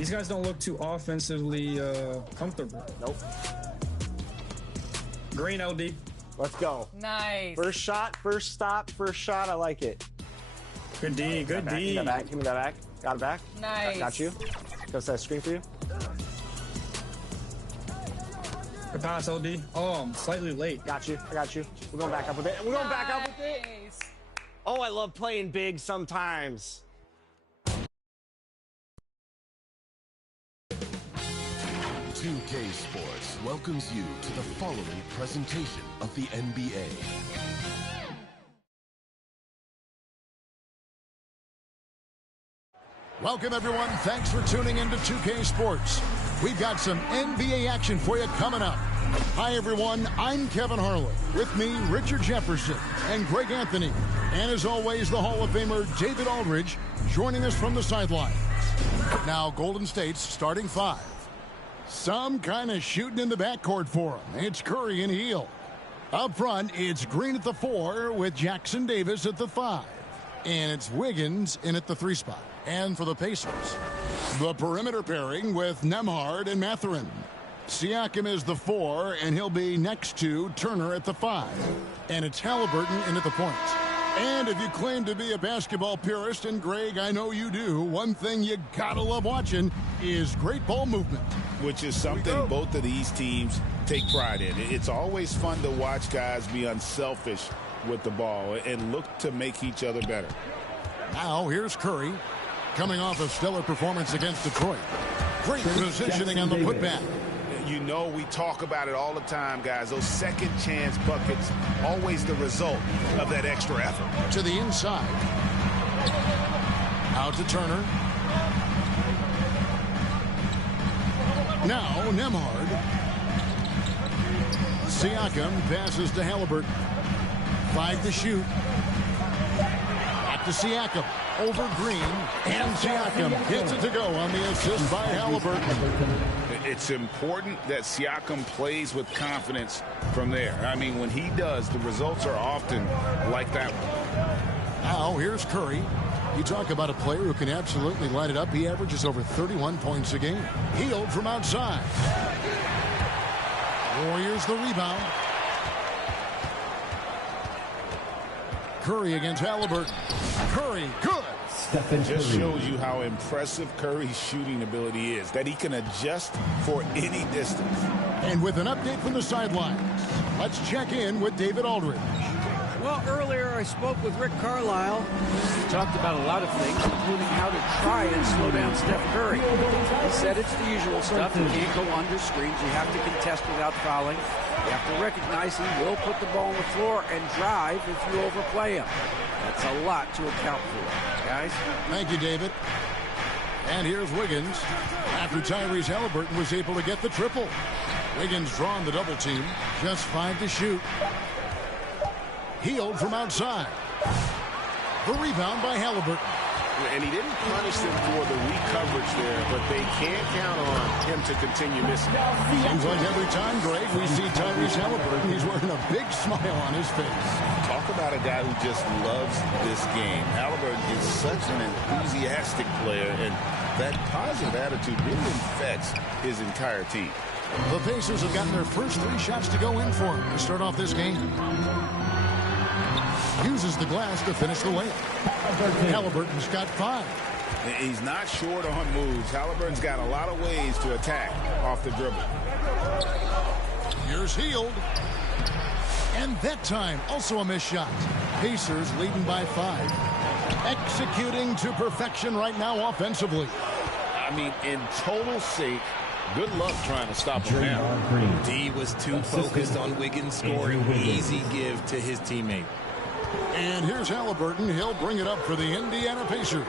These guys don't look too offensively comfortable. Nope. Green LD. Let's go. Nice. First shot, first stop, first shot. I like it. Good D, good D. Give me that back. Give me that back. Got it back. Nice. Got you. Go set a screen for you. Good pass, LD. Oh, I'm slightly late. Got you. I got you. We're going back up with it. We're going back up with it. Oh, I love playing big sometimes. $2K Sports welcomes you to the following presentation of the NBA. Welcome, everyone. Thanks for tuning in to 2K Sports. We've got some NBA action for you coming up. Hi, everyone. I'm Kevin Harlan. With me, Richard Jefferson and Greg Anthony. And as always, the Hall of Famer David Aldridge joining us from the sidelines. Now, Golden State's starting five. Some kind of shooting in the backcourt for him. It's Curry and Hield. Up front, it's Green at the 4 with Jackson Davis at the 5. And it's Wiggins in at the 3 spot. And for the Pacers, the perimeter pairing with Nembhard and Mathurin. Siakam is the 4, and he'll be next to Turner at the 5. And it's Halliburton in at the point. And if you claim to be a basketball purist, and Greg, I know you do, one thing you gotta love watching is great ball movement. Which is something both of these teams take pride in. It's always fun to watch guys be unselfish with the ball and look to make each other better. Now here's Curry, coming off a stellar performance against Detroit. Great positioning on the putback. You know, we talk about it all the time, guys. Those second chance buckets, always the result of that extra effort. To the inside. Out to Turner. Now Nembhard. Siakam passes to Halliburton. 5 to shoot. Back to Siakam. Over Green. And Siakam gets it to go on the assist by Halliburton. It's important that Siakam plays with confidence from there. I mean, when he does, the results are often like that one. Now, here's Curry. You talk about a player who can absolutely light it up. He averages over 31 points a game. Hield from outside. Warriors the rebound. Curry against Halliburton. Curry, good. It just shows you how impressive Curry's shooting ability is, that he can adjust for any distance. And with an update from the sidelines, let's check in with David Aldridge. Well, earlier I spoke with Rick Carlisle. He talked about a lot of things, including how to try and slow down Steph Curry. He said it's the usual stuff. You can't go under screens. You have to contest without fouling. You have to recognize he will put the ball on the floor and drive if you overplay him. That's a lot to account for, guys. Thank you, David. And here's Wiggins after Tyrese Halliburton was able to get the triple. Wiggins drawing the double team. Just 5 to shoot. Hield from outside. The rebound by Halliburton. And he didn't punish them for the weak coverage there, but they can't count on him to continue missing. Seems like every time, Greg, we see Tyrese Halliburton, he's wearing a big smile on his face. Talk about a guy who just loves this game. Halliburton is such an enthusiastic player, and that positive attitude really infects his entire team. The Pacers have gotten their first 3 shots to go in for him to start off this game. Uses the glass to finish the layup. Halliburton's got 5. He's not short on moves. Halliburton's got a lot of ways to attack off the dribble. Here's Hield. And that time, also a missed shot. Pacers leading by 5. Executing to perfection right now offensively. I mean, in total sake, good luck trying to stop him now. D was too focused on Wiggins scoring. Easy give to his teammate. And here's Halliburton. He'll bring it up for the Indiana Pacers.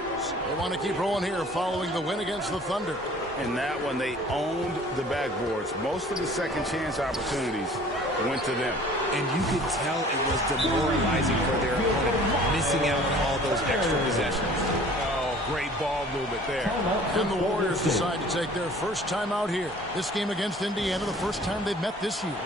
They want to keep rolling here following the win against the Thunder. In that one, they owned the backboards. Most of the second chance opportunities went to them. And you could tell it was demoralizing for their opponent, missing out on all those extra possessions. Oh, great ball movement there. And the Warriors decide to take their first time out here. This game against Indiana, the first time they've met this year.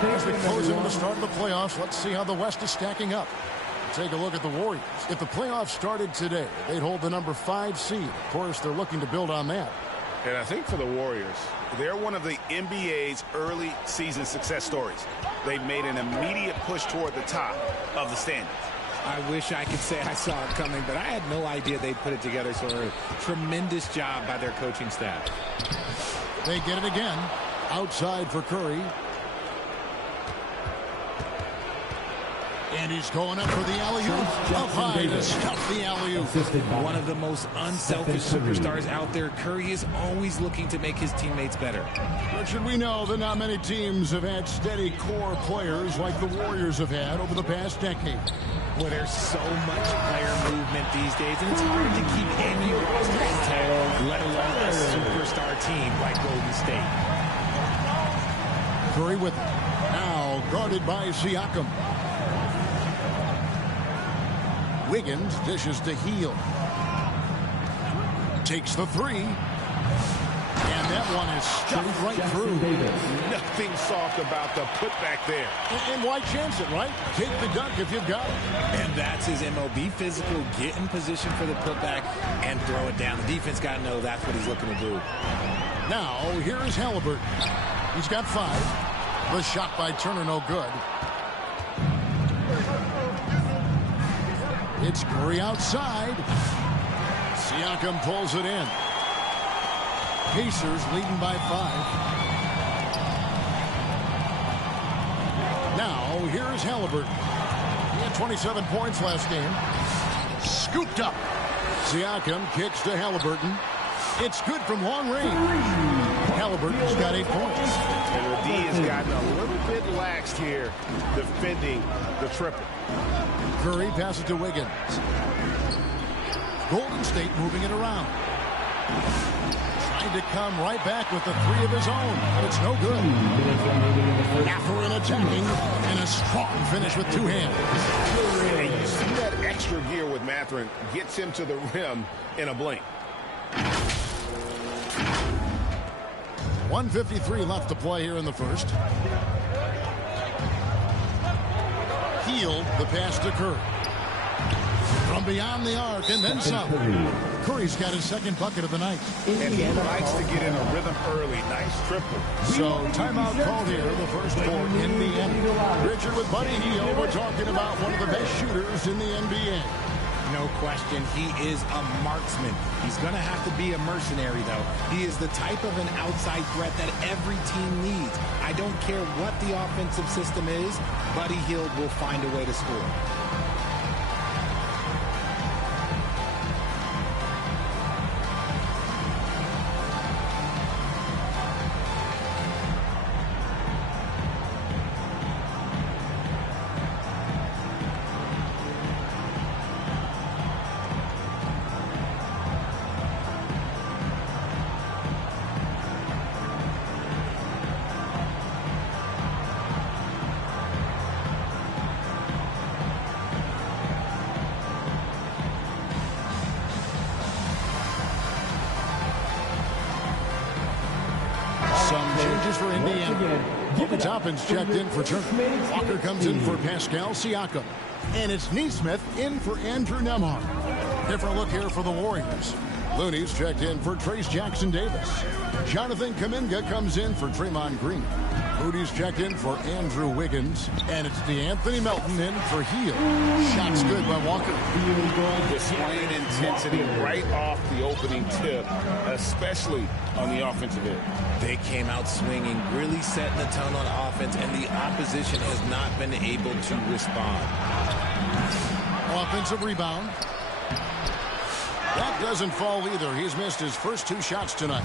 As we close into the start of the playoffs, let's see how the West is stacking up. Take a look at the Warriors. If the playoffs started today, they'd hold the number 5 seed. Of course, they're looking to build on that. And I think for the Warriors, they're one of the NBA's early season success stories. They've made an immediate push toward the top of the standings. I wish I could say I saw it coming, but I had no idea they'd put it together so early. Tremendous job by their coaching staff. They get it again. Outside for Curry. And he's going up for the alley-oop. Up high to stuff the alley-oop. One of the most unselfish superstars out there. Curry is always looking to make his teammates better. Richard, we know that not many teams have had steady core players like the Warriors have had over the past decade. Well, there's so much player movement these days, and it's hard to keep any roster intact, let alone a superstar team like Golden State. Curry with it. Now guarded by Siakam. Wiggins dishes to Heel. Takes the 3. And that one is stuffed right through. Nothing soft about the putback there. And why chance it, right? Take the dunk if you've got it. And that's his MO. Be physical, get in position for the putback, and throw it down. The defense got to know that's what he's looking to do. Now, here is Halliburton. He's got 5. The shot by Turner, no good. It's Curry outside. Siakam pulls it in. Pacers leading by 5. Now, here's Halliburton. He had 27 points last game. Scooped up. Siakam kicks to Halliburton. It's good from long range. Halliburton's got 8 points. And the D has gotten a little bit laxed here defending the triple. Curry passes to Wiggins. Golden State moving it around. Trying to come right back with the 3 of his own, but it's no good. Mathurin attacking, and a strong finish with 2 hands. And you see that extra gear with Mathurin gets him to the rim in a blink. 1:53 left to play here in the first. Healed the pass to Curry. From beyond the arc and then some. Curry's got his 2nd bucket of the night. And he likes to get in a rhythm early. Nice triple. So timeout called here, the first quarter in the end. Richard with Buddy Hield. We're talking about one of the best shooters in the NBA. No question, he is a marksman. He's going to have to be a mercenary, though. He is the type of an outside threat that every team needs. I don't care what the offensive system is, Buddy Hield will find a way to score. For Indiana. Obi Toppin's checked in for Turner. Walker comes in for Pascal Siakam. And it's Neesmith in for Andrew Nembhard. Different look here for the Warriors. Looney's checked in for Trace Jackson Davis. Jonathan Kuminga comes in for Draymond Green. Moody's checked in for Andrew Wiggins. And it's DeAnthony Melton in for Hield. Shots good by Walker. Displaying intensity right off the opening tip, especially on the offensive end. They came out swinging, really setting the tone on offense, and the opposition has not been able to respond. Offensive rebound. That doesn't fall either. He's missed his first 2 shots tonight.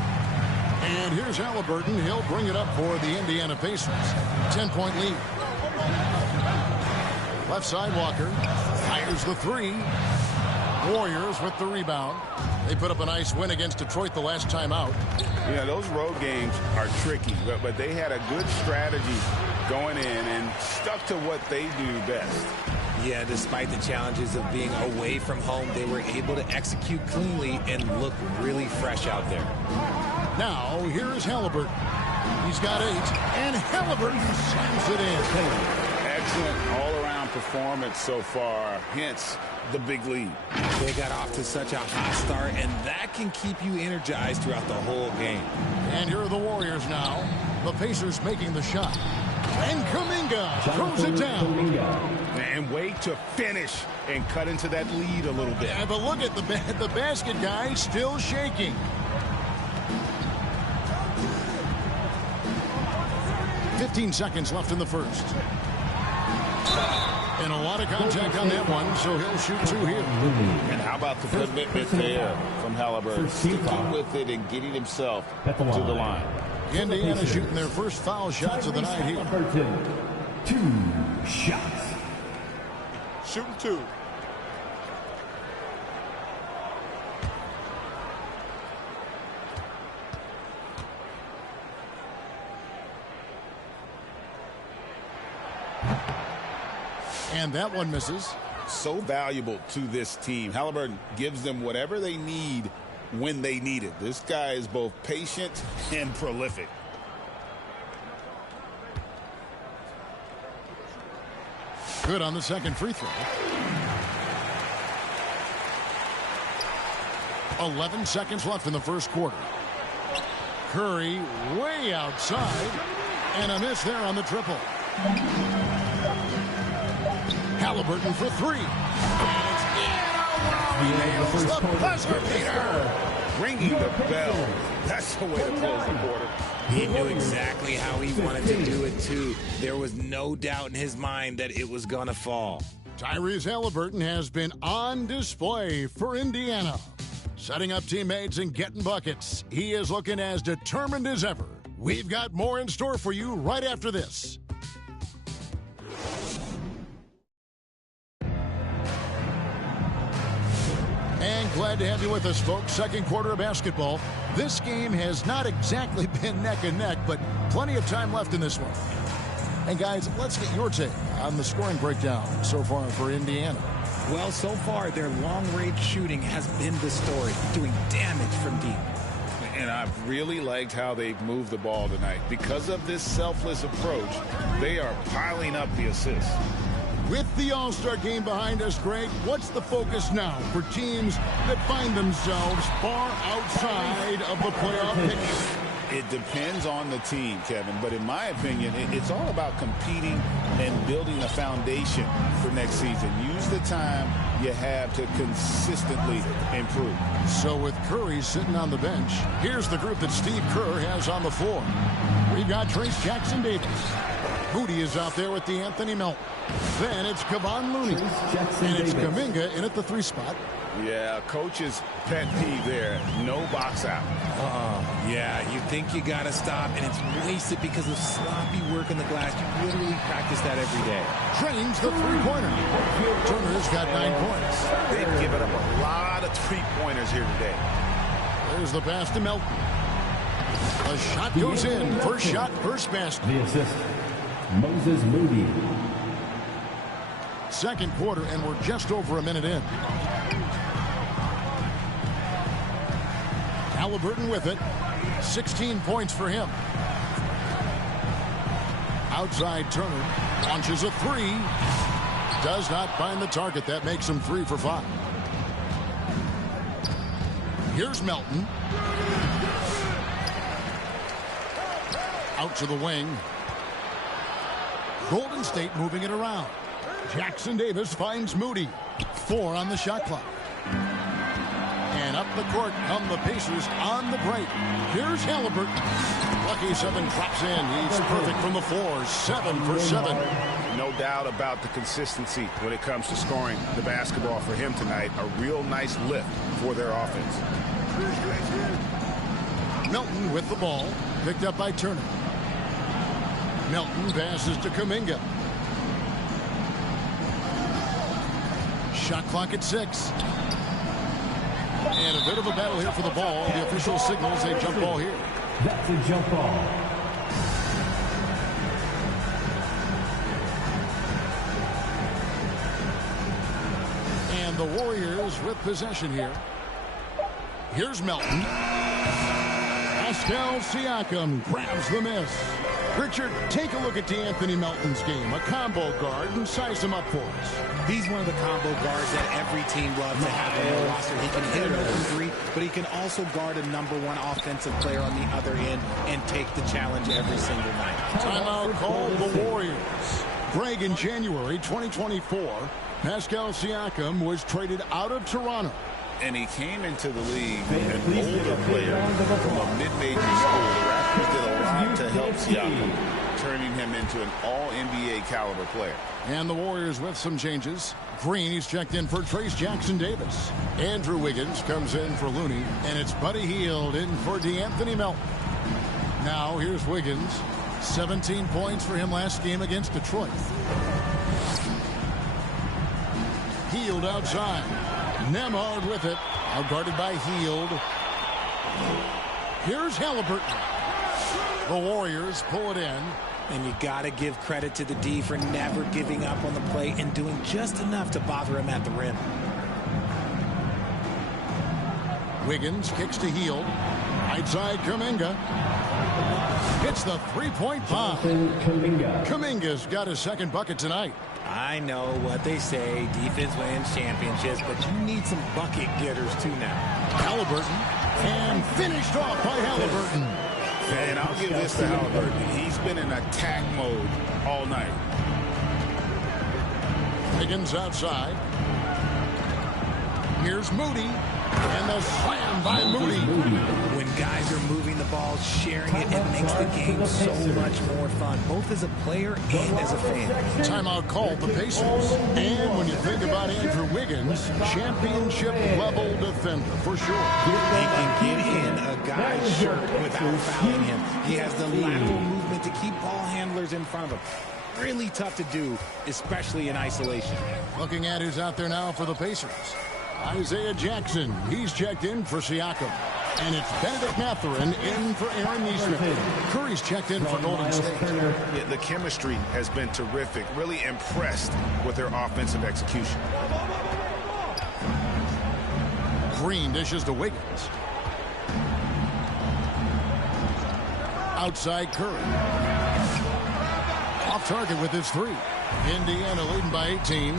And here's Halliburton. He'll bring it up for the Indiana Pacers. 10-point lead. Left side, Walker fires the 3. Warriors with the rebound. They put up a nice win against Detroit the last time out. Yeah, those road games are tricky, but they had a good strategy going in and stuck to what they do best. Yeah, despite the challenges of being away from home, they were able to execute cleanly and look really fresh out there. Now, here is Halliburton. He's got 8, and Halliburton slams it in. Excellent all-around performance so far, hence the big lead. They got off to such a hot start, and that can keep you energized throughout the whole game. And here are the Warriors now. The Pacers making the shot. And Kuminga throws it down. And wait to finish and cut into that lead a little bit. Yeah, but look at the basket guy still shaking. 15 seconds left in the first. And a lot of contact on that one, so he'll shoot 2 here. And how about the commitment there from Halliburton? Sticking with it and getting himself to the line. Indiana shooting their first foul shots of the night here. 2 shots. Shooting 2. And that one misses. So valuable to this team. Halliburton gives them whatever they need when they need it. This guy is both patient and prolific. Good on the second free throw. 11 seconds left in the first quarter. Curry way outside. And a miss there on the triple. Halliburton for 3. And it's in. Oh, wow, he nails the buzzer beater. Ringing the bell. That's the way to close the quarter. He knew exactly how he wanted to do it, too. There was no doubt in his mind that it was going to fall. Tyrese Halliburton has been on display for Indiana. Setting up teammates and getting buckets. He is looking as determined as ever. We've got more in store for you right after this. And glad to have you with us, folks. Second quarter of basketball. This game has not exactly been neck and neck, but plenty of time left in this one. And guys, let's get your take on the scoring breakdown so far for Indiana. Well, so far, their long-range shooting has been the story, doing damage from deep. And I've really liked how they've moved the ball tonight. Because of this selfless approach, they are piling up the assists. With the All-Star game behind us, Greg, what's the focus now for teams that find themselves far outside of the playoff picture? It depends on the team, Kevin, but in my opinion, it's all about competing and building a foundation for next season. Use the time you have to consistently improve. So with Curry sitting on the bench, here's the group that Steve Kerr has on the floor. We've got Trace Jackson-Davis. Moody is out there with DeAnthony Melton. Then it's Kevon Looney. And it's Kuminga in at the 3 spot. Yeah, coach's pet peeve there. No box out. Yeah, you think you got to stop, and it's wasted because of sloppy work on the glass. You literally practice that every day. Trains the 3-pointer. Turner's got 9 points. They've given up a lot of 3-pointers here today. There's the pass to Melton. A shot goes in. First shot, first basket. The assist, Moses Moody. Second quarter, and we're just over a minute in. Halliburton with it. 16 points for him. Outside Turner. Launches a 3. Does not find the target. That makes him 3 for 5. Here's Melton. Out to the wing. Golden State moving it around. Jackson-Davis finds Moody. 4 on the shot clock. And up the court come the Pacers on the break. Here's Halliburton. Lucky 7 drops in. He's perfect from the floor. 7 for 7. No doubt about the consistency when it comes to scoring the basketball for him tonight. A real nice lift for their offense. Melton with the ball. Picked up by Turner. Melton passes to Kuminga. Shot clock at 6. And a bit of a battle here for the ball. The official signals a jump ball here. That's a jump ball. And the Warriors with possession here. Here's Melton. Pass Pascal Siakam grabs the miss. Richard, take a look at DeAnthony Melton's game. A combo guard, and size him up for us. He's one of the combo guards that every team loves to have on their roster. He can hit an open three, but he can also guard a #1 offensive player on the other end and take the challenge every single night. Timeout called the Warriors. Greg, in January 2024, Pascal Siakam was traded out of Toronto. And he came into the league an older player from a mid-major school. The Raptors did a lot to help Siakam, turning him into an all-NBA caliber player. And the Warriors with some changes. Green, he's checked in for Trace Jackson-Davis. Andrew Wiggins comes in for Looney, and it's Buddy Hield in for DeAnthony Melton. Now here's Wiggins. 17 points for him last game against Detroit. Hield outside. Nembhard with it. Outguarded by Hield. Here's Halliburton. The Warriors pull it in. And you got to give credit to the D for never giving up on the play and doing just enough to bother him at the rim. Wiggins kicks to Hield. Right side, Kuminga. Hits the three-point bomb. Kuminga's got his second bucket tonight. I know what they say, defense wins championships, but you need some bucket getters too now. Halliburton, and finished off by Halliburton. And I'll give this to Halliburton. He's been in attack mode all night. Wiggins outside. Here's Moody, and the slam by Moody. When guys are moving the ball, sharing it, it makes the game so much more fun, both as a player and as a fan. Timeout called the Pacers. And when you think about Andrew Wiggins, championship-level defender for sure. He can get in a guy's shirt without fouling him. He has the lateral movement to keep ball handlers in front of him. Really tough to do, especially in isolation. Looking at who's out there now for the Pacers. Isaiah Jackson, he's checked in for Siakam. And it's Benedict Mathurin in for Aaron Nesmith. Curry's checked in for Golden State. Yeah, the chemistry has been terrific. Really impressed with their offensive execution. Green dishes to Wiggins. Outside Curry. Off target with his three. Indiana leading by 18.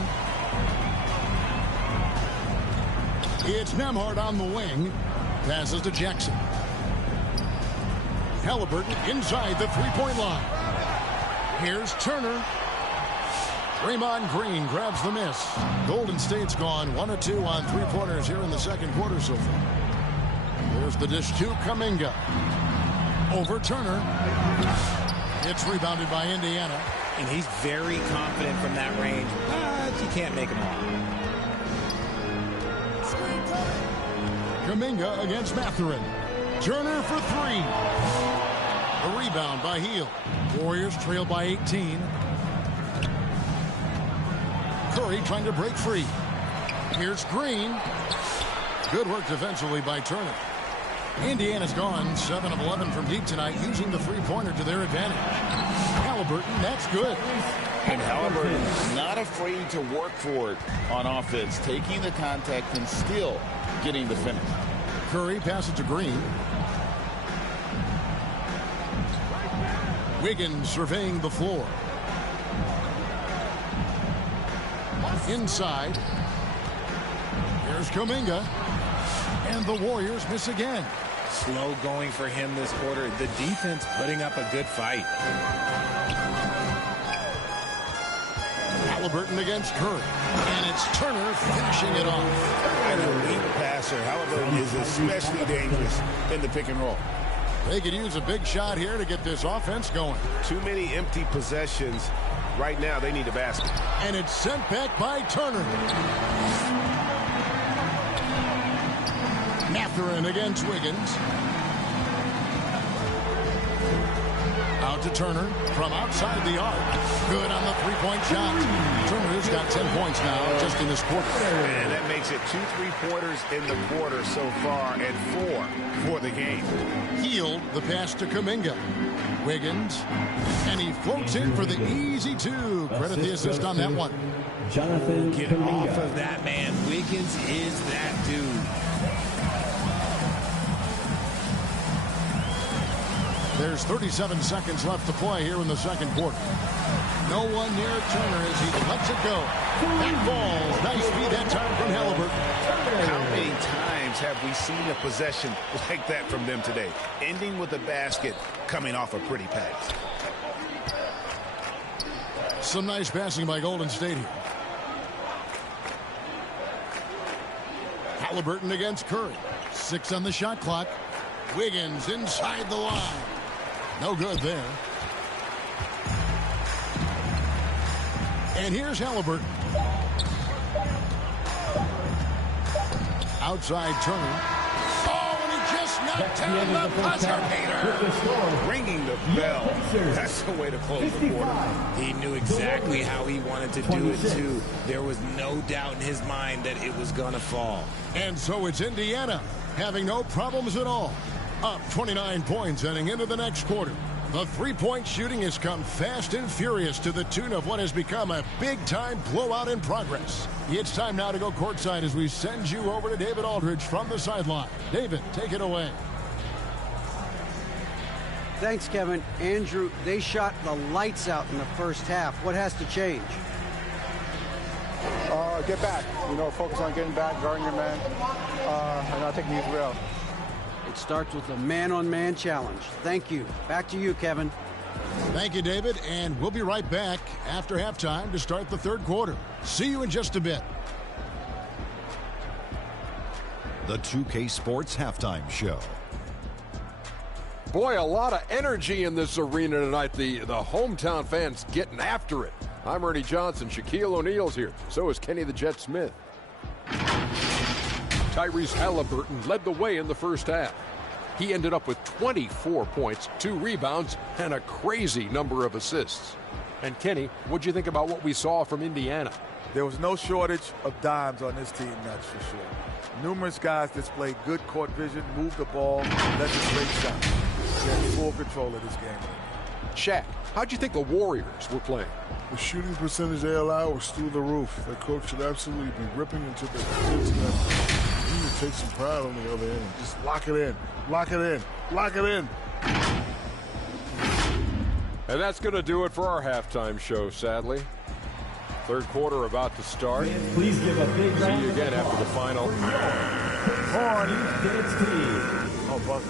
It's Nembhard on the wing. Passes to Jackson. Halliburton inside the three-point line. Here's Turner. Draymond Green grabs the miss. Golden State's gone 1 of 2 on three-pointers here in the second quarter so far. There's the dish to Kuminga. Over Turner. It's rebounded by Indiana. And he's very confident from that range, but you can't make him all. Kuminga against Mathurin. Turner for three. A rebound by Hield. Warriors trail by 18. Curry trying to break free. Here's Green. Good work defensively by Turner. Indiana's gone 7 of 11 from deep tonight, using the three-pointer to their advantage. Halliburton, that's good. And Halliburton not afraid to work for it on offense, taking the contact and still getting the finish. Curry passes to Green. Wiggins surveying the floor. Inside. Here's Kuminga. And the Warriors miss again. Slow going for him this quarter. The defense putting up a good fight. Halliburton against Curry. And it's Turner finishing it off. An elite passer. Halliburton is especially dangerous in the pick and roll. They could use a big shot here to get this offense going. Too many empty possessions. Right now, they need a basket. And it's sent back by Turner. Mathurin against Wiggins. Out to Turner from outside the arc. Good on the three-point shot. Turner's got 10 points now just in this quarter. And that makes it 2 3-pointers in the quarter so far and 4 for the game. Hield the pass to Kuminga. Wiggins. And he floats in for the easy two. Credit the assist on that one. Jonathan Get Kuminga. off of that, man. Wiggins is that dude. There's 37 seconds left to play here in the second quarter. No one near Turner as he lets it go. That ball. Nice feed that time from Halliburton. How many times have we seen a possession like that from them today? Ending with a basket, coming off a pretty pass. Some nice passing by Golden State here. Halliburton against Curry. 6 on the shot clock. Wiggins inside the line. No good there. And here's Halliburton. Outside Turner. Oh, and he just knocked down the buzzer beater. Ringing the bell. That's the way to close the quarter. He knew exactly how he wanted to do it, too. There was no doubt in his mind that it was going to fall. And so it's Indiana having no problems at all. Up 29 points heading into the next quarter. The three-point shooting has come fast and furious to the tune of what has become a big-time blowout in progress. It's time now to go courtside as we send you over to David Aldridge from the sideline. David, take it away. Thanks, Kevin. Andrew, they shot the lights out in the first half. What has to change? Get back. Focus on getting back, guarding your man, and not taking these real. It starts with a man-on-man challenge. Thank you. Back to you, Kevin. Thank you, David, and we'll be right back after halftime to start the third quarter. See you in just a bit. The 2K Sports Halftime Show. Boy, a lot of energy in this arena tonight. The hometown fans getting after it. I'm Ernie Johnson. Shaquille O'Neal's here. So is Kenny the Jet Smith. Tyrese Halliburton led the way in the first half. He ended up with 24 points, 2 rebounds, and a crazy number of assists. And Kenny, what'd you think about what we saw from Indiana? There was no shortage of dimes on this team, that's for sure. Numerous guys displayed good court vision, moved the ball, led to great shots. They had full control of this game. Shaq, how'd you think the Warriors were playing? The shooting percentage they allowed was through the roof. Their coach should absolutely be ripping into the kids and he would take some pride on the other end. Just lock it in, lock it in, lock it in. And that's going to do it for our halftime show, sadly. Third quarter about to start. Please give a big See you again after the final. Oh, Buck.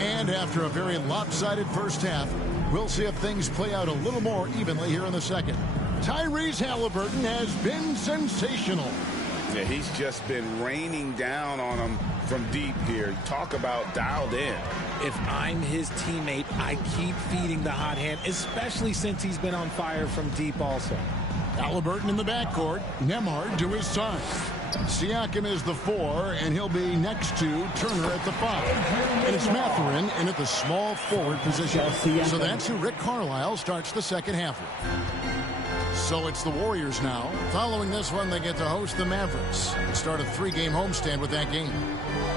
And after a very lopsided first half, we'll see if things play out a little more evenly here in the second. Tyrese Halliburton has been sensational. Yeah, he's just been raining down on him from deep here. Talk about dialed in. If I'm his teammate, I keep feeding the hot hand, especially since he's been on fire from deep also. Halliburton in the backcourt. Nembhard to his side. Siakam is the 4, and he'll be next to Turner at the 5. And it's Mathurin in at the small forward position. So that's who Rick Carlisle starts the second half with. So it's the Warriors now. Following this one, they get to host the Mavericks and start a 3-game homestand with that game.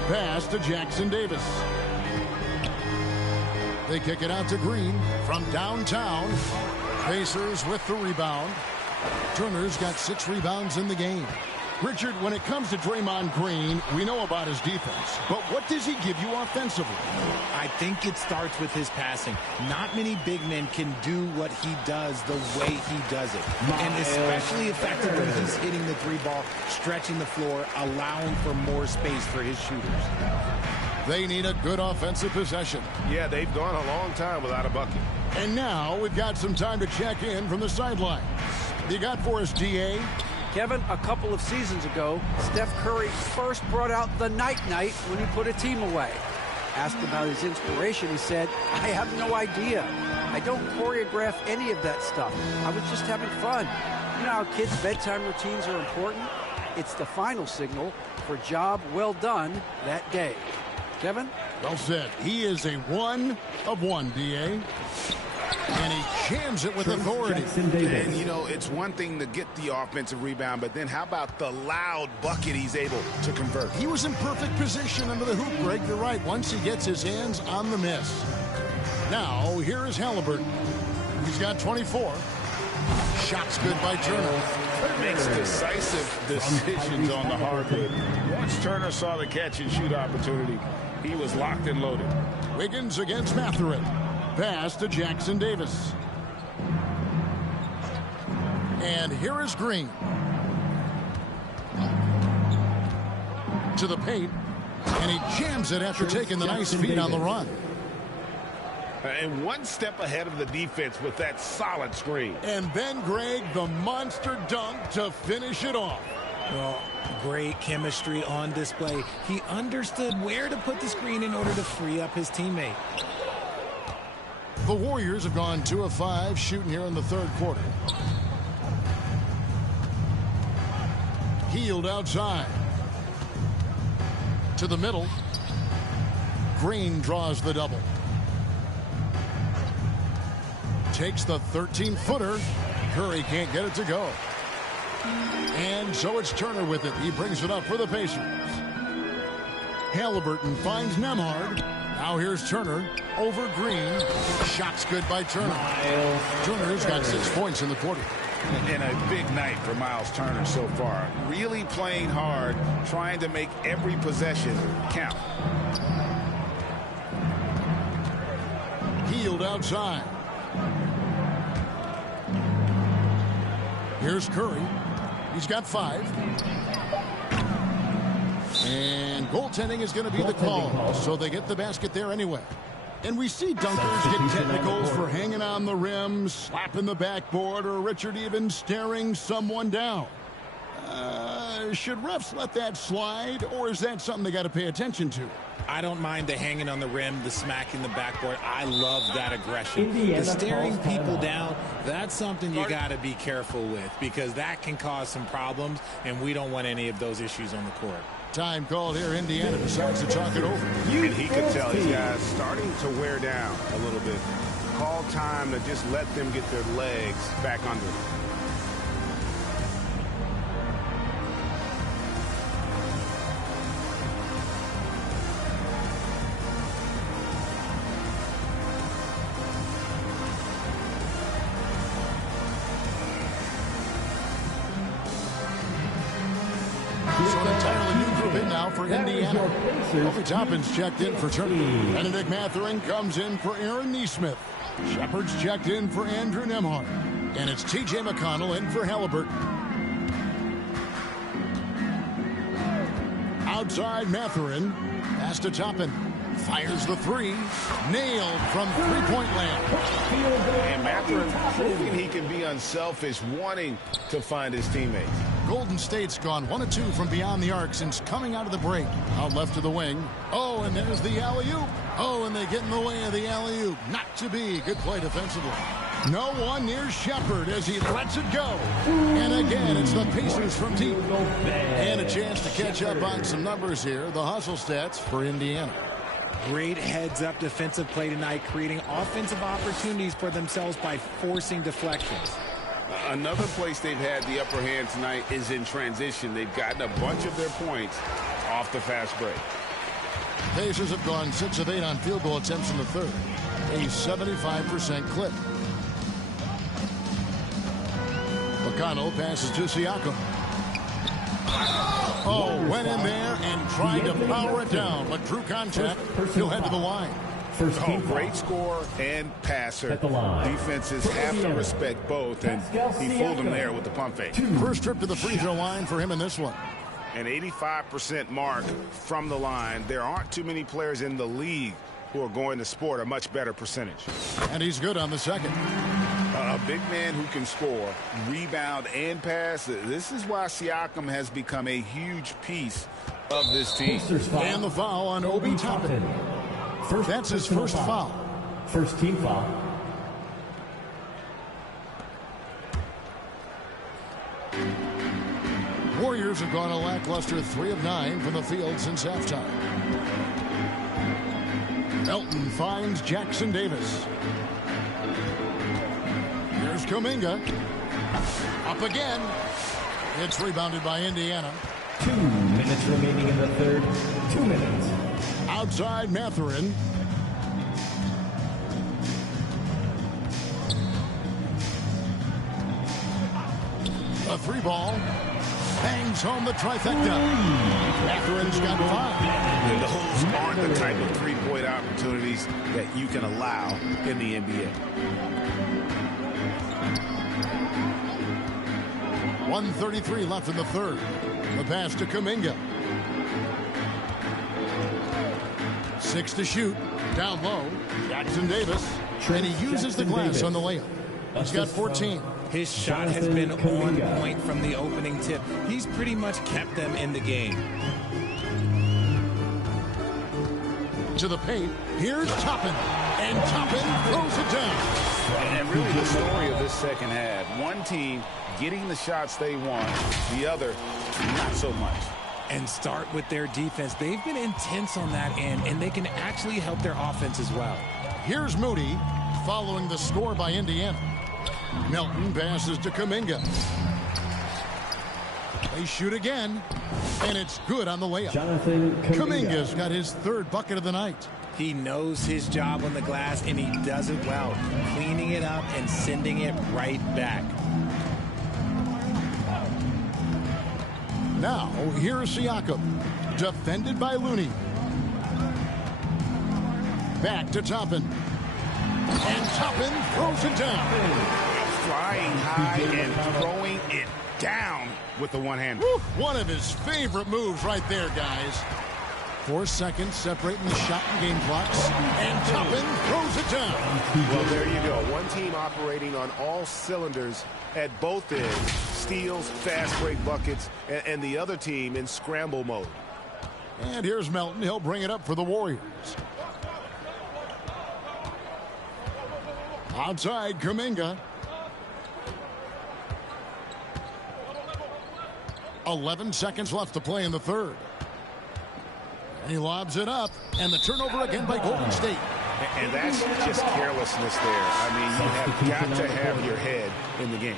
Pass to Jackson Davis. They kick it out to Green from downtown. Pacers with the rebound. Turner's got 6 rebounds in the game. Richard, when it comes to Draymond Green, we know about his defense, but what does he give you offensively? I think it starts with his passing. Not many big men can do what he does the way he does it. And especially effective when he's hitting the 3-ball, stretching the floor, allowing for more space for his shooters. They need a good offensive possession. Yeah, they've gone a long time without a bucket. And now we've got some time to check in from the sidelines. You got for us, D.A.? Kevin, a couple of seasons ago, Steph Curry first brought out the night-night when he put a team away. Asked about his inspiration, he said, I have no idea. I don't choreograph any of that stuff. I was just having fun. You know how kids' bedtime routines are important? It's the final signal for job well done that day. Kevin? Well said. He is a 1 of 1, D.A. And he jams it with authority. And, you know, it's one thing to get the offensive rebound, but then how about the loud bucket he's able to convert? He was in perfect position under the hoop, Greg. You're right. Once he gets his hands on the miss. Now, here is Halliburton. He's got 24. Shots good by Turner. Makes decisive decisions on the hardwood. Once Turner saw the catch-and-shoot opportunity, he was locked and loaded. Wiggins against Mathurin. Pass to Jackson Davis. And here is Green. To the paint. And he jams it after taking the nice feed on the run. And one step ahead of the defense with that solid screen. And then, Greg, the monster dunk to finish it off. Well, great chemistry on display. He understood where to put the screen in order to free up his teammate. The Warriors have gone 2 of 5 shooting here in the third quarter. Healed outside. To the middle. Green draws the double. Takes the 13-footer. Curry can't get it to go. And so it's Turner with it. He brings it up for the Pacers. Halliburton finds Nembhard. Now here's Turner over Green. Shots good by Turner. Turner's got 6 points in the quarter. And a big night for Miles Turner so far. Really playing hard, trying to make every possession count. Healed outside. Here's Curry. He's got 5. And goaltending is going to be the call, so they get the basket there anyway. And we see dunkers get technicals for hanging on the rim, slapping the backboard, or Richard even staring someone down. Should refs let that slide, or is that something they got to pay attention to? I don't mind the hanging on the rim, the smacking the backboard. I love that aggression. The staring people down, that's something you got to be careful with because that can cause some problems, and we don't want any of those issues on the court. Time called here. Indiana decides to talk it over. And he could tell his guys starting to wear down a little bit. Call time to just let them get their legs back under them. For Indiana. Obi Toppin's checked in for Turner. Benedict Mathurin comes in for Aaron Nesmith. Shepard's checked in for Andrew Nembhard. And it's T.J. McConnell in for Halliburton. Outside Mathurin. Pass to Toppin. Fires the 3. Nailed from three-point land. And Mathurin proving he can be unselfish, wanting to find his teammates. Golden State's gone 1 of 2 from beyond the arc since coming out of the break. Out left to the wing. Oh, and there's the alley-oop. Oh, and they get in the way of the alley-oop. Not to be. Good play defensively. No one near Shepard as he lets it go. And again, it's the Pacers from deep. And a chance to catch up on some numbers here. The hustle stats for Indiana. Great heads-up defensive play tonight, creating offensive opportunities for themselves by forcing deflections. Another place they've had the upper hand tonight is in transition. They've gotten a bunch of their points off the fast break. Pacers have gone 6 of 8 on field goal attempts in the third. A 75% clip. McConnell passes to Siakam. Oh, went in there and tried to power it down, but drew contact. He'll head to the line. Great scorer and passer. Defenses have to respect both, and he fooled them there with the pump fake. First trip to the free throw line for him in this one. An 85% mark from the line. There aren't too many players in the league who are going to sport a much better percentage. And he's good on the second. A big man who can score, rebound, and pass. This is why Siakam has become a huge piece of this team. And the foul on Obi Toppin. That's his first foul. First team foul. Warriors have gone a lackluster 3 of 9 from the field since halftime. Elton finds Jackson Davis. Here's Kuminga. Up again. It's rebounded by Indiana. 2 minutes remaining in the third. 2 minutes. Outside Mathurin. three ball. Bangs home the trifecta. Catherine's got 5. And those aren't the type of three-point opportunities that you can allow in the NBA. 1:33 left in the third. The pass to Kuminga. 6 to shoot. Down low. Jackson Davis. And he uses the glass on the layup. He's got 14. His shot has been on point from the opening tip. He's pretty much kept them in the game. To the paint. Here's Toppin. And Toppin throws it down. And really the story of this second half. One team getting the shots they want. The other, not so much. And start with their defense. They've been intense on that end, and they can actually help their offense as well. Here's Moody following the score by Indiana. Melton passes to Kuminga. They shoot again, and it's good on the layup. Kuminga's got his 3rd bucket of the night. He knows his job on the glass, and he does it well, cleaning it up and sending it right back. Now, here's Siakam, defended by Looney. Back to Toppin. And Toppin throws it down. Flying high and throwing it down with the one-hander. One of his favorite moves right there, guys. 4 seconds separating the shot and game clocks. And Toppin throws it down. Well, there you go. One team operating on all cylinders at both ends. Steals, fast break buckets, and the other team in scramble mode. And here's Melton. He'll bring it up for the Warriors. Outside, Kuminga. 11 seconds left to play in the third. And he lobs it up, and the turnover again by Golden State. And that's just carelessness there. I mean, you have got to have your head in the game.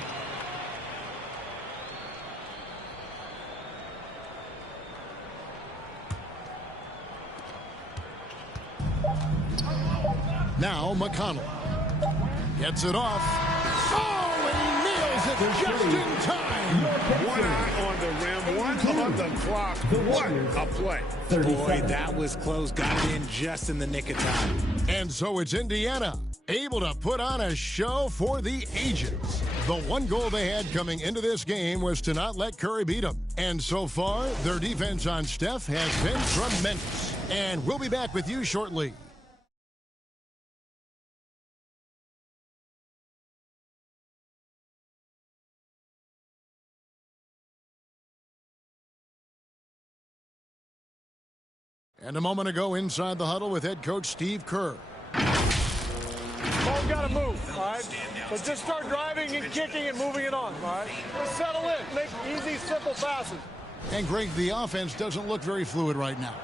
Now McConnell gets it off. Oh, and he nails it just in time. One eye on the rim, one on the clock. What a play. Boy, that was close. Got it in just in the nick of time. And so it's Indiana, able to put on a show for the ages. The one goal they had coming into this game was to not let Curry beat them. And so far, their defense on Steph has been tremendous. And we'll be back with you shortly. And a moment ago, inside the huddle with head coach Steve Kerr. Ball got to move, all right? So just start driving and kicking and moving it on, all right? Just settle in. Make easy, simple passes. And, Greg, the offense doesn't look very fluid right now.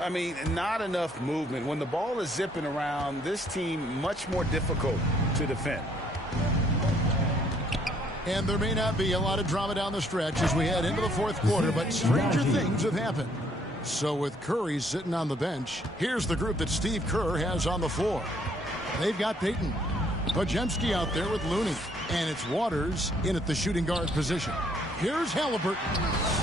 I mean, not enough movement. When the ball is zipping around, this team much more difficult to defend. And there may not be a lot of drama down the stretch as we head into the fourth quarter, but stranger things have happened. So with Curry sitting on the bench, here's the group that Steve Kerr has on the floor. They've got Payton, Podziemski out there with Looney, and it's Waters in at the shooting guard position. Here's Halliburton.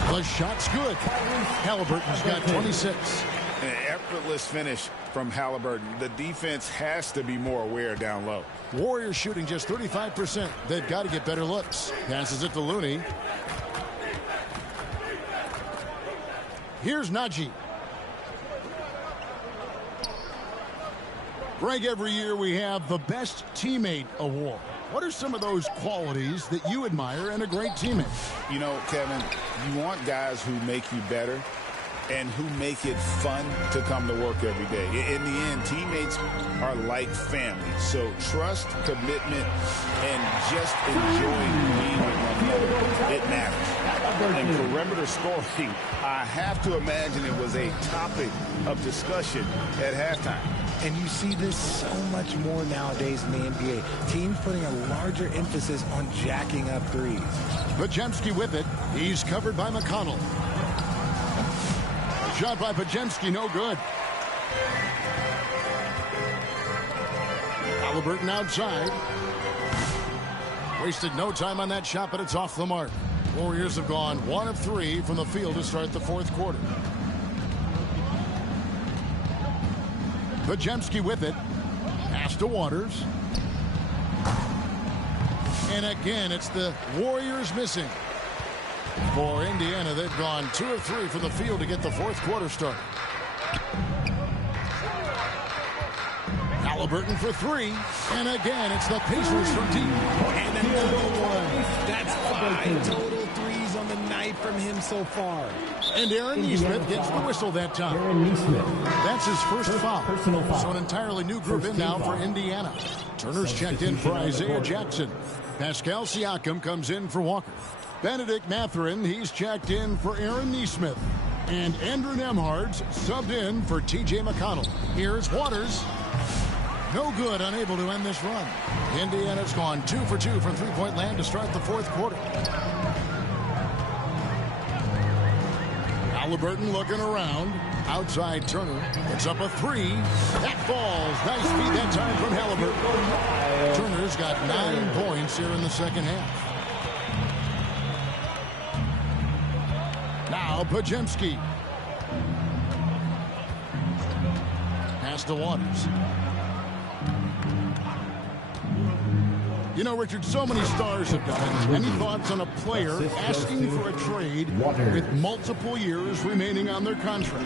The shot's good. Halliburton's got 26. An effortless finish from Halliburton. The defense has to be more aware down low. Warriors shooting just 35%. They've got to get better looks. Passes it to Looney. Here's Najee. Greg, every year we have the Best Teammate Award. What are some of those qualities that you admire in a great teammate? You know, Kevin, you want guys who make you better and who make it fun to come to work every day. In the end, teammates are like family. So trust, commitment, and just enjoying being with one another, it matters. And perimeter scoring, I have to imagine it was a topic of discussion at halftime. And you see this so much more nowadays in the NBA. Teams putting a larger emphasis on jacking up threes. Podziemski with it. He's covered by McConnell. Shot by Podziemski, no good. Halliburton outside. Wasted no time on that shot, but it's off the mark. Warriors have gone 1 of 3 from the field to start the fourth quarter. Pajemski with it. Pass to Waters. And again, it's the Warriors missing. For Indiana, they've gone 2 of 3 from the field to get the fourth quarter started. Halliburton for 3. And again, it's the Pacers from deep. And another one. That's 5 total threes on the night from him so far. And Aaron Nesmith gets the whistle that time. That's his first foul. So an entirely new group in now for Indiana. Turner's checked in for Isaiah Jackson. Pascal Siakam comes in for Walker. Benedict Mathurin, he's checked in for Aaron Nesmith. And Andrew Nembhard's subbed in for T.J. McConnell. Here's Waters. No good, unable to end this run. Indiana's gone 2 for 2 from three-point land to start the fourth quarter. Halliburton looking around. Outside Turner. It's up a 3. That falls. Nice feed that time from Halliburton. Turner's got 9 points here in the second half. Now Pajemski. Pass to Waters. You know, Richard, so many stars have done it. Any thoughts on a player asking for a trade with multiple years remaining on their contract?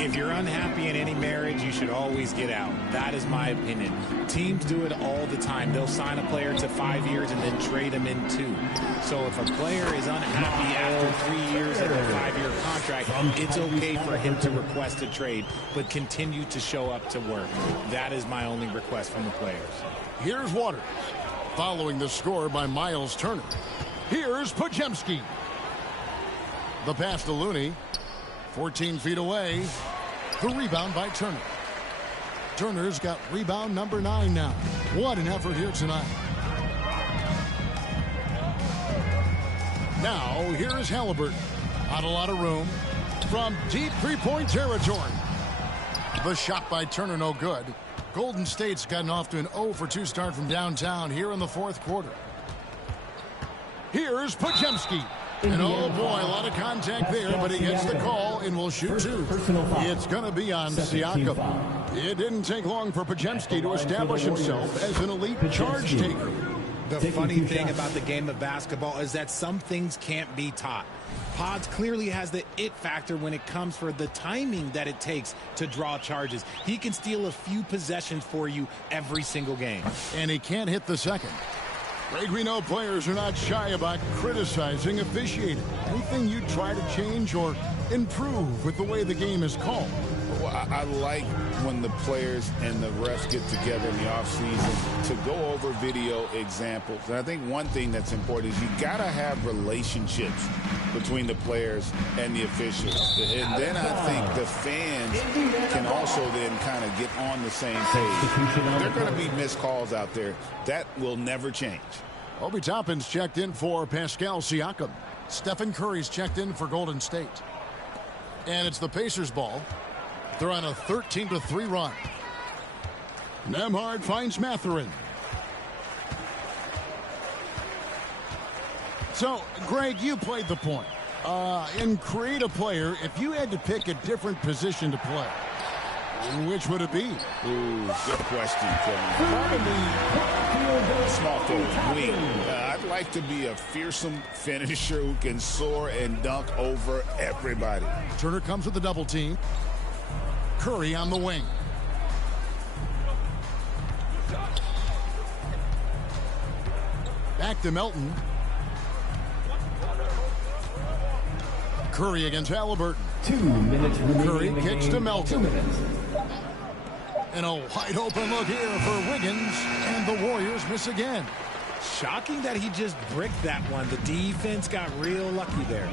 If you're unhappy in any marriage, you should always get out. That is my opinion. Teams do it all the time. They'll sign a player to 5 years and then trade him in 2. So if a player is unhappy after 3 years of a 5-year contract, it's okay for him to request a trade, but continue to show up to work. That is my only request from the players. Here's Waters. Following the score by Miles Turner. Here's Pajemski. The pass to Looney. 14 feet away. The rebound by Turner. Turner's got rebound number 9 now. What an effort here tonight. Now, here is Halliburton. Not a lot of room. From deep three-point territory. The shot by Turner no good. Golden State's gotten off to an 0 for 2 start from downtown here in the fourth quarter. Here's Pajemski. And oh boy, a lot of contact there, but he gets the call and will shoot 2. It's going to be on Siakam. It didn't take long for Pajemski to establish himself as an elite charge taker. The funny thing about the game of basketball is that some things can't be taught. Pods clearly has the it factor when it comes for the timing that it takes to draw charges. He can steal a few possessions for you every single game. And he can't hit the second. Greg, we know players are not shy about criticizing officiating. Anything you try to change or improve with the way the game is called? Well, I like when the players and the refs get together in the offseason to go over video examples. And I think one thing that's important is you got to have relationships between the players and the officials. And then I think the fans can also then kind of get on the same page. There are going to be missed calls out there. That will never change. Obi Toppin's checked in for Pascal Siakam. Stephen Curry's checked in for Golden State. And it's the Pacers' ball. They're on a 13-3 run. Nembhard finds Mathurin. So, Greg, you played the point. In create a player, if you had to pick a different position to play, which would it be? Ooh, good question, Kevin. Probably small forward, wing. I'd like to be a fearsome finisher who can soar and dunk over everybody. Turner comes with the double team. Curry on the wing. Back to Melton. Curry against Halliburton. 2 minutes Curry remaining. kicks to Melton. 2 minutes. And a wide open look here for Wiggins. And the Warriors miss again. Shocking that he just bricked that one. The defense got real lucky there.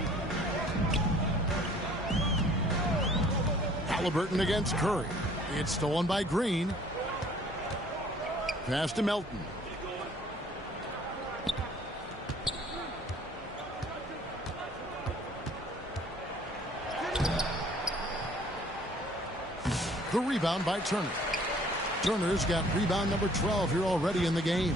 Halliburton against Curry. It's stolen by Green. Pass to Melton. The rebound by Turner. Turner's got rebound number 12 here already in the game.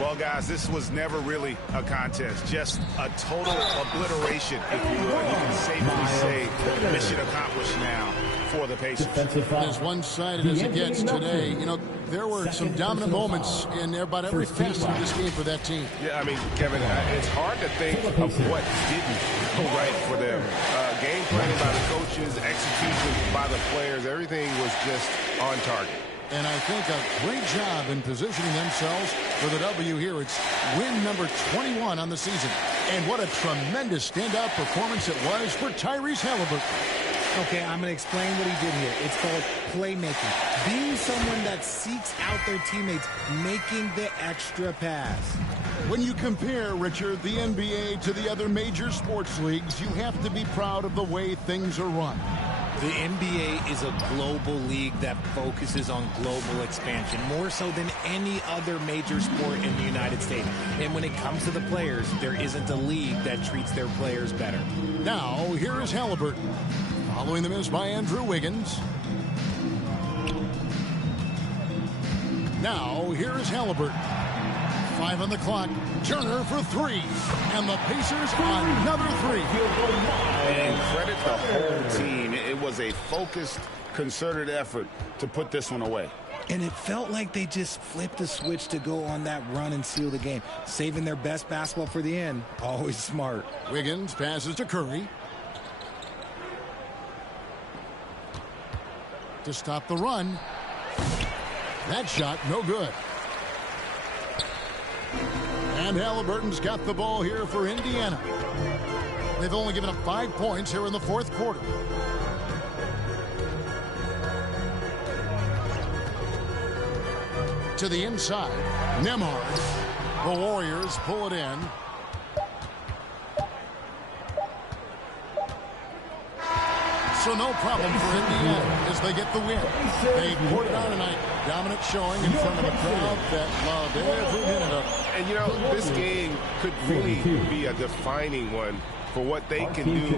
Well, guys, this was never really a contest, just a total obliteration, if you will. You can safely say mission accomplished now for the Pacers. As one-sided as it gets today, you know, there were some dominant moments in about every facet of this game for that team. Yeah, I mean, Kevin, it's hard to think of what didn't go right for them. Game planning by the coaches, execution by the players, everything was just on target. And I think a great job in positioning themselves for the W here. It's win number 21 on the season. And what a tremendous standout performance it was for Tyrese Halliburton. Okay, I'm going to explain what he did here. It's called playmaking. Being someone that seeks out their teammates, making the extra pass. When you compare, Richard, the NBA to the other major sports leagues, you have to be proud of the way things are run. The NBA is a global league that focuses on global expansion, more so than any other major sport in the United States. And when it comes to the players, there isn't a league that treats their players better. Now, here is Halliburton. Following the miss by Andrew Wiggins. Now, here is Halliburton. 5 on the clock. Turner for 3. And the Pacers another 3. And credit the whole team. It was a focused, concerted effort to put this one away. And it felt like they just flipped the switch to go on that run and seal the game. Saving their best basketball for the end. Always smart. Wiggins passes to Curry. To stop the run. That shot, no good. And Halliburton's got the ball here for Indiana. They've only given up 5 points here in the fourth quarter. To the inside. Nembhard. The Warriors pull it in. So no problem for Indiana as they get the win. They poured it on tonight. Dominant showing in front of a crowd that loved every minute of it. And, you know, this game could really be a defining one for what they can do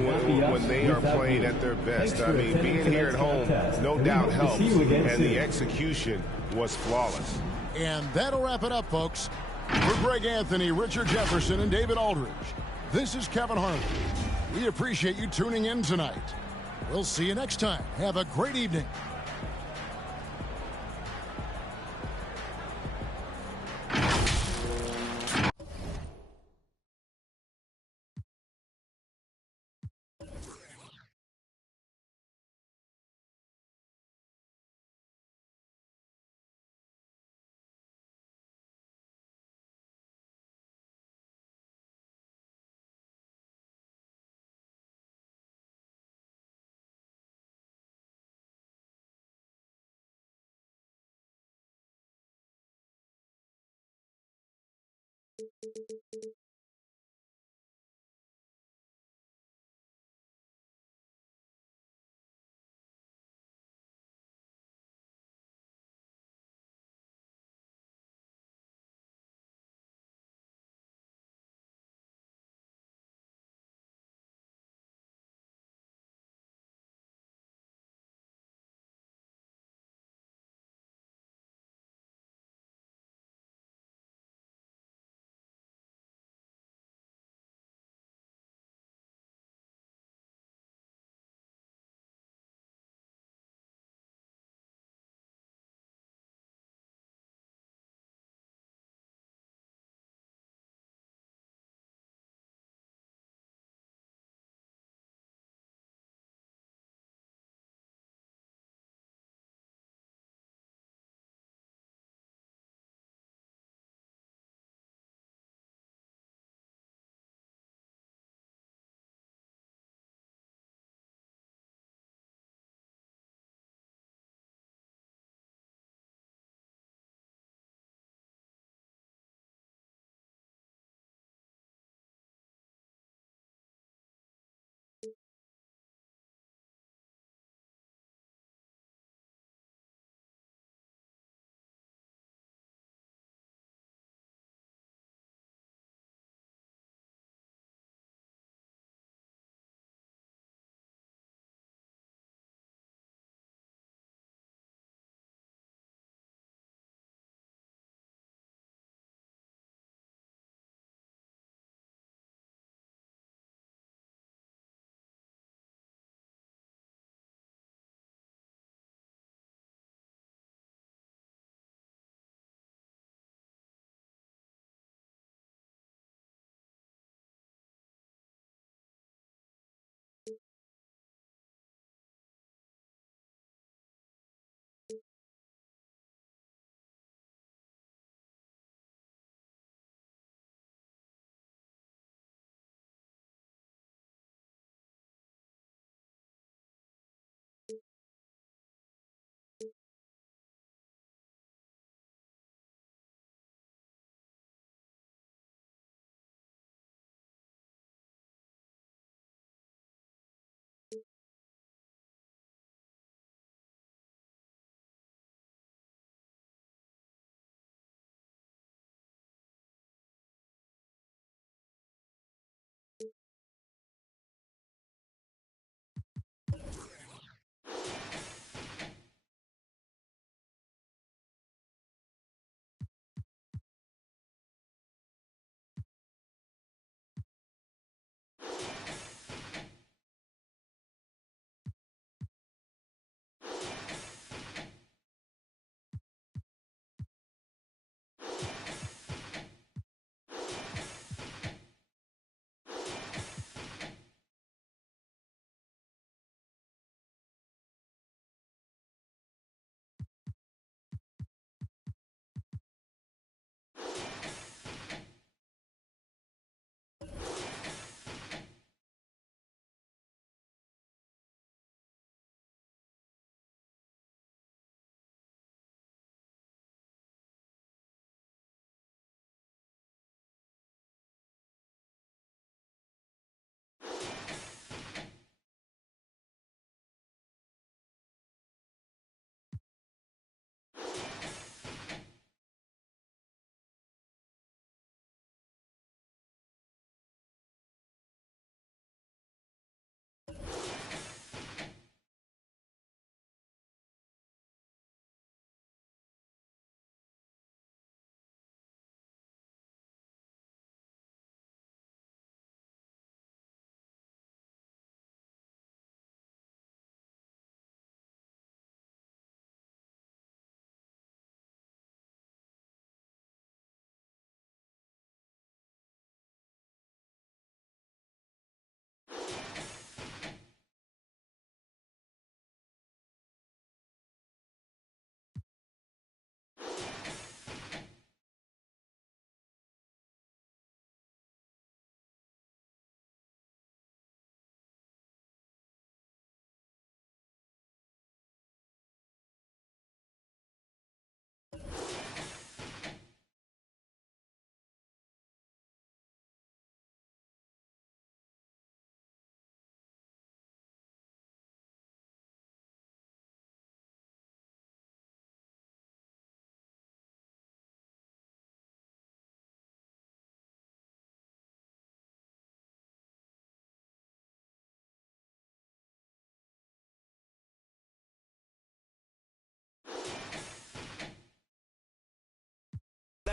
when they are playing at their best. I mean, being here at home, no doubt helps, and the execution was flawless. And that'll wrap it up, folks. For Greg Anthony, Richard Jefferson, and David Aldridge, this is Kevin Harlan. We appreciate you tuning in tonight. We'll see you next time. Have a great evening.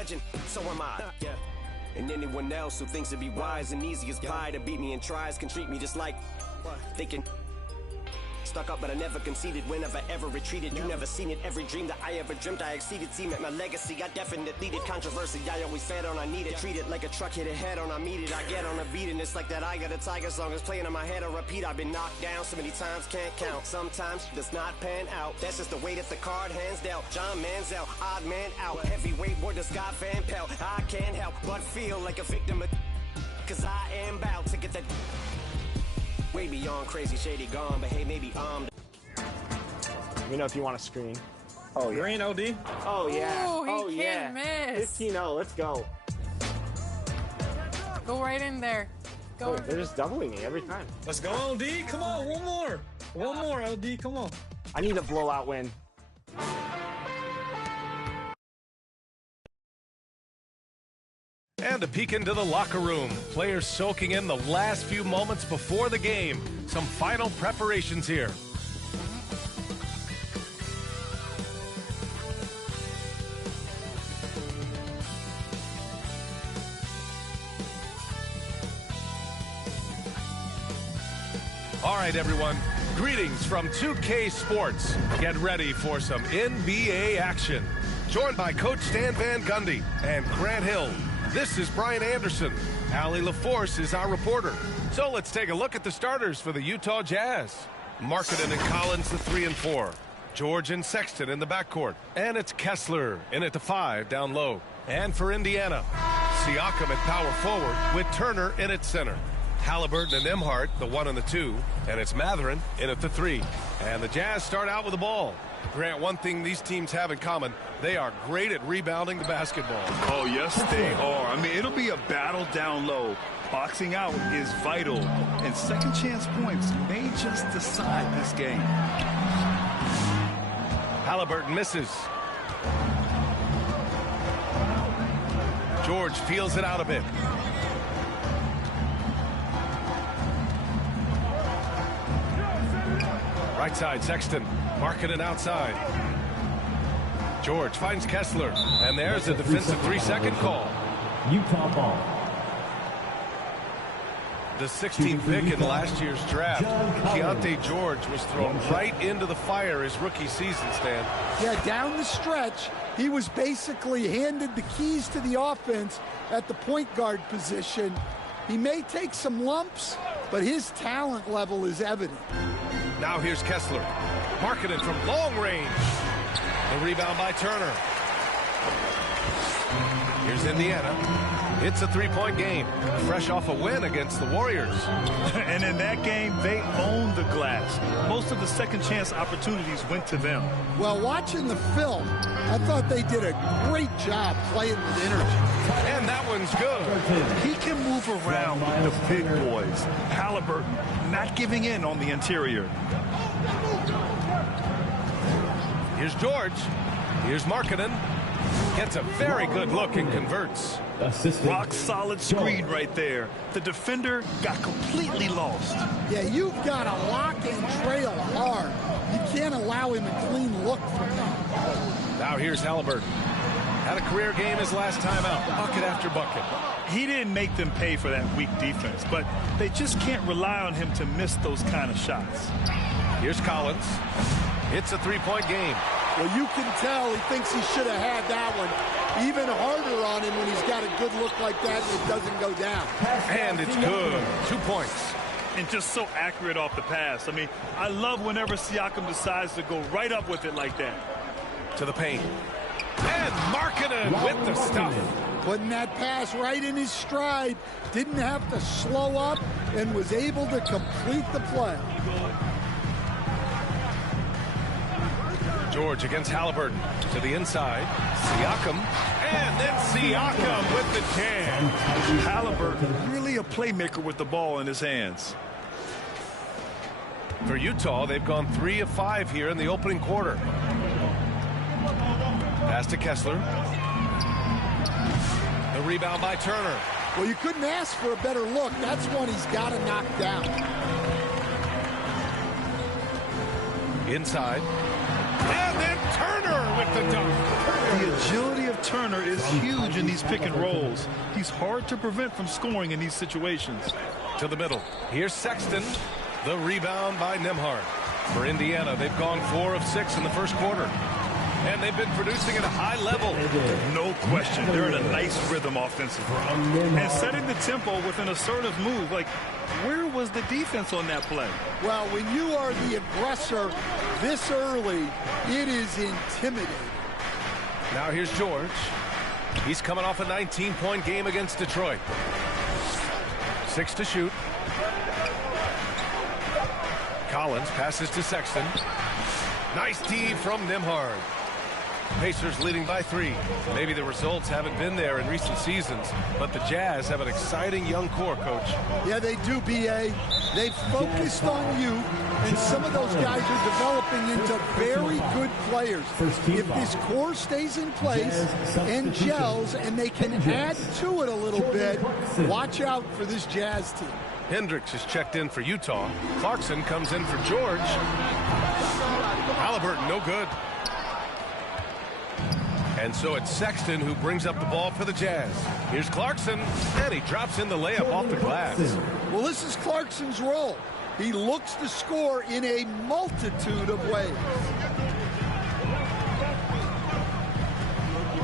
legend, so am I. Yeah. And anyone else who thinks it'd be wise and easy as pie to beat me and tries can treat me just like they can. Stuck up, but I never conceded. Whenever ever retreated, you never seen it. Every dream that I ever dreamt, I exceeded. Cement my legacy, I definitely did. Controversy, I always fed on, I need it. Treat it like a truck hit a head on, I meet it. I get on a beat, and it's like that I Got a Tiger song is playing in my head. I repeat, I've been knocked down so many times, can't count. Sometimes it does not pan out. That's just the way that the card hands dealt. John Manziel, odd man out. Heavyweight boy, the Scott Van Pelt. I can't help but feel like a victim of, cause I am bout to get that way beyond crazy, shady, gone. But hey, maybe Let me know if you want to screen. Oh, yeah. Green OD. Oh, yeah. Ooh, he oh, can't yeah. miss. 15-0. Let's go. Go right in there. Go. Oh, they're just doubling me every time. Let's go, LD. Come on, one more. One more, LD. Come on. I need a blowout win. And a peek into the locker room. Players soaking in the last few moments before the game. Some final preparations here. All right, everyone. Greetings from 2K Sports. Get ready for some NBA action. Joined by Coach Stan Van Gundy and Grant Hill. This is Brian Anderson. Allie LaForce is our reporter. So let's take a look at the starters for the Utah Jazz. Markkanen and Collins, the 3 and 4. George and Sexton in the backcourt. And it's Kessler in at the 5 down low. And for Indiana, Siakam at power forward with Turner in at center. Halliburton and Nembhard, the 1 and the 2. And it's Mathurin in at the 3. And the Jazz start out with the ball. Grant, one thing these teams have in common, they are great at rebounding the basketball. Oh, yes, they are. I mean, it'll be a battle down low. Boxing out is vital, and second chance points may just decide this game. Halliburton misses. George feels it out a bit. Right side, Sexton. Markkanen outside. George finds Kessler. And there's a defensive 3-second call. Utah ball. The 16th pick in last year's draft, Keontae George was thrown right into the fire his rookie season, Stan. Yeah, down the stretch, he was basically handed the keys to the offense at the point guard position. He may take some lumps, but his talent level is evident. Now here's Kessler. Markkanen from long range. The rebound by Turner. Here's Indiana. It's a 3-point game. Fresh off a win against the Warriors. And in that game, they owned the glass. Most of the second chance opportunities went to them. Well, watching the film, I thought they did a great job playing with energy. And that one's good. He can move around with the big boys. Halliburton not giving in on the interior. Here's George. Here's Markkanen. Gets a very good look and converts. Rock solid screen right there. The defender got completely lost. Yeah, you've got to lock and trail hard. You can't allow him a clean look from that. Now here's Halliburton. Had a career game his last time out, bucket after bucket. He didn't make them pay for that weak defense, but they just can't rely on him to miss those kind of shots. Here's Collins. It's a 3-point game. Well, you can tell he thinks he should have had that one. Even harder on him when he's got a good look like that and it doesn't go down. And it's good. 2 points. And just so accurate off the pass. I mean, I love whenever Siakam decides to go right up with it like that. To the paint. And Markkanen with the stuff. Putting that pass right in his stride. Didn't have to slow up and was able to complete the play. George against Halliburton to the inside. Siakam. And then Siakam with the jam. Halliburton really a playmaker with the ball in his hands. For Utah, they've gone 3 of 5 here in the opening quarter. Pass to Kessler. The rebound by Turner. Well, you couldn't ask for a better look. That's one he's got to knock down. Inside. And then Turner Turner with the dunk. The agility of Turner is huge in these pick and rolls. He's hard to prevent from scoring in these situations. To the middle. Here's Sexton. The rebound by Nembhard. For Indiana, they've gone 4 of 6 in the first quarter. And they've been producing at a high level. No question. They're in a nice rhythm offensively. And setting the tempo with an assertive move. Like, where was the defense on that play? Well, when you are the aggressor this early, it is intimidating. Now here's George. He's coming off a 19-point game against Detroit. 6 to shoot. Collins passes to Sexton. Nice D from Nembhard. Pacers leading by 3. Maybe the results haven't been there in recent seasons, but the Jazz have an exciting young core, Coach. Yeah, they do, B.A. They've focused on youth, and some of those guys are developing into very good players. If this core stays in place and gels, and they can add to it a little bit, watch out for this Jazz team. Hendricks is checked in for Utah. Clarkson comes in for George. Halliburton, no good. And so it's Sexton who brings up the ball for the Jazz. Here's Clarkson, and he drops in the layup off the glass. Well, this is Clarkson's role. He looks to score in a multitude of ways.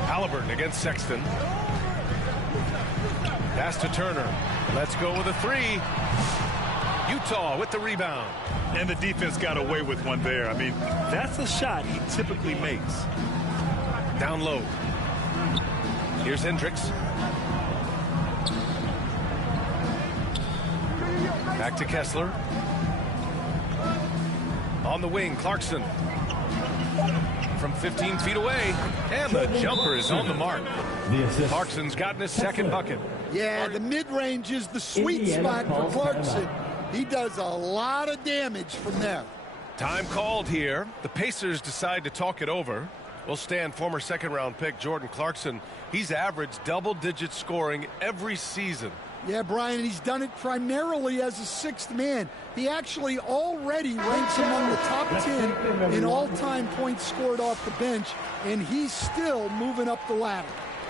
Halliburton against Sexton. Pass to Turner. Let's go with a 3. Utah with the rebound. And the defense got away with one there. I mean, that's a shot he typically makes. Down low. Here's Hendricks. Back to Kessler. On the wing, Clarkson. From 15 feet away. And the jumper is on the mark. Clarkson's gotten his second bucket. Yeah, the mid-range is the sweet spot for Clarkson. He does a lot of damage from there. Time called here. The Pacers decide to talk it over. We'll stand former second-round pick Jordan Clarkson. He's averaged double-digit scoring every season. Yeah, Brian, he's done it primarily as a sixth man. He actually already ranks among the top 10 in all-time points scored off the bench, and he's still moving up the ladder.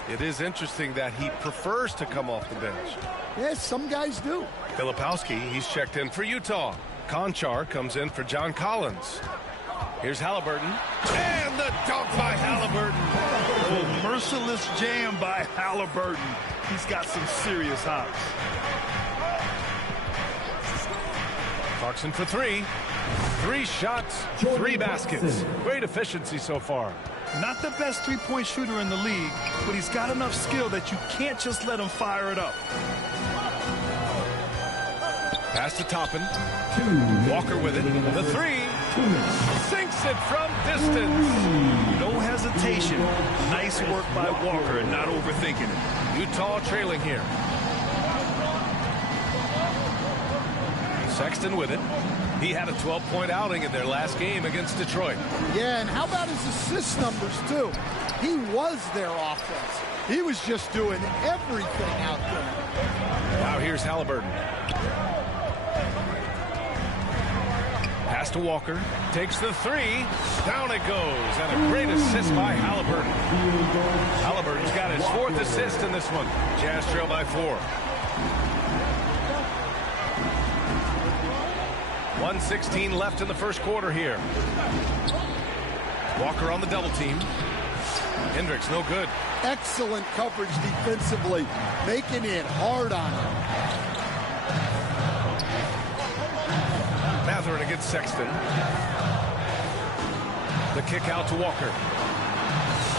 It is interesting that he prefers to come off the bench. Yes, some guys do. Filipowski, he's checked in for Utah. Conchar comes in for John Collins. Here's Halliburton. And the dunk by Halliburton. A merciless jam by Halliburton. He's got some serious hops. Clarkson for 3. 3 shots, 3 baskets. Great efficiency so far. Not the best three-point shooter in the league, but he's got enough skill that you can't just let him fire it up. Pass to Toppin. Walker with it. The 3. Sinks it from distance. No hesitation. Nice work by Walker, not overthinking it. Utah trailing here. Sexton with it. He had a 12-point outing in their last game against Detroit. Yeah, and how about his assist numbers, too? He was their offense. He was just doing everything out there. Now here's Halliburton. Pass to Walker. Takes the 3. Down it goes. And a great assist by Halliburton. Halliburton's got his 4th assist in this one. Jazz trail by 4. 1:16 left in the first quarter here. Walker on the double team. Hendricks no good. Excellent coverage defensively, making it hard on him. Mathurin against Sexton. The kick out to Walker.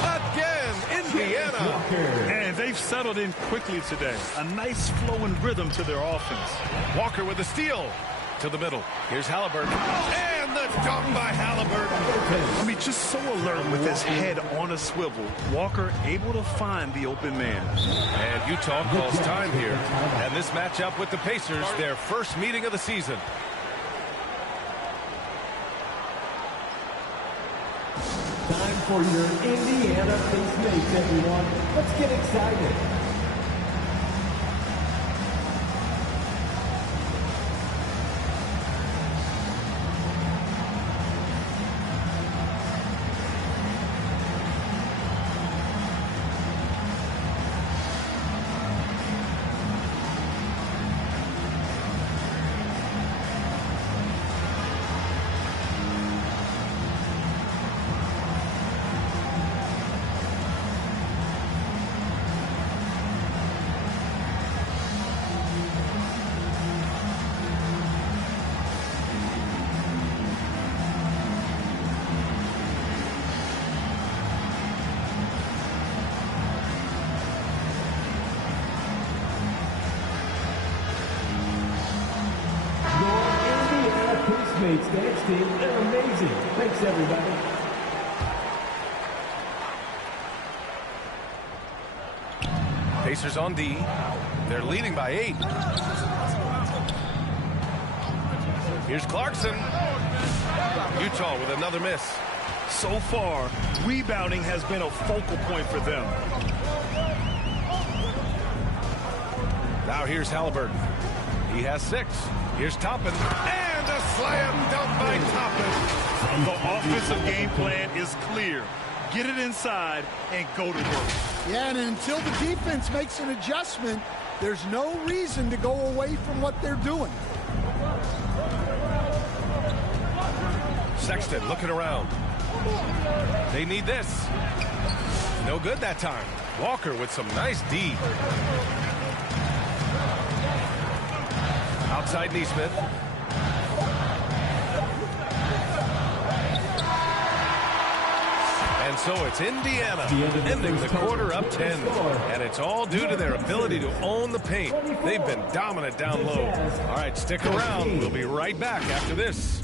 Again, Indiana. And they've settled in quickly today. A nice flow and rhythm to their offense. Walker with the steal. To the middle. Here's Halliburton. And the dunk by Halliburton. I mean, just so alert with his head on a swivel. Walker able to find the open man. And Utah calls time here. And this matchup with the Pacers, their first meeting of the season. Time for your Indiana face mates, everyone. Let's get excited. mates, dance team. They're amazing. Thanks, everybody. Pacers on D. They're leading by 8. Here's Clarkson. Utah with another miss. So far, rebounding has been a focal point for them. Now here's Halliburton. He has 6. Here's Toppin. And a slam dunk by Toppin. The offensive game plan is clear. Get it inside and go to work. Yeah, and until the defense makes an adjustment, there's no reason to go away from what they're doing. Sexton looking around. They need this. No good that time. Walker with some nice D. Outside Neesmith. And so it's Indiana ending the quarter up 10. And it's all due to their ability to own the paint. They've been dominant down low. All right, stick around. We'll be right back after this.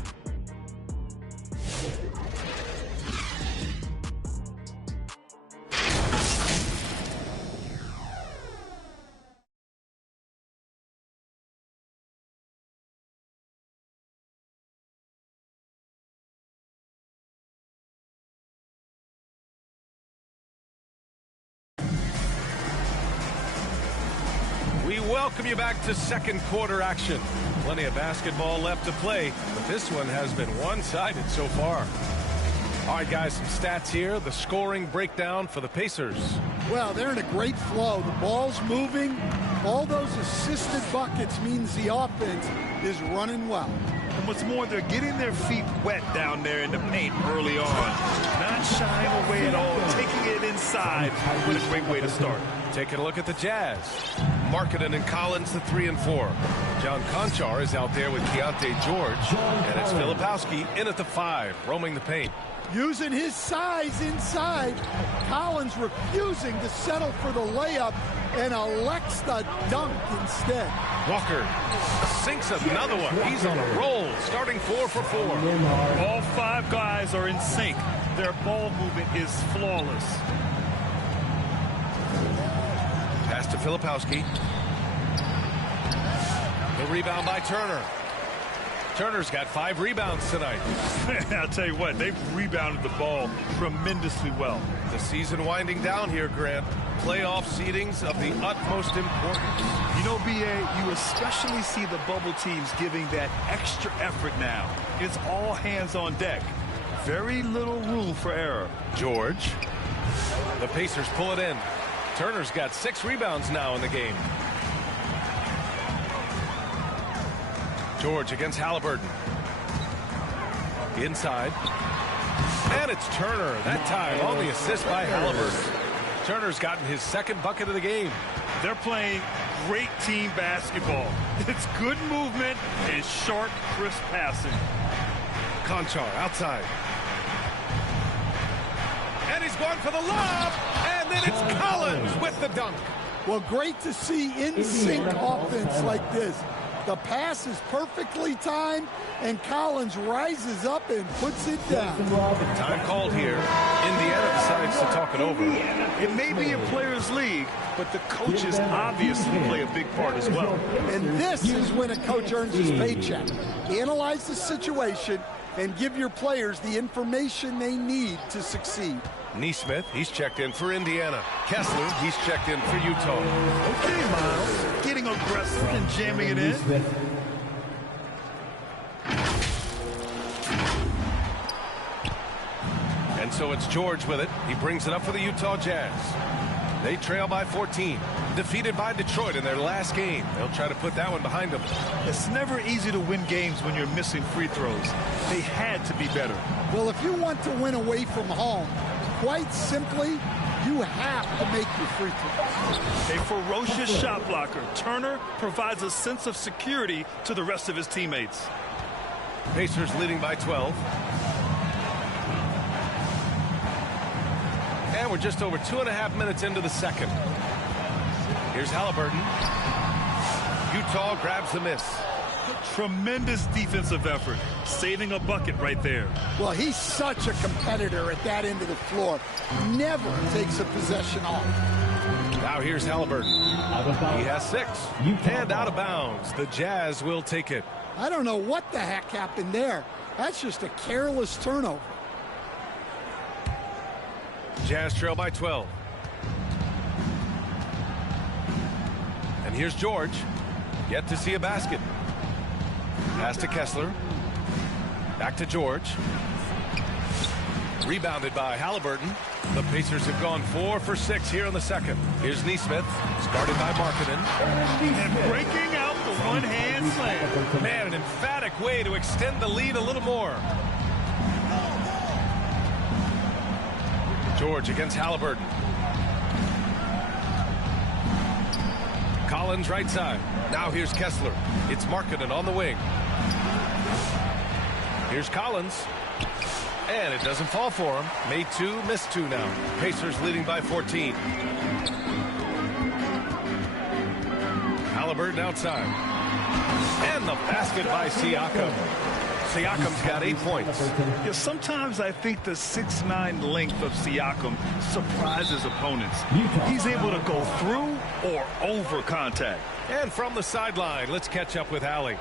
We welcome you back to second quarter action. Plenty of basketball left to play, but this one has been one-sided so far. All right, guys, some stats here. The scoring breakdown for the Pacers. Well, they're in a great flow. The ball's moving. All those assisted buckets means the offense is running well. And what's more, they're getting their feet wet down there in the paint early on. Not shying away at all, taking it inside. What a great way to start. Taking a look at the Jazz. Markkanen and Collins, the 3 and 4. John Conchar is out there with Keontae George. And it's Filipowski in at the 5, roaming the paint. Using his size inside. Collins refusing to settle for the layup and elects the dunk instead. Walker sinks another one. He's on a roll, starting 4 for 4. All 5 guys are in sync. Their ball movement is flawless. Pass to Filipowski. The rebound by Turner. Turner's got 5 rebounds tonight. I'll tell you what, they've rebounded the ball tremendously well. The season winding down here, Grant. Playoff seedings of the utmost importance. You know, B.A., you especially see the bubble teams giving that extra effort now. It's all hands on deck. Very little room for error. George. The Pacers pull it in. Turner's got 6 rebounds now in the game. George against Halliburton. Inside. And it's Turner. That time on the assist by Halliburton. Turner's gotten his 2nd bucket of the game. They're playing great team basketball. It's good movement and sharp, crisp passing. Conchar outside. And he's going for the lob. And then it's Collins with the dunk. Well, great to see in-sync offense like this. The pass is perfectly timed, and Collins rises up and puts it down. Time called here. Indiana decides to talk it over. It may be a players' league, but the coaches obviously play a big part as well. And this is when a coach earns his paycheck. Analyze the situation and give your players the information they need to succeed. Neesmith, he's checked in for Indiana. Kessler, he's checked in for Utah. Okay, Miles, getting aggressive and jamming it in. And so it's George with it. He brings it up for the Utah Jazz. They trail by 14. Defeated by Detroit in their last game. They'll try to put that one behind them. It's never easy to win games when you're missing free throws. They had to be better. Well, if you want to win away from home, quite simply, you have to make your free throws. A ferocious shot blocker, Turner provides a sense of security to the rest of his teammates. Pacers leading by 12. And we're just over 2.5 minutes into the second. Here's Halliburton. Utah grabs the miss. Tremendous defensive effort, saving a bucket right there. Well, he's such a competitor at that end of the floor. Never takes a possession off. Now here's Halliburton. He has 6. And out of bounds. The Jazz will take it. I don't know what the heck happened there. That's just a careless turnover. Jazz trail by 12. And here's George. Yet to see a basket. Pass to Kessler. Back to George. Rebounded by Halliburton. The Pacers have gone 4 for 6 here in the second. Here's Neesmith. Started by Markkanen. And breaking out the one-hand slam. Man, an emphatic way to extend the lead a little more. George against Halliburton. Collins right side. Now here's Kessler. It's Markkanen on the wing. Here's Collins. And it doesn't fall for him. Made 2, missed 2 now. Pacers leading by 14. Halliburton outside. And the basket by Siakam. Siakam's got 8 points. Yeah, sometimes I think the 6'9" length of Siakam surprises opponents. He's able to go through or over contact. And from the sideline, let's catch up with Allie.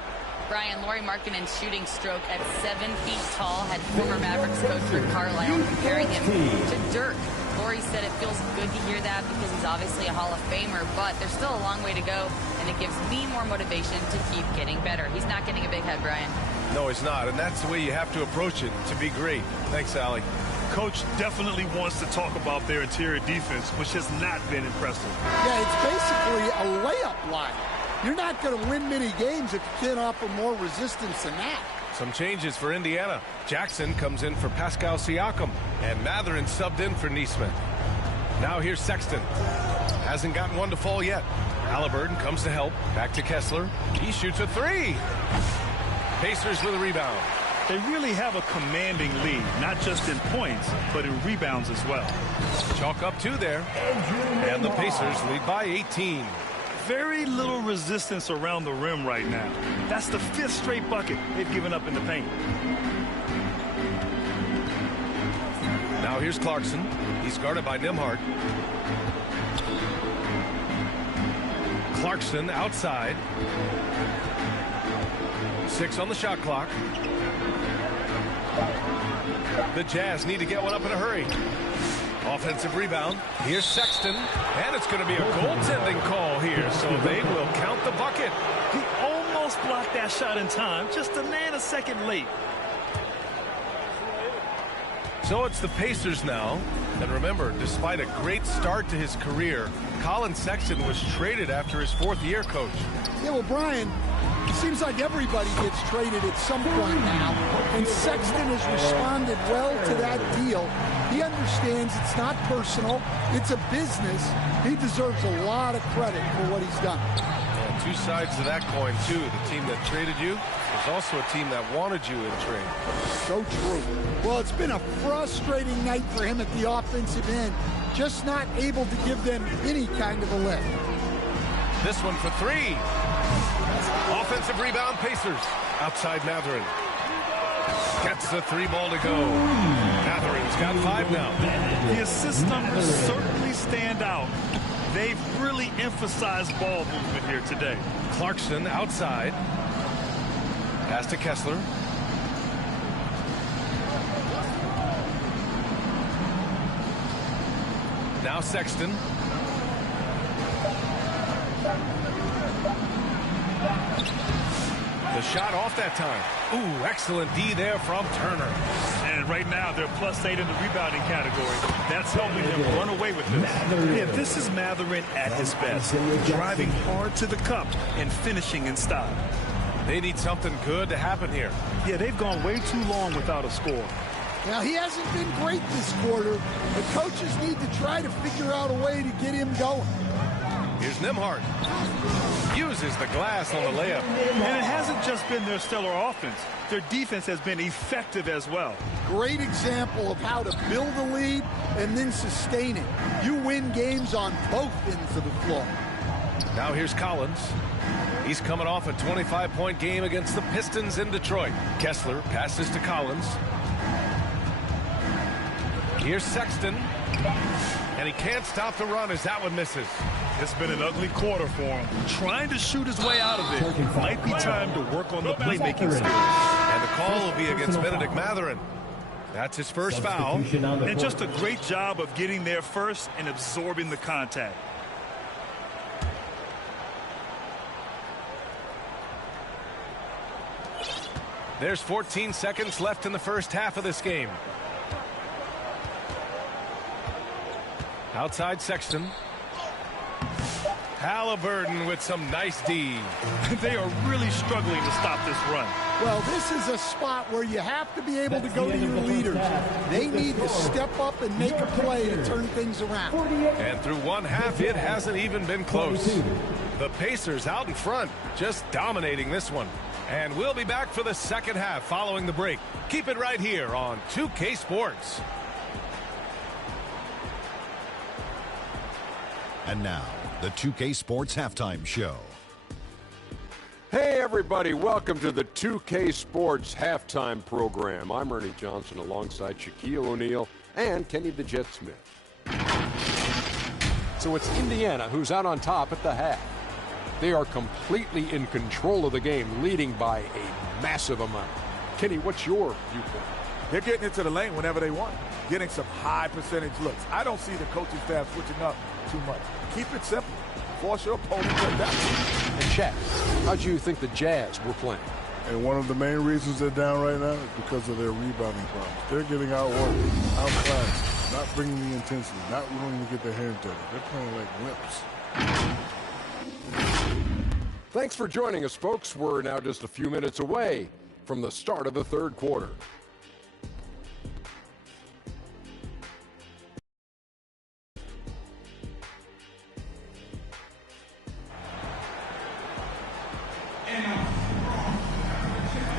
Brian, Lauri Markkanen's shooting stroke at 7 feet tall had former Mavericks coach Rick Carlisle comparing him to Dirk. Lauri said it feels good to hear that because he's obviously a Hall of Famer, but there's still a long way to go, and it gives me more motivation to keep getting better. He's not getting a big head, Brian. No, he's not, and that's the way you have to approach it to be great. Thanks, Allie. Coach definitely wants to talk about their interior defense, which has not been impressive. Yeah, it's basically a layup line. You're not going to win many games if you can't offer more resistance than that. Some changes for Indiana. Jackson comes in for Pascal Siakam, and Mathurin subbed in for Neesmith. Now here's Sexton. Hasn't gotten one to fall yet. Halliburton comes to help. Back to Kessler. He shoots a 3. Pacers with a rebound. They really have a commanding lead, not just in points, but in rebounds as well. Chalk up 2 there. And the Pacers lead by 18. Very little resistance around the rim right now. That's the 5th straight bucket they've given up in the paint. Now here's Clarkson. He's guarded by Nembhard. Clarkson outside. 6 on the shot clock. The Jazz need to get one up in a hurry. Offensive rebound. Here's Sexton. And it's going to be a goaltending call here, so they will count the bucket. He almost blocked that shot in time, just a nanosecond late. So it's the Pacers now. And remember, despite a great start to his career, Colin Sexton was traded after his 4th year, Coach. Yeah, well, Brian, it seems like everybody gets traded at some point now, and Sexton has responded well to that deal. He understands it's not personal, it's a business. He deserves a lot of credit for what he's done. Yeah, 2 sides to that coin, too. The team that traded you is also a team that wanted you in trade. So true. Well, it's been a frustrating night for him at the offensive end, just not able to give them any kind of a lift. This one for 3. Offensive rebound, Pacers. Outside Mathurin. Gets the 3 ball to go. Matherin's got 5 now. The assist numbers certainly stand out. They've really emphasized ball movement here today. Clarkson outside. Pass to Kessler. Now Sexton. The shot off that time. Ooh, excellent D there from Turner. And right now, they're +8 in the rebounding category. That's helping them run away with this. Yeah, this is Mathurin at his best. Driving hard to the cup and finishing in style. They need something good to happen here. Yeah, they've gone way too long without a score. Now, he hasn't been great this quarter. The coaches need to try to figure out a way to get him going. Here's Nembhard. Uses the glass on the layup. And it hasn't just been their stellar offense. Their defense has been effective as well. Great example of how to build a lead and then sustain it. You win games on both ends of the floor. Now here's Collins. He's coming off a 25-point game against the Pistons in Detroit. Kessler passes to Collins. Here's Sexton. And he can't stop the run as that one misses. It's been an ugly quarter for him. Trying to shoot his way out of it. Might be time to work on the playmaking skills. And the call will be against Benedict Mathurin. That's his first foul. And just a great job of getting there first and absorbing the contact. There's 14 seconds left in the first half of this game. Outside Sexton. Halliburton with some nice D. They are really struggling to stop this run. Well, this is a spot where you have to be able to go to your leaders. They need to step up and make a play to turn things around. And through one half, it hasn't even been close. The Pacers out in front, just dominating this one. And we'll be back for the second half following the break. Keep it right here on 2K Sports. And now, the 2K Sports Halftime Show. Hey, everybody. Welcome to the 2K Sports Halftime Program. I'm Ernie Johnson alongside Shaquille O'Neal and Kenny the Jet Smith. So it's Indiana who's out on top at the half. They are completely in control of the game, leading by a massive amount. Kenny, what's your viewpoint? They're getting into the lane whenever they want, getting some high percentage looks. I don't see the coaching staff switching up too much. Keep it simple. Force your opponent to adapt. And Shaq, how do you think the Jazz were playing? And one of the main reasons they're down right now is because of their rebounding problems. They're getting outworked, outclassed, not bringing the intensity, not willing to get their hands dirty. They're playing like wimps. Thanks for joining us, folks. We're now just a few minutes away from the start of the third quarter.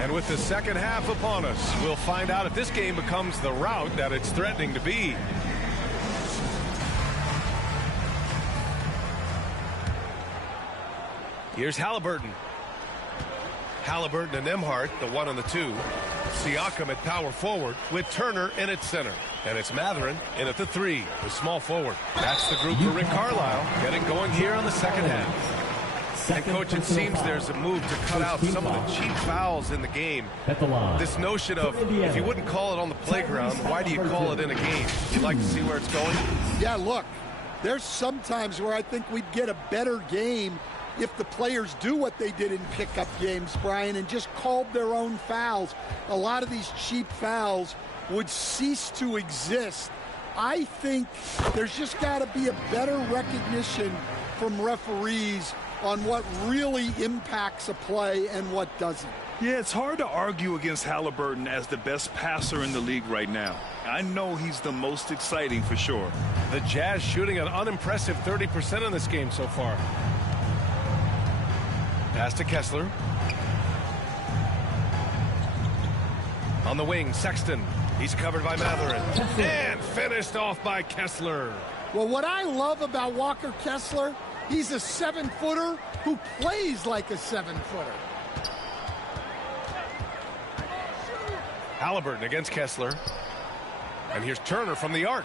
And with the second half upon us, we'll find out if this game becomes the rout that it's threatening to be. Here's Halliburton. Halliburton and Nembhard, the 1 and the 2. Siakam at power forward with Turner in at center. And it's Mathurin in at the 3, the small forward. That's the group for Rick Carlisle getting going here on the second half. And, Coach, it seems there's a move to cut out some of the cheap fouls in the game. This notion of, if you wouldn't call it on the playground, why do you call it in a game? You'd like to see where it's going? Yeah, look, there's some times where I think we'd get a better game if the players do what they did in pickup games, Brian, and just called their own fouls. A lot of these cheap fouls would cease to exist. I think there's just got to be a better recognition from referees on what really impacts a play and what doesn't. Yeah, it's hard to argue against Halliburton as the best passer in the league right now. I know he's the most exciting for sure. The Jazz shooting an unimpressive 30% in this game so far. Pass to Kessler. On the wing, Sexton. He's covered by Mathurin. And finished off by Kessler. Well, what I love about Walker Kessler, he's a 7-footer who plays like a 7-footer. Halliburton against Kessler. And here's Turner from the arc.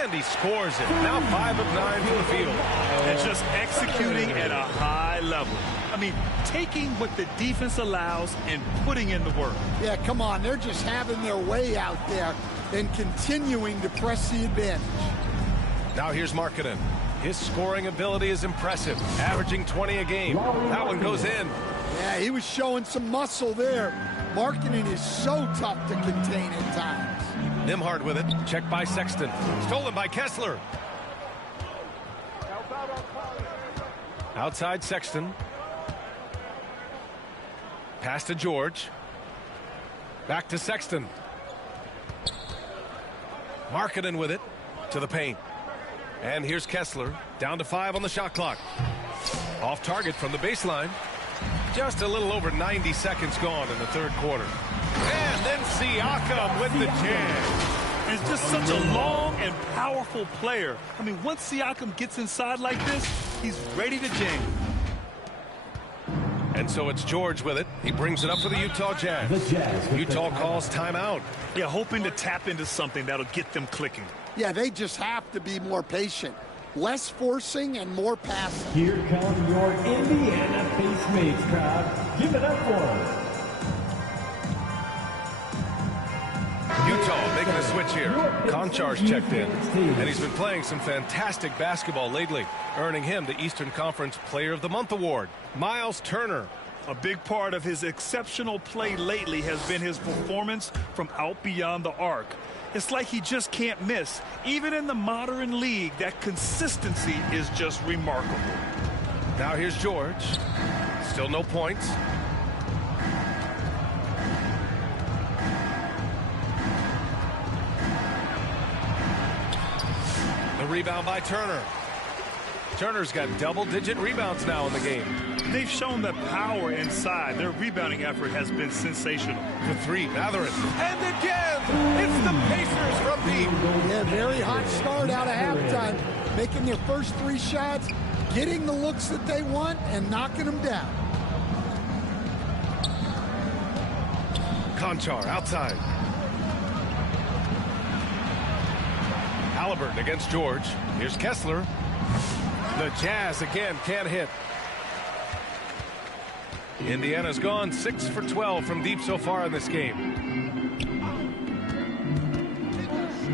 And he scores it. Now 5 of 9 from the field. And just executing at a high level. I mean, taking what the defense allows and putting in the work. Yeah, come on. They're just having their way out there and continuing to press the advantage. Now here's Markkanen. His scoring ability is impressive, averaging 20 a game. That one goes in. Yeah, he was showing some muscle there. Markkanen is so tough to contain at times. Nembhard with it. Checked by Sexton. Stolen by Kessler. Outside Sexton. Pass to George. Back to Sexton. Markkanen with it. To the paint. And here's Kessler. Down to 5 on the shot clock. Off target from the baseline. Just a little over 90 seconds gone in the third quarter. And then Siakam with the jam. He's just such a long and powerful player. I mean, once Siakam gets inside like this, he's ready to jam. And so it's George with it. He brings it up for the Utah Jazz. Utah calls timeout. Yeah, hoping to tap into something that'll get them clicking. Yeah, they just have to be more patient. Less forcing and more passing. Here come your Indiana face mates, crowd. Give it up for them. Utah making a switch here. Konchar's checked in, and he's been playing some fantastic basketball lately, earning him the Eastern Conference Player of the Month award. Miles Turner. A big part of his exceptional play lately has been his performance from out beyond the arc. It's like he just can't miss. Even in the modern league, that consistency is just remarkable. Now here's George. Still no points. The rebound by Turner. Turner's got double-digit rebounds now in the game. They've shown the power inside. Their rebounding effort has been sensational. For three, Matherin. And again, it's the Pacers from deep. Yeah, very hot start out of halftime. Making their first three shots, getting the looks that they want, and knocking them down. Konchar outside. Halliburton against George. Here's Kessler. The Jazz again can't hit. Indiana's gone 6 for 12 from deep so far in this game.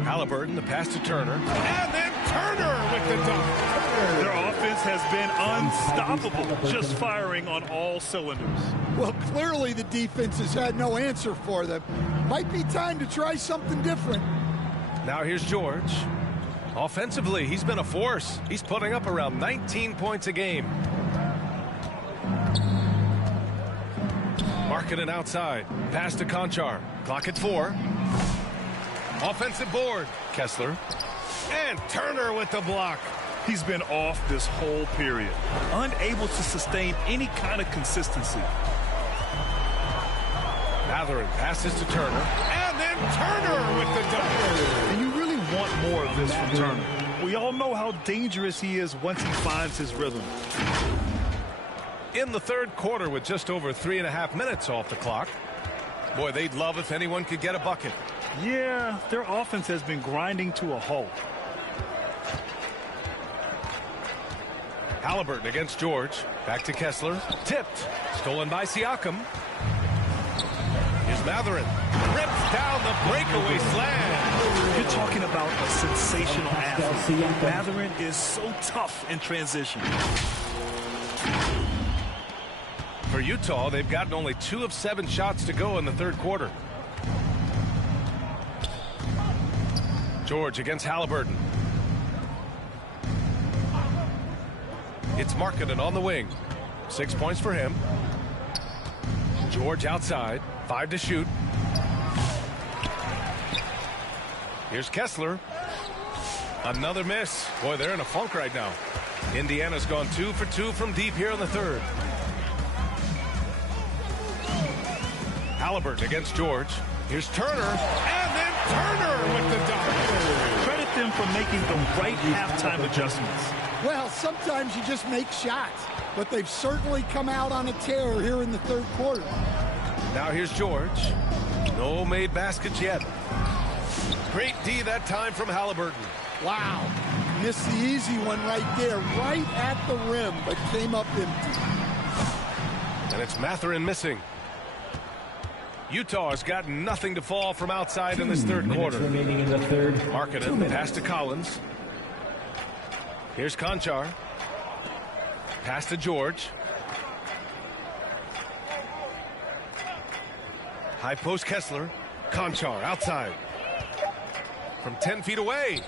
Halliburton, the pass to Turner. And then Turner with the dunk. Their offense has been unstoppable, just firing on all cylinders. Well, clearly the defense has had no answer for them. Might be time to try something different. Now here's George. Offensively, he's been a force. He's putting up around 19 points a game. Markkanen outside. Pass to Konchar. Clock at 4. Offensive board. Kessler. And Turner with the block. He's been off this whole period. Unable to sustain any kind of consistency. Matherin passes to Turner. And then Turner with the dunk. And you really want more of this from Turner. We all know how dangerous he is once he finds his rhythm. In the third quarter with just over 3.5 minutes off the clock. Boy, they'd love if anyone could get a bucket. Yeah, their offense has been grinding to a halt. Halliburton against George. Back to Kessler. Tipped. Stolen by Siakam. Here's Matherin. Rips down the breakaway slam. You're talking about a sensational athlete. Matherin is so tough in transition. For Utah, they've gotten only 2 of 7 shots to go in the third quarter. George against Halliburton. It's Markkanen on the wing. 6 points for him. George outside. 5 to shoot. Here's Kessler. Another miss. Boy, they're in a funk right now. Indiana's gone 2 for 2 from deep here in the third. Halliburton against George. Here's Turner. And then Turner with the dunk. Credit them for making the right halftime adjustments. Well, sometimes you just make shots, but they've certainly come out on a tear here in the third quarter. Now here's George. No made baskets yet. Great D that time from Halliburton. Wow. Missed the easy one right there, right at the rim, but came up empty. And it's Matherin missing. Utah has got nothing to fall from outside in this third quarter. Remaining in the third. Markkanen, pass to Collins. Here's Konchar. Pass to George. High post Kessler. Konchar outside. From 10 feet away.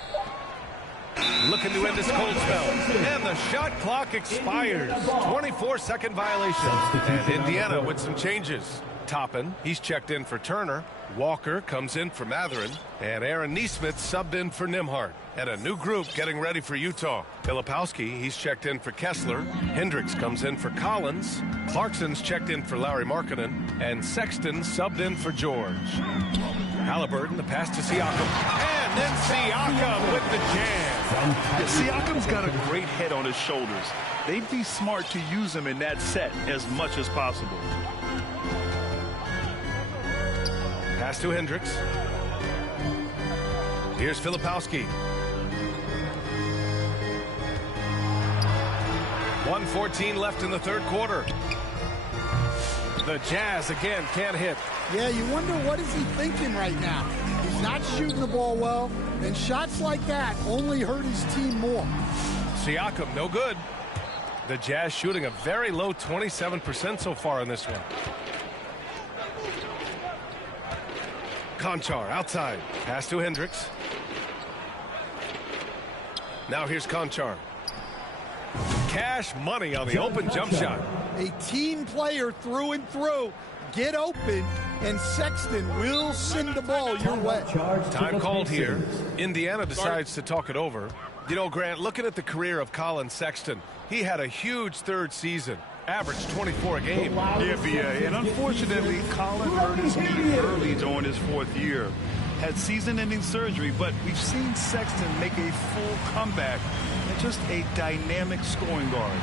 Looking to end this cold spell. And the shot clock expires. 24-second violation. And Indiana with some changes. Toppin, he's checked in for Turner. Walker comes in for Matherin. And Aaron Nesmith subbed in for Nimhart. And a new group getting ready for Utah. Filipowski, he's checked in for Kessler. Hendricks comes in for Collins. Clarkson's checked in for Larry Markkanen. And Sexton subbed in for George. Halliburton, the pass to Siakam. And then Siakam with the jam. Yeah, Siakam's got a great head on his shoulders. They'd be smart to use him in that set as much as possible. Pass to Hendricks. Here's Filipowski. 1:14 left in the third quarter. The Jazz again can't hit. Yeah, you wonder what is he thinking right now. He's not shooting the ball well, and shots like that only hurt his team more. Siakam, no good. The Jazz shooting a very low 27% so far in this one. Conchar outside. Pass to Hendricks. Now here's Conchar. Cash money on the open jump shot. A team player through and through. Get open, and Sexton will send the ball your way. Time called here. Indiana decides to talk it over. You know, Grant, looking at the career of Colin Sexton, he had a huge third season. Averaged 24 a game. Yeah, B.A. And unfortunately, Colin hurt his knee early during his fourth year. Had season-ending surgery, but we've seen Sexton make a full comeback and just a dynamic scoring guard.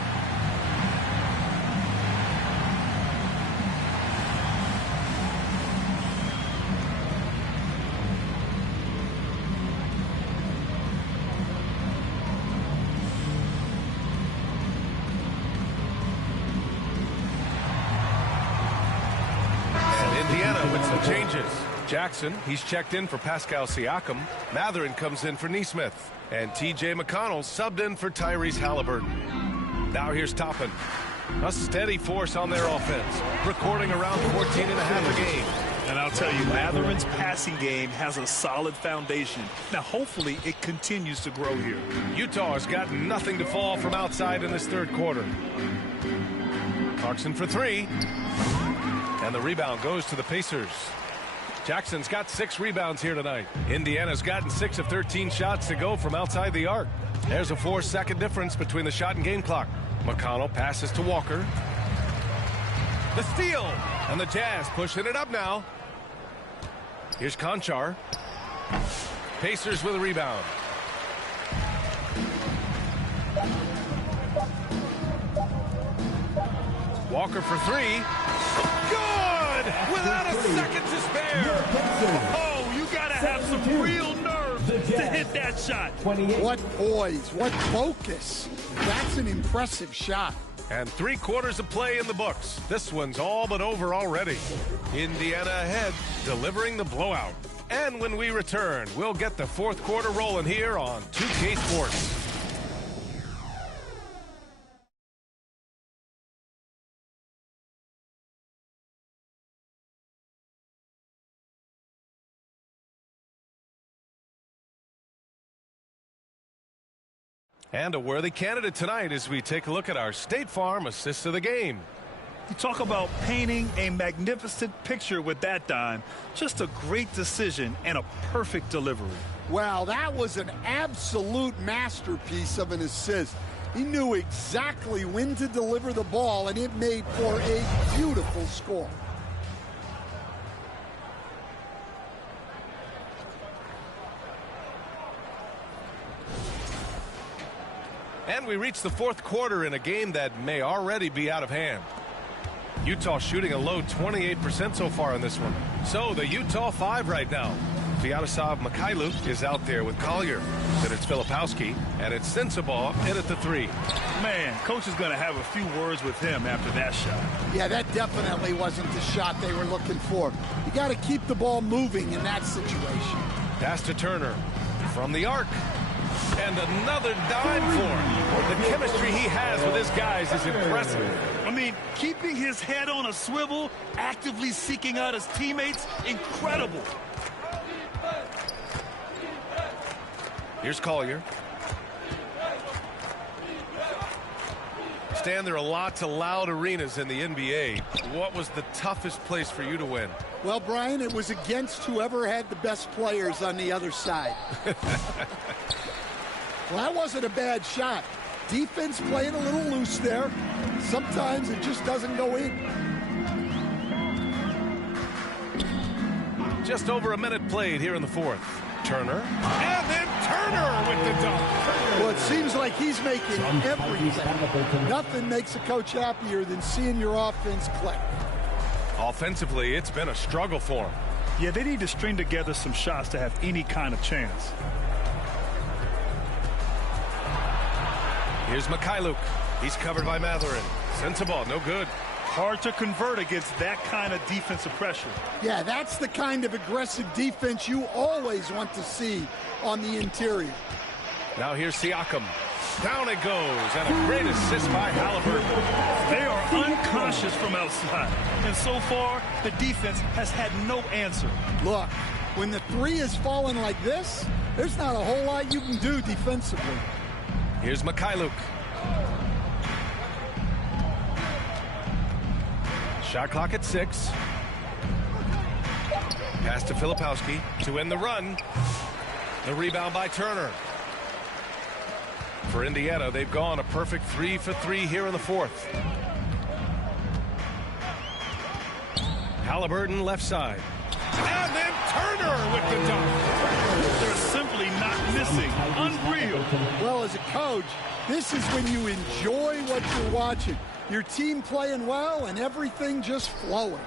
Changes. Jackson, he's checked in for Pascal Siakam. Matherin comes in for Nesmith. And T.J. McConnell subbed in for Tyrese Halliburton. Now here's Toppin. A steady force on their offense, recording around 14 and a half a game. And I'll tell you, Matherin's passing game has a solid foundation. Now, hopefully, it continues to grow here. Utah has got nothing to fall from outside in this third quarter. Clarkson for three. And the rebound goes to the Pacers. Jackson's got 6 rebounds here tonight. Indiana's gotten 6 of 13 shots to go from outside the arc. There's a 4-second difference between the shot and game clock. McConnell passes to Walker. The steal. And the Jazz pushing it up now. Here's Conchar. Pacers with a rebound. Walker for three. Good! Without a second to spare. Oh, you gotta have some real nerve to hit that shot. What poise, what focus. That's an impressive shot. And 3 quarters of play in the books. This one's all but over already. Indiana ahead, delivering the blowout. And when we return, we'll get the fourth quarter rolling here on 2K Sports. And a worthy candidate tonight as we take a look at our State Farm assist of the game. You talk about painting a magnificent picture with that dime. Just a great decision and a perfect delivery. Wow, that was an absolute masterpiece of an assist. He knew exactly when to deliver the ball, and it made for a beautiful score. And we reach the fourth quarter in a game that may already be out of hand. Utah shooting a low 28% so far in this one. So the Utah 5 right now. Vyacheslav Mikhailuk is out there with Collier. Then it's Filipowski, and it's Sensabaugh in at the 3. Man, coach is going to have a few words with him after that shot. Yeah, that definitely wasn't the shot they were looking for. You got to keep the ball moving in that situation. Pass to Turner from the arc. And another dime for him. The chemistry he has with his guys is impressive. I mean, keeping his head on a swivel, actively seeking out his teammates, incredible. Here's Collier. Stan, there are lots of loud arenas in the NBA. What was the toughest place for you to win? Well, Brian, it was against whoever had the best players on the other side. Well, that wasn't a bad shot. Defense playing a little loose there. Sometimes it just doesn't go in. Just over a minute played here in the fourth. Turner. And then Turner with the dunk. Well, it seems like he's making everything. Nothing makes a coach happier than seeing your offense click. Offensively, it's been a struggle for him. Yeah, they need to string together some shots to have any kind of chance. Here's Mikhailuk. He's covered by Matherin. Sends the ball, no good. Hard to convert against that kind of defensive pressure. Yeah, that's the kind of aggressive defense you always want to see on the interior. Now here's Siakam. Down it goes, and a great assist by Halliburton. They are unconscious from outside, and so far, the defense has had no answer. Look, when the three is falling like this, there's not a whole lot you can do defensively. Here's Mikhailuk. Shot clock at 6. Pass to Filipowski to end the run. The rebound by Turner. For Indiana, they've gone a perfect 3 for 3 here in the fourth. Halliburton left side. And then Turner with the dunk. They're simply not missing. Unreal. Well, as a coach, this is when you enjoy what you're watching. Your team playing well and everything just flowing.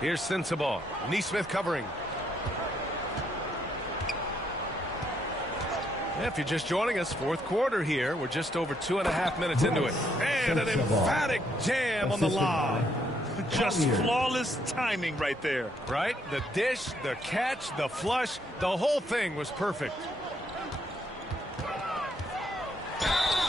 Here's Sensabaugh. Neesmith covering. If you're just joining us, fourth quarter here. We're just over 2.5 minutes into it. And an emphatic jam on the lob. Just flawless timing right there. Right? The dish, the catch, the flush, the whole thing was perfect.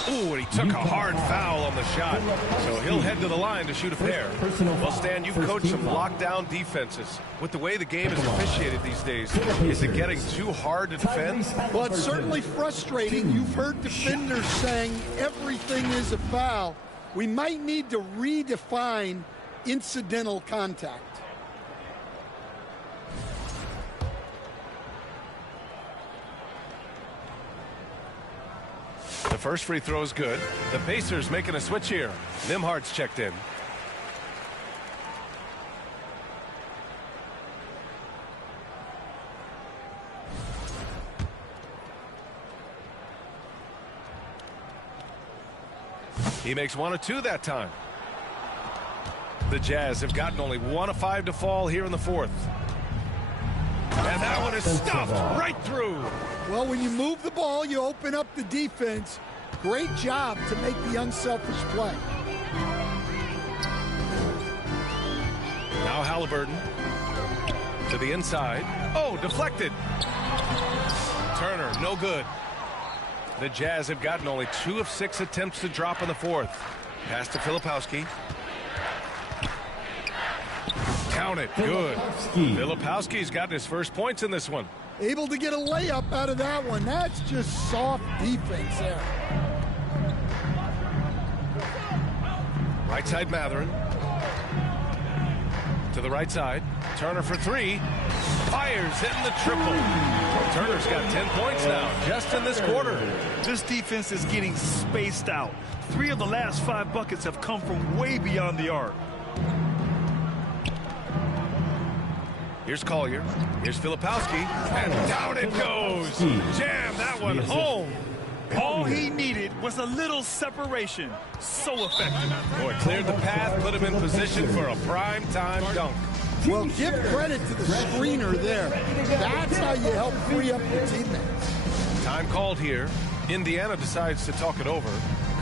Ooh, and he took a hard foul on the shot. So he'll head to the line to shoot a pair. Well, Stan, you've coached some lockdown defenses. With the way the game is officiated these days, is it getting too hard to defend? Well, it's certainly frustrating. You've heard defenders saying everything is a foul. We might need to redefine incidental contact. The first free throw is good. The Pacers making a switch here. Nimhard's checked in. He makes 1 of 2 that time. The Jazz have gotten only 1 of 5 to fall here in the fourth. And that one is stuffed right through. Well, when you move the ball, you open up the defense. Great job to make the unselfish play. Now Halliburton to the inside. Oh, deflected. Turner, no good. The Jazz have gotten only 2 of 6 attempts to drop in the fourth. Pass to Filipowski. Count it. Good. Filipowski's gotten his first points in this one. Able to get a layup out of that one. That's just soft defense there. Right side Matherin. To the right side. Turner for 3. Fires, hitting the triple. Turner's got 10 points now, just in this quarter. This defense is getting spaced out. 3 of the last 5 buckets have come from way beyond the arc. Here's Collier. Here's Filipowski. And down it goes. Jam that one home. All he needed was a little separation. So effective. Boy, cleared the path, put him in position for a prime-time dunk. Well, give credit to the screener there. That's how you help free up your teammates. Time called here. Indiana decides to talk it over.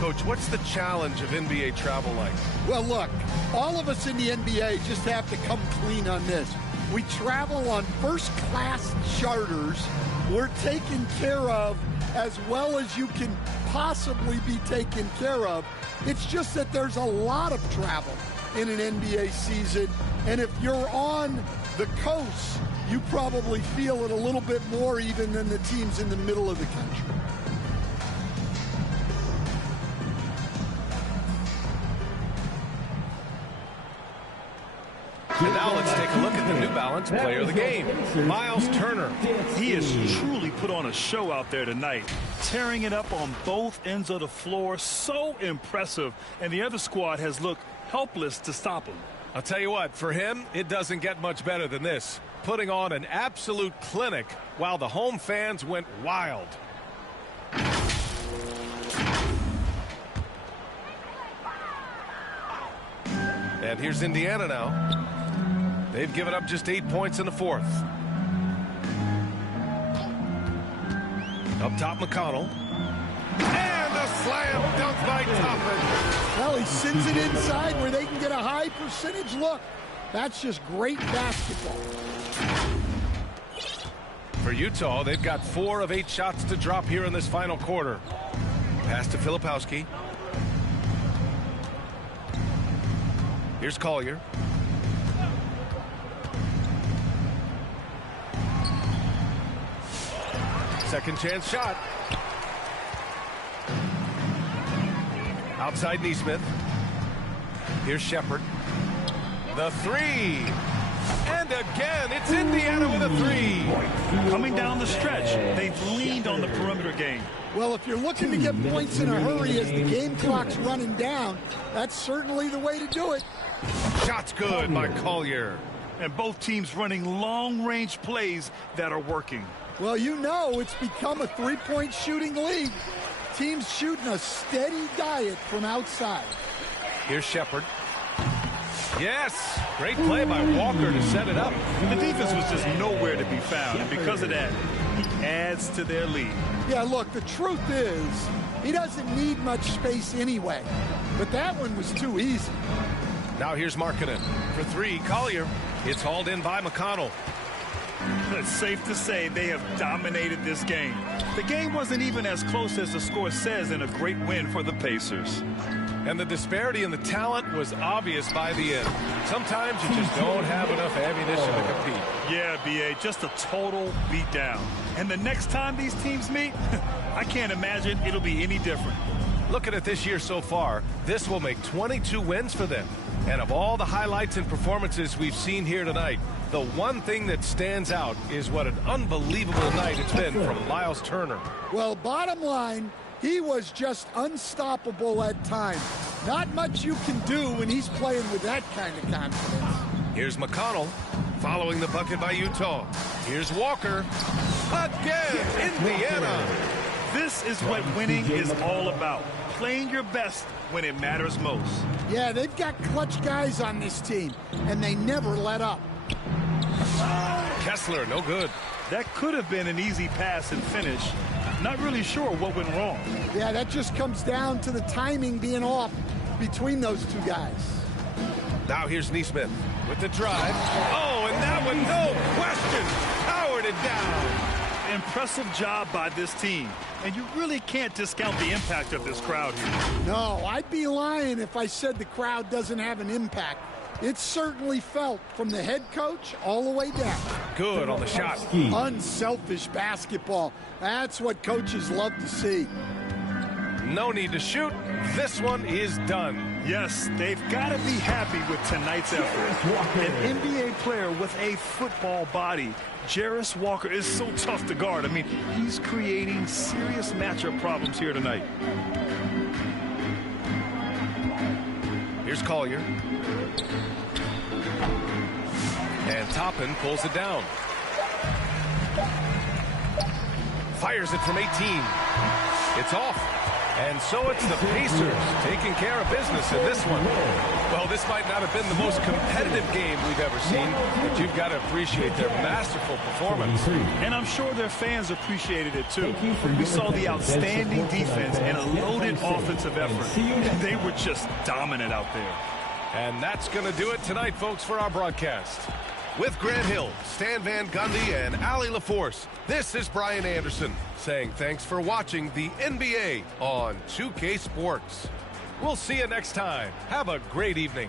Coach, what's the challenge of NBA travel like? Well, look, all of us in the NBA just have to come clean on this. We travel on first-class charters. We're taken care of as well as you can possibly be taken care of. It's just that there's a lot of travel in an NBA season, and if you're on the coast, you probably feel it a little bit more even than the teams in the middle of the country. And now let's take a look at the New Balance player of the game, Miles Turner. He has truly put on a show out there tonight, tearing it up on both ends of the floor. So impressive, and the other squad has looked helpless to stop him. I'll tell you what, for him, it doesn't get much better than this. Putting on an absolute clinic while the home fans went wild. And here's Indiana now. They've given up just 8 points in the fourth. Up top, McConnell. And a slam dunk by Toppin. Well, he sends it inside where they can get a high percentage look. That's just great basketball. For Utah, they've got 4 of 8 shots to drop here in this final quarter. Pass to Filipowski. Here's Collier. Second chance shot. Outside Neesmith. Here's Shepard. The three. And again, it's Indiana with a three. Coming down the stretch, they've leaned on the perimeter game. Well, if you're looking to get points in a hurry as the game clock's running down, that's certainly the way to do it. Shot's good by Collier. And both teams running long-range plays that are working. Well, you know it's become a three-point shooting league. Teams shooting a steady diet from outside. Here's Shepard. Yes, great play by Walker to set it up. The defense was just nowhere to be found, and because of that, he adds to their lead. Yeah, look, the truth is, he doesn't need much space anyway, but that one was too easy. Now here's Markkanen. For three, Collier. It's hauled in by McConnell. It's safe to say they have dominated this game. The game wasn't even as close as the score says in a great win for the Pacers. And the disparity in the talent was obvious by the end. Sometimes you just don't have enough ammunition to compete. Yeah, B.A., just a total beatdown. And the next time these teams meet, I can't imagine it'll be any different. Looking at this year so far, this will make 22 wins for them. And of all the highlights and performances we've seen here tonight, the one thing that stands out is what an unbelievable night it's been from Miles Turner. Well, bottom line, he was just unstoppable at times. Not much you can do when he's playing with that kind of confidence. Here's McConnell following the bucket by Utah. Here's Walker. Again, Indiana. This is what winning is all about. Playing your best when it matters most. Yeah, they've got clutch guys on this team, and they never let up. Kessler, no good. That could have been an easy pass and finish. Not really sure what went wrong. Yeah, that just comes down to the timing being off between those two guys. Now here's Neesmith with the drive. Oh, and that one, no question, powered it down. Impressive job by this team. And you really can't discount the impact of this crowd here. No, I'd be lying if I said the crowd doesn't have an impact. It's certainly felt from the head coach all the way down. Good on the shot. Unselfish basketball. That's what coaches love to see. No need to shoot. This one is done. Yes, they've got to be happy with tonight's effort. An NBA player with a football body. Jarris Walker is so tough to guard. I mean, he's creating serious matchup problems here tonight. Here's Collier. And Toppin pulls it down. Fires it from 18. It's off. And so it's the Pacers taking care of business in this one. Well, this might not have been the most competitive game we've ever seen, but you've got to appreciate their masterful performance. And I'm sure their fans appreciated it too. We saw the outstanding defense and a loaded offensive effort. They were just dominant out there. And that's going to do it tonight, folks, for our broadcast. With Grant Hill, Stan Van Gundy, and Allie LaForce, this is Brian Anderson saying thanks for watching the NBA on 2K Sports. We'll see you next time. Have a great evening.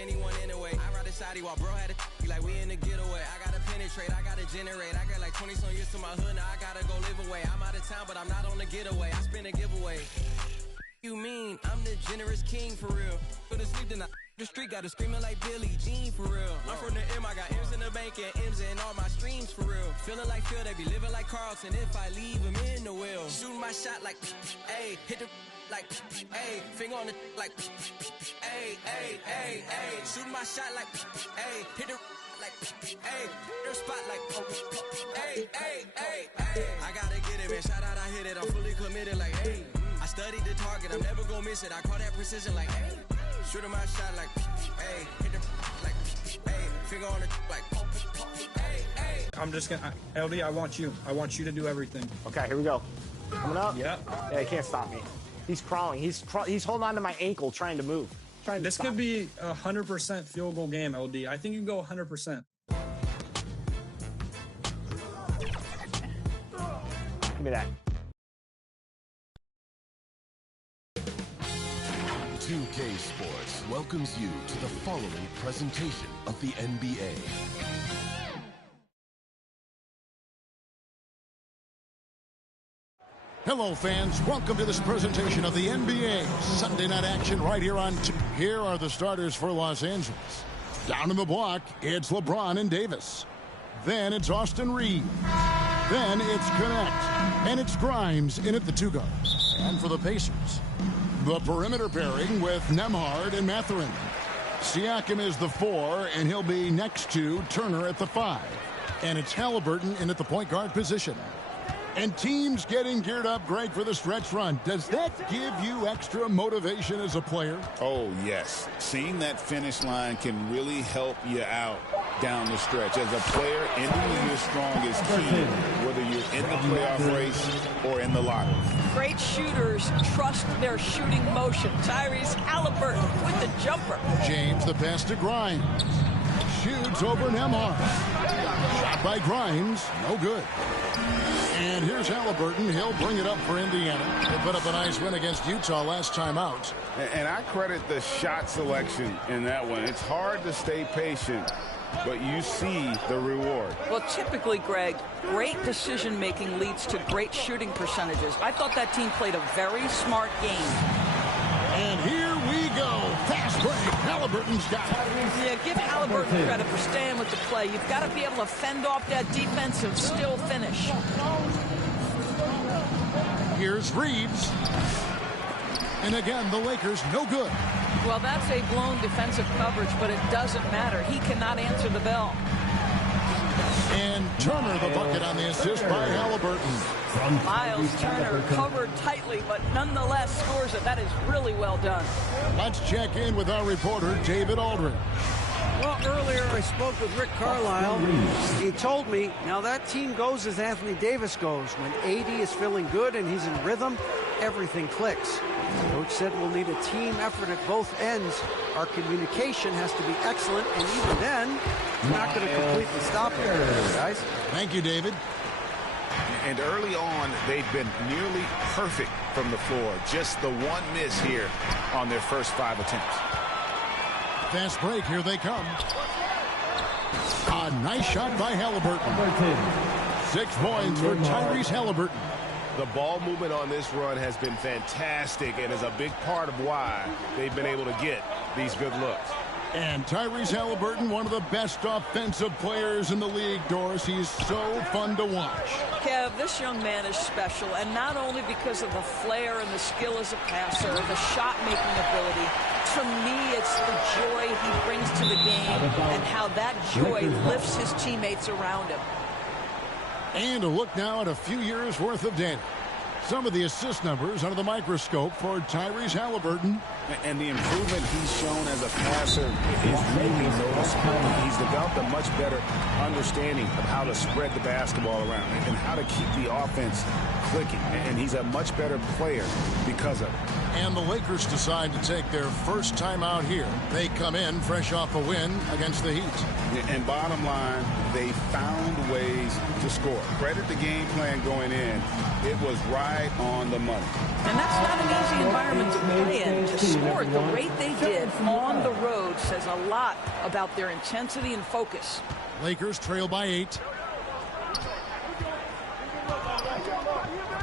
Anyone anyway, I ride the shotty while bro had a like we in the getaway. I gotta penetrate, I gotta generate. I got like 20 some years to my hood, now I gotta go live away. I'm out of town, but I'm not on the getaway. I spin a giveaway. You mean I'm the generous king for real? Go to sleep tonight. The street got to screaming like Billie Jean for real. I'm from the M, I got M's in the bank and M's in all my streams for real. Feeling like Phil, they be living like Carlton if I leave him in the wheel. Shooting my shot like, ayy, hit the like, ayy, finger on the like, ayy, ayy, ayy, ayy. Shooting my shot like, ayy, hit the like, ayy, their spot like, ayy, ayy, ayy, ayy. I gotta get it, man. Shout out, I hit it. I'm fully committed like, ayy. I studied the target, I'm never gonna miss it. I call that precision like, ayy. Shooting my shot like, ayy, hit the like, ayy, finger on it like, ayy, ayy. I'm just gonna, LD, I want you to do everything. Okay, here we go. Coming up. Yeah. Yeah, he can't stop me. He's crawling. He's holding on to my ankle, trying to move. This could be a 100% field goal game, LD. I think you can go 100%. Give me that. 2K Sports welcomes you to the following presentation of the NBA. Hello, fans. Welcome to this presentation of the NBA. Sunday night action right here on 2. Here are the starters for Los Angeles. Down in the block, it's LeBron and Davis. Then it's Austin Reeves. Then it's Connect. And it's Grimes in at the 2 guard. And for the Pacers, the perimeter pairing with Nembhard and Mathurin. Siakam is the 4, and he'll be next to Turner at the 5. And it's Halliburton in at the point guard position. And teams getting geared up, Greg, for the stretch run. Does that give you extra motivation as a player? Oh, yes. Seeing that finish line can really help you out down the stretch. As a player, ending your strong is key, whether you're in the playoff race or in the lottery. Great shooters trust their shooting motion. Tyrese Halliburton with the jumper. James, the pass to Grimes. Shoots over Nembhard. Shot by Grimes. No good. And here's Halliburton. He'll bring it up for Indiana. They put up a nice win against Utah last time out. And I credit the shot selection in that one. It's hard to stay patient, but you see the reward. Well, typically, Greg, great decision-making leads to great shooting percentages. I thought that team played a very smart game. And here we go. Fast break. Halliburton's got it. Yeah, give Halliburton credit for staying with the play. You've got to be able to fend off that defensive still finish. Here's Reeves. And again, the Lakers no good. Well, that's a blown defensive coverage, but it doesn't matter. He cannot answer the bell. And Turner the bucket on the assist by Halliburton. Miles Turner covered tightly, but nonetheless scores it. That is really well done. Let's check in with our reporter, David Aldridge. Well, earlier I spoke with Rick Carlisle. He told me, now that team goes as Anthony Davis goes. When AD is feeling good and he's in rhythm, everything clicks. Coach said we'll need a team effort at both ends. Our communication has to be excellent, and even then, we're not going to completely stop it, guys. Thank you, David. And early on, they've been nearly perfect from the floor. Just the one miss here on their first 5 attempts. Fast break, here they come. A nice shot by Halliburton. 6 points for Tyrese Halliburton. The ball movement on this run has been fantastic and is a big part of why they've been able to get these good looks. And Tyrese Halliburton, one of the best offensive players in the league, Doris. He's so fun to watch. Kev, this young man is special, and not only because of the flair and the skill as a passer, the shot-making ability. To me, it's the joy he brings to the game and how that joy lifts his teammates around him. And a look now at a few years' worth of data. Some of the assist numbers under the microscope for Tyrese Halliburton. And the improvement he's shown as a passer is really noticeable. He's developed a much better understanding of how to spread the basketball around and how to keep the offense clicking. And he's a much better player because of it. And the Lakers decide to take their first time out here. They come in fresh off a win against the Heat. And bottom line, they found ways to score. Credit the game plan going in. It was right on the money. And that's not an easy environment to play in. To score at the rate they did on the road says a lot about their intensity and focus. Lakers trail by 8.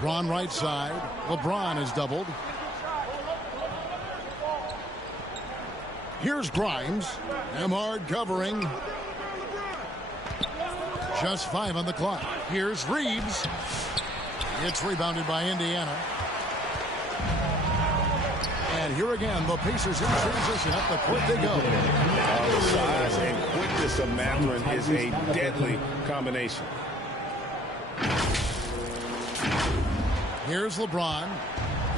LeBron right side. LeBron is doubled. Here's Grimes. Emhard covering. Just 5 on the clock. Here's Reeves. It's rebounded by Indiana. And here again, the Pacers in transition. Up the court they go. The size and quickness of Mathurin is a deadly combination. Here's LeBron.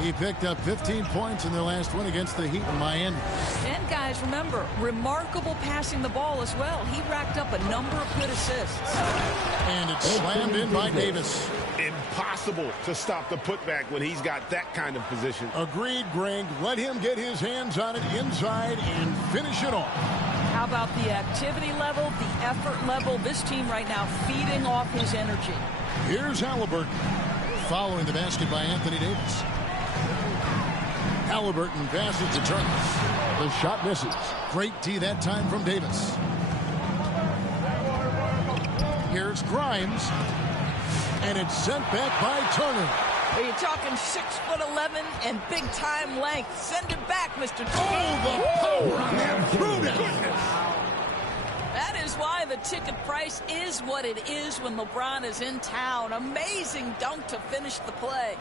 He picked up 15 points in their last win against the Heat in Miami. And guys, remember, remarkable passing the ball as well. He racked up a number of good assists. And it's slammed in by Davis. Impossible to stop the putback when he's got that kind of position. Agreed, Greg. Let him get his hands on it inside and finish it off. How about the activity level, the effort level? This team right now feeding off his energy. Here's Halliburton. Following the basket by Anthony Davis. Halliburton passes to Turner. The shot misses. Great D that time from Davis. Here's Grimes. And it's sent back by Turner. Are you talking 6'11" and big time length? Send it back, Mr. Turner. Oh, the power on that throwdown. That is why the ticket price is what it is when LeBron is in town. Amazing dunk to finish the play.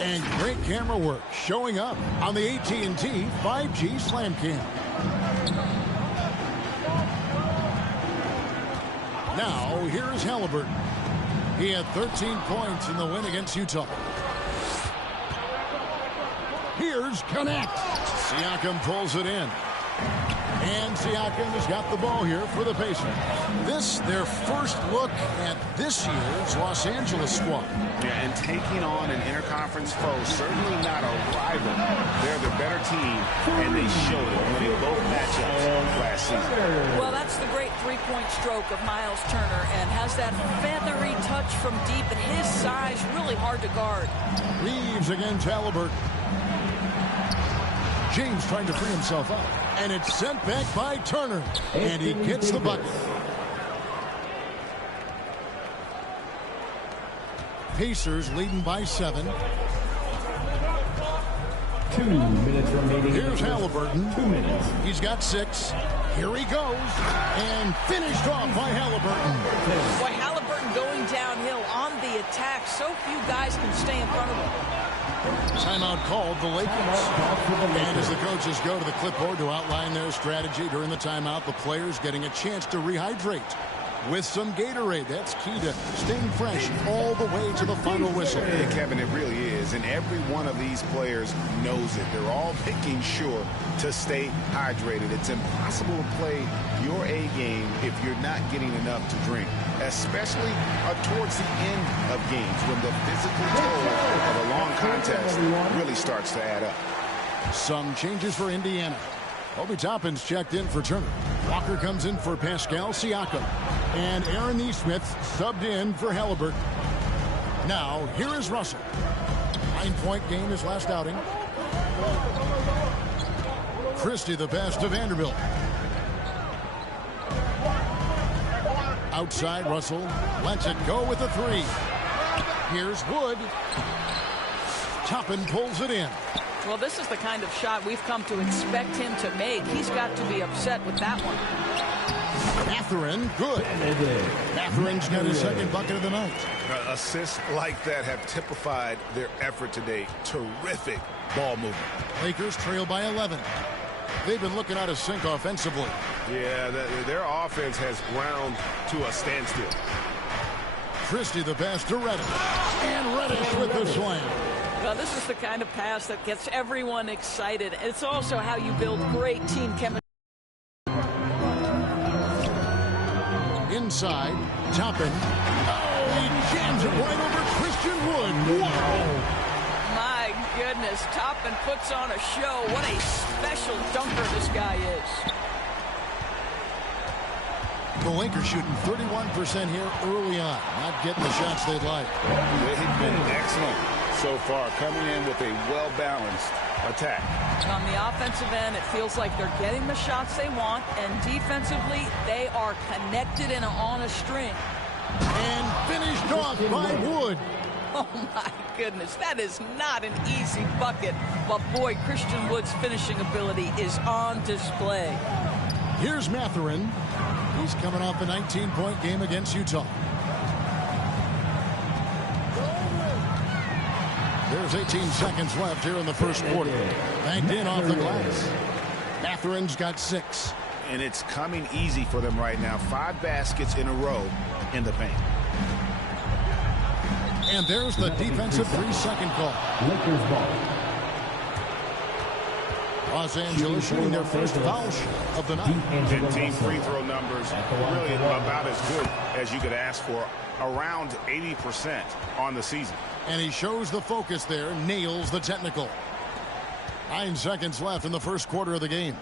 And great camera work showing up on the AT&T 5G Slam Cam. Now, here's Halliburton. He had 13 points in the win against Utah. Here's Connect. Siakam pulls it in. And Siakam has got the ball here for the Pacers. This, their first look at this year's Los Angeles squad. Yeah, and taking on an interconference foe, certainly not a rival. They're the better team, and they showed it winning both matchups last season. Well, that's the great three-point stroke of Miles Turner, and has that feathery touch from deep, and his size really hard to guard. Reeves against Halliburton. James trying to free himself up. And it's sent back by Turner. And he gets the bucket. Pacers leading by 7. 2 minutes remaining. Here's Halliburton. 2 minutes. He's got 6. Here he goes. And finished off by Halliburton. Boy, Halliburton going downhill on the attack. So few guys can stay in front of him. Timeout called the Lakers. And as the coaches go to the clipboard to outline their strategy during the timeout, the players getting a chance to rehydrate with some Gatorade. That's key to staying fresh all the way to the final whistle. Yeah, Kevin, it really is. And every one of these players knows it. They're all making sure to stay hydrated. It's impossible to play your A game if you're not getting enough to drink, especially towards the end of games when the physical toll of a long contest really starts to add up. Some changes for Indiana. Obi Toppin's checked in for Turner. Walker comes in for Pascal Siakam. And Aaron Nesmith subbed in for Halliburton. Now, here is Russell. 9-point game his last outing. Christie the pass to Vanderbilt. Outside, Russell lets it go with a 3. Here's Wood. Toppin pulls it in. Well, this is the kind of shot we've come to expect him to make. He's got to be upset with that one. Mathurin, good. Mathurin's got his second bucket of the night. Assists like that have typified their effort today. Terrific ball movement. Lakers trail by 11. They've been looking out of sync offensively. Yeah, their offense has ground to a standstill. Christie the pass to Reddish. And Reddish with the slam. Well, this is the kind of pass that gets everyone excited. It's also how you build great team chemistry. Inside, Toppin. Oh, he jams it right over Christian Wood. Wow. My goodness, Toppin puts on a show. What a special dunker this guy is. The Lakers shooting 31% here early on. Not getting the shots they'd like. They've been excellent so far, coming in with a well-balanced attack. On the offensive end, it feels like they're getting the shots they want, and defensively, they are connected and on a string. And finished off by Wood. Oh, my goodness. That is not an easy bucket. But, boy, Christian Wood's finishing ability is on display. Here's Mathurin. He's coming off a 19-point game against Utah. There's 18 seconds left here in the first quarter. Banked in off the glass. Mathurin's got 6. And it's coming easy for them right now. 5 baskets in a row in the paint. And there's the defensive 3-second call. Lakers ball. Los Angeles shooting their first foul shot of the night. And team free throw numbers really about as good as you could ask for. Around 80% on the season. And he shows the focus there, nails the technical. 9 seconds left in the first quarter of the game.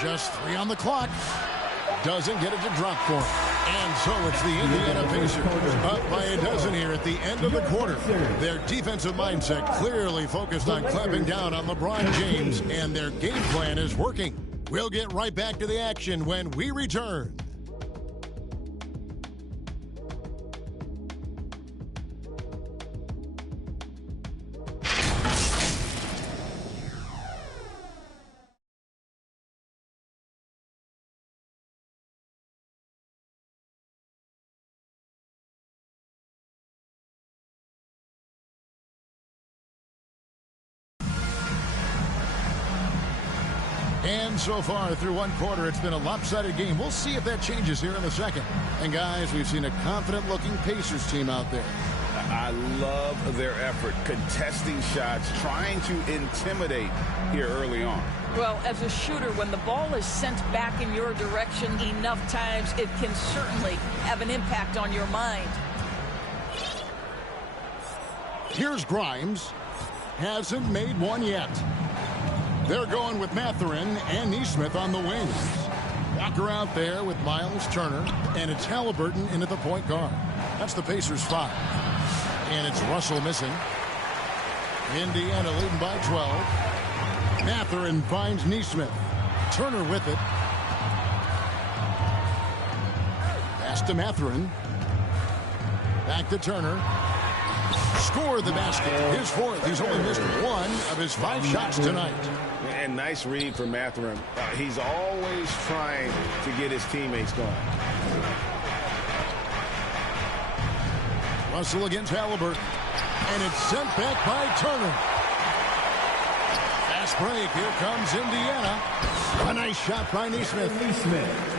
Just 3 on the clock. Doesn't get it to drop for him. And so it's the Indiana Pacers up by a dozen here at the end of the quarter. Their defensive mindset clearly focused on clamping down on LeBron James, and their game plan is working. We'll get right back to the action when we return. And so far through one quarter, it's been a lopsided game. We'll see if that changes here in the second. And guys, we've seen a confident-looking Pacers team out there. I love their effort, contesting shots, trying to intimidate here early on. Well, as a shooter, when the ball is sent back in your direction enough times, it can certainly have an impact on your mind. Here's Grimes. Hasn't made one yet. They're going with Mathurin and Nesmith on the wings. Walker out there with Miles Turner, and it's Halliburton into the point guard. That's the Pacers 5. And it's Russell missing. Indiana leading by 12. Mathurin finds Nesmith. Turner with it. Pass to Mathurin. Back to Turner. Scored the basket. His 4th. He's only missed 1 of his 5 shots tonight. And nice read for Mathurin. He's always trying to get his teammates going. Russell against Halliburton. And it's sent back by Turner. Fast break. Here comes Indiana. A nice shot by Nesmith.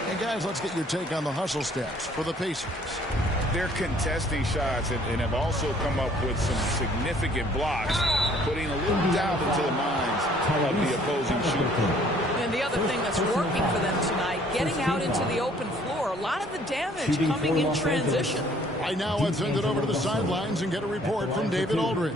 And guys, let's get your take on the hustle stats for the Pacers. They're contesting shots and have also come up with some significant blocks, putting a little doubt into the minds of the opposing shooter. And the other thing that's working for them tonight, getting out into the open floor. A lot of the damage coming in transition. Right now, let's send it over to the sidelines and get a report from David Aldridge.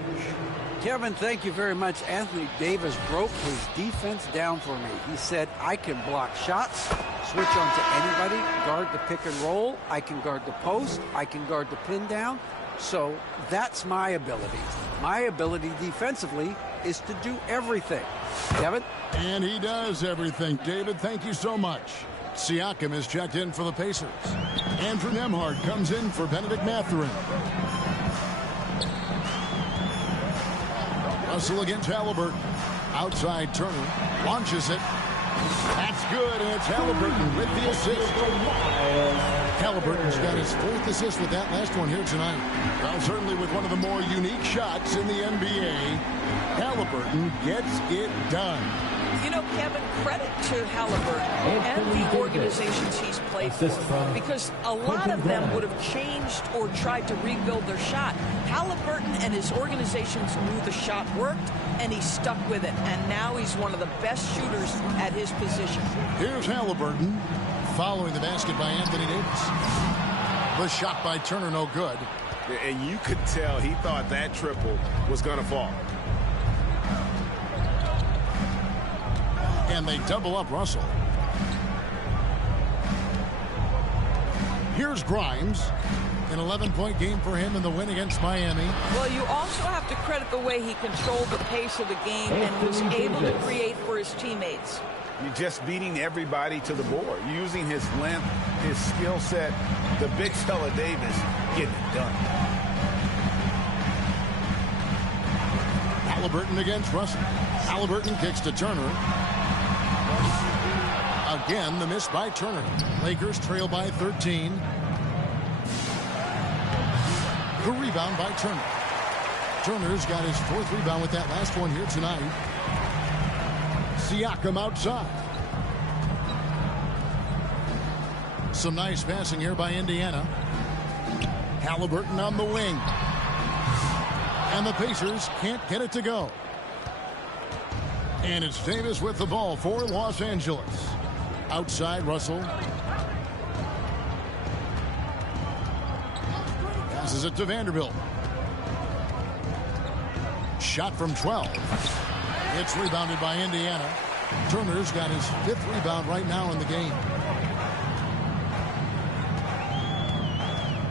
Kevin, thank you very much. Anthony Davis broke his defense down for me. He said, I can block shots, switch on to anybody, guard the pick and roll. I can guard the post. I can guard the pin down. So that's my ability. My ability defensively is to do everything. Kevin? And he does everything. David, thank you so much. Siakam is checked in for the Pacers. Andrew Nembhard comes in for Benedict Mathurin. Russell against Halliburton. Outside Turner. Launches it. That's good, and it's Halliburton with the assist. Halliburton's got his 4th assist with that last one here tonight. Well, certainly with one of the more unique shots in the NBA, Halliburton gets it done. You know, Kevin, credit to Halliburton and the organizations he's played for, because a lot of them would have changed or tried to rebuild their shot. Halliburton and his organizations knew the shot worked, and he stuck with it. And now he's one of the best shooters at his position. Here's Halliburton following the basket by Anthony Davis. The shot by Turner, no good. And you could tell he thought that triple was going to fall. And they double up Russell. Here's Grimes. An 11-point game for him in the win against Miami. Well, you also have to credit the way he controlled the pace of the game and was able to create for his teammates. just beating everybody to the board, using his length, his skill set. The big fella Davis getting it done. Halliburton against Russell. Halliburton kicks to Turner. Again, the miss by Turner. Lakers trail by 13. The rebound by Turner. Turner's got his 4th rebound with that last one here tonight. Siakam outside. Some nice passing here by Indiana. Halliburton on the wing. And the Pacers can't get it to go. And it's Davis with the ball for Los Angeles. Outside, Russell. Passes it to Vanderbilt. Shot from 12. It's rebounded by Indiana. Turner's got his 5th rebound right now in the game.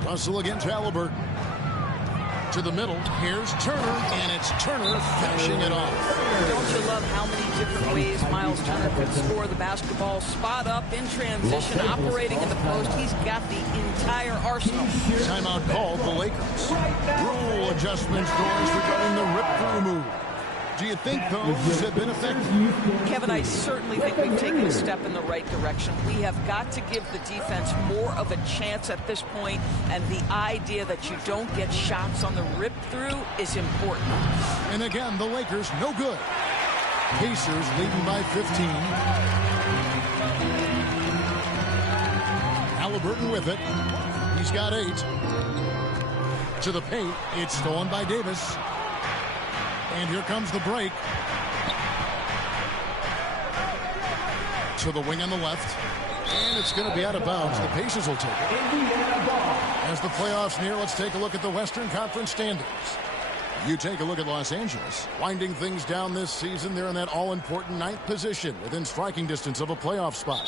Russell against Halliburton. To the middle. Here's Turner, and it's Turner finishing it off. Don't you love how many different ways Miles Turner can score the basketball? Spot up, in transition, operating in the post. He's got the entire arsenal. Timeout called the Lakers. Rule adjustments, Doris, regarding the rip-through move. Do you think those have been effective? Kevin, I certainly think we've taken a step in the right direction. We have got to give the defense more of a chance at this point, and the idea that you don't get shots on the rip-through is important. And again, the Lakers no good. Pacers leading by 15. Halliburton with it. He's got 8. To the paint. It's stolen by Davis. And here comes the break. To the wing on the left. And it's going to be out of bounds. The Pacers will take it. As the playoffs near, let's take a look at the Western Conference standings. You take a look at Los Angeles. Winding things down this season, they're in that all-important 9th position within striking distance of a playoff spot.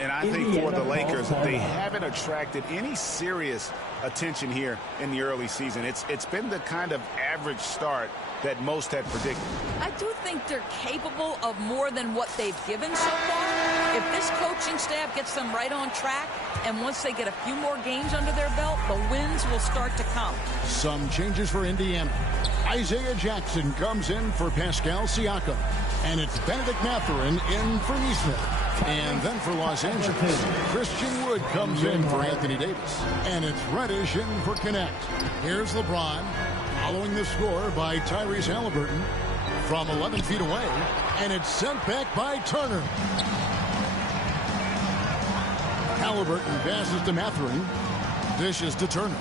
And I think for the Lakers, they haven't attracted any serious attention here in the early season. It's been the kind of average start that most had predicted. I do think they're capable of more than what they've given so far. If this coaching staff gets them right on track, and once they get a few more games under their belt, the wins will start to come. Some changes for Indiana. Isaiah Jackson comes in for Pascal Siakam. And it's Benedict Mathurin in for Nesmith. And then for Los Angeles, Christian Wood comes in for Anthony Davis. And it's Reddish in for Connect. Here's LeBron. Following the score by Tyrese Halliburton from 11 feet away, and it's sent back by Turner. Halliburton passes to Mathurin, dishes to Turner.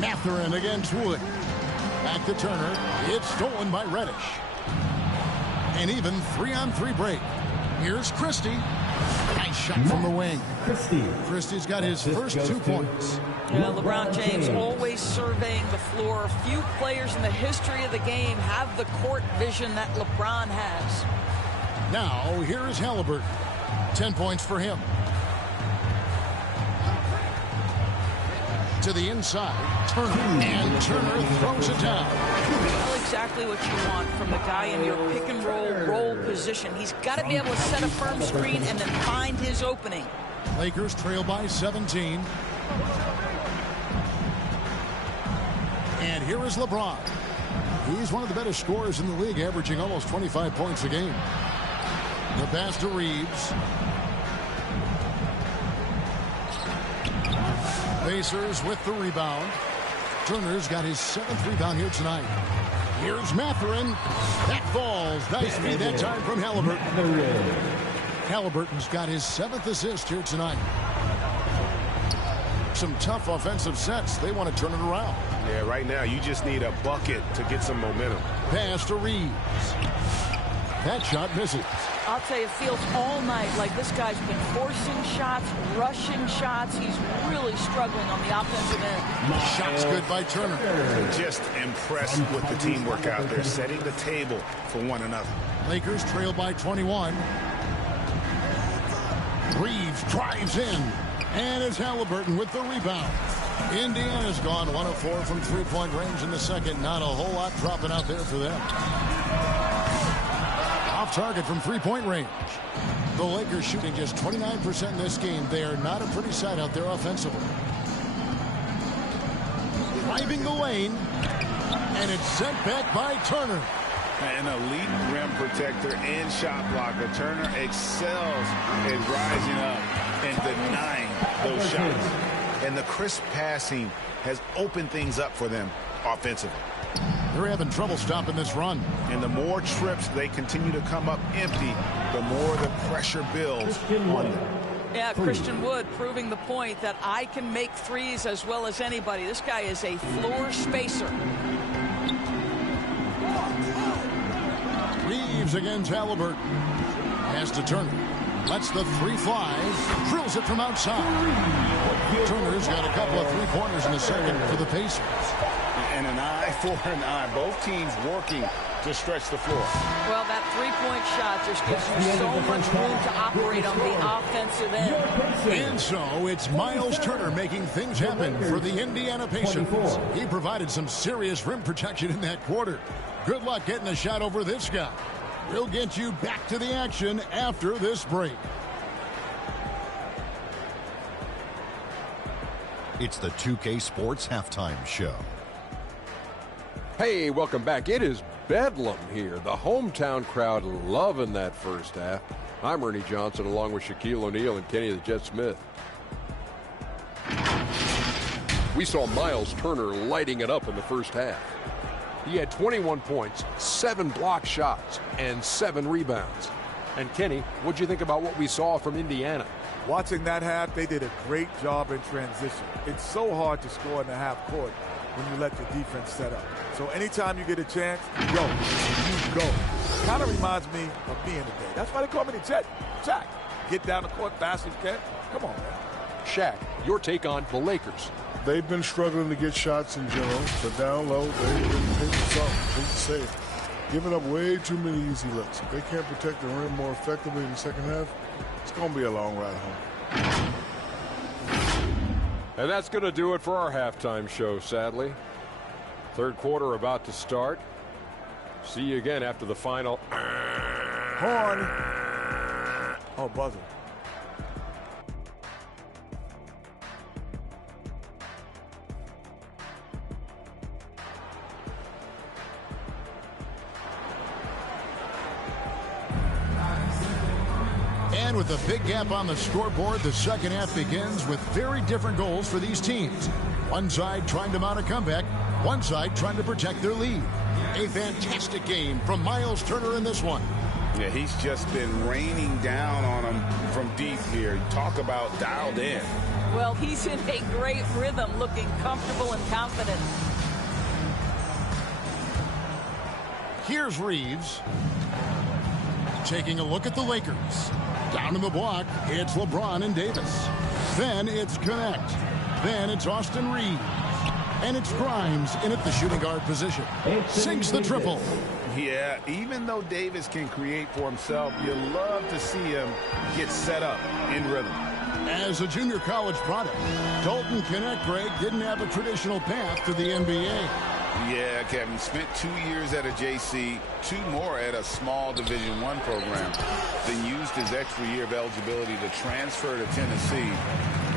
Mathurin against Wood. Back to Turner. It's stolen by Reddish. And even 3-on-3 break. Here's Christie. Nice shot from the wing. Christie's got his first 2 points. Yeah, LeBron James always surveying the floor. Few players in the history of the game have the court vision that LeBron has. Now, here is Halliburton. 10 points for him. To the inside. Turner. And Turner throws it down. Well, exactly what you want from the guy in your pick-and-roll position. He's got to be able to set a firm screen and then find his opening. Lakers trail by 17. And here is LeBron. He's one of the better scorers in the league, averaging almost 25 points a game. The pass to Reeves. Pacers with the rebound. Turner's got his 7th rebound here tonight. Here's Mathurin. That falls. Nice feed that time from Halliburton. Halliburton's got his 7th assist here tonight. Some tough offensive sets. They want to turn it around. Yeah, right now you just need a bucket to get some momentum. Pass to Reeves. That shot misses. I'll tell you, it feels all night like this guy's been forcing shots, rushing shots. He's really struggling on the offensive end. Shots good by Turner. Just impressed with the teamwork out there, setting the table for one another. Lakers trail by 21. Reeves drives in. And it's Halliburton with the rebound. Indiana's gone 1 of 4 from 3-point range in the second. Not a whole lot dropping out there for them. off target from three-point range. The Lakers shooting just 29% in this game. They are not a pretty sight out there offensively. Driving the lane, and it's sent back by Turner. An elite rim protector and shot blocker. Turner excels in rising up and denying those shots. And the crisp passing has opened things up for them offensively. They're having trouble stopping this run. And the more trips they continue to come up empty, the more the pressure builds on them. Yeah, Christian Wood proving the point that I can make threes as well as anybody. This guy is a floor spacer. Reeves against Halliburton. Pass to Turner. Lets the three fly. Drills it from outside. Turner's got a couple of three-pointers in the second for the Pacers. And an eye for an eye. Both teams working to stretch the floor. Well, that three-point shot just gives you so much room to operate on the offensive end. And so it's Miles Turner making things happen for the Indiana Pacers. He provided some serious rim protection in that quarter. Good luck getting a shot over this guy. We'll get you back to the action after this break. It's the 2K Sports Halftime Show. Hey, welcome back. It is bedlam here. The hometown crowd loving that first half. I'm Ernie Johnson along with Shaquille O'Neal and Kenny the Jet Smith. We saw Miles Turner lighting it up in the first half. He had 21 points, 7 block shots, and 7 rebounds. And Kenny, what'd you think about what we saw from Indiana? Watching that half, they did a great job in transition. It's so hard to score in the half court when you let your defense set up. So anytime you get a chance, you go. Kind of reminds me of me in the day. That's why they call me the Jet. Shaq, get down the court fast as you can. Come on, man. Shaq, your take on the Lakers. They've been struggling to get shots in general. So down low, they've been hitting something. Hate to say it. Giving up way too many easy looks. If they can't protect the rim more effectively in the second half, it's going to be a long ride home. And that's going to do it for our halftime show, sadly. Third quarter about to start. See you again after the final. Horn. Oh, buzzer. And with a big gap on the scoreboard, the second half begins with very different goals for these teams. One side trying to mount a comeback, one side trying to protect their lead. A fantastic game from Miles Turner in this one. Yeah, he's just been raining down on them from deep here. Talk about dialed in. Well, he's in a great rhythm, looking comfortable and confident. Here's Reeves. Taking a look at the Lakers. Down in the block, it's LeBron and Davis. Then it's Connect. Then it's Austin Reeves. And it's Grimes in at the shooting guard position. Sinks the triple. Yeah, even though Davis can create for himself, you love to see him get set up in rhythm. As a junior college product, Dalton Connect, Greg, didn't have a traditional path to the NBA. Yeah, Kevin, spent 2 years at a JC, 2 more at a small Division I program, then used his extra year of eligibility to transfer to Tennessee.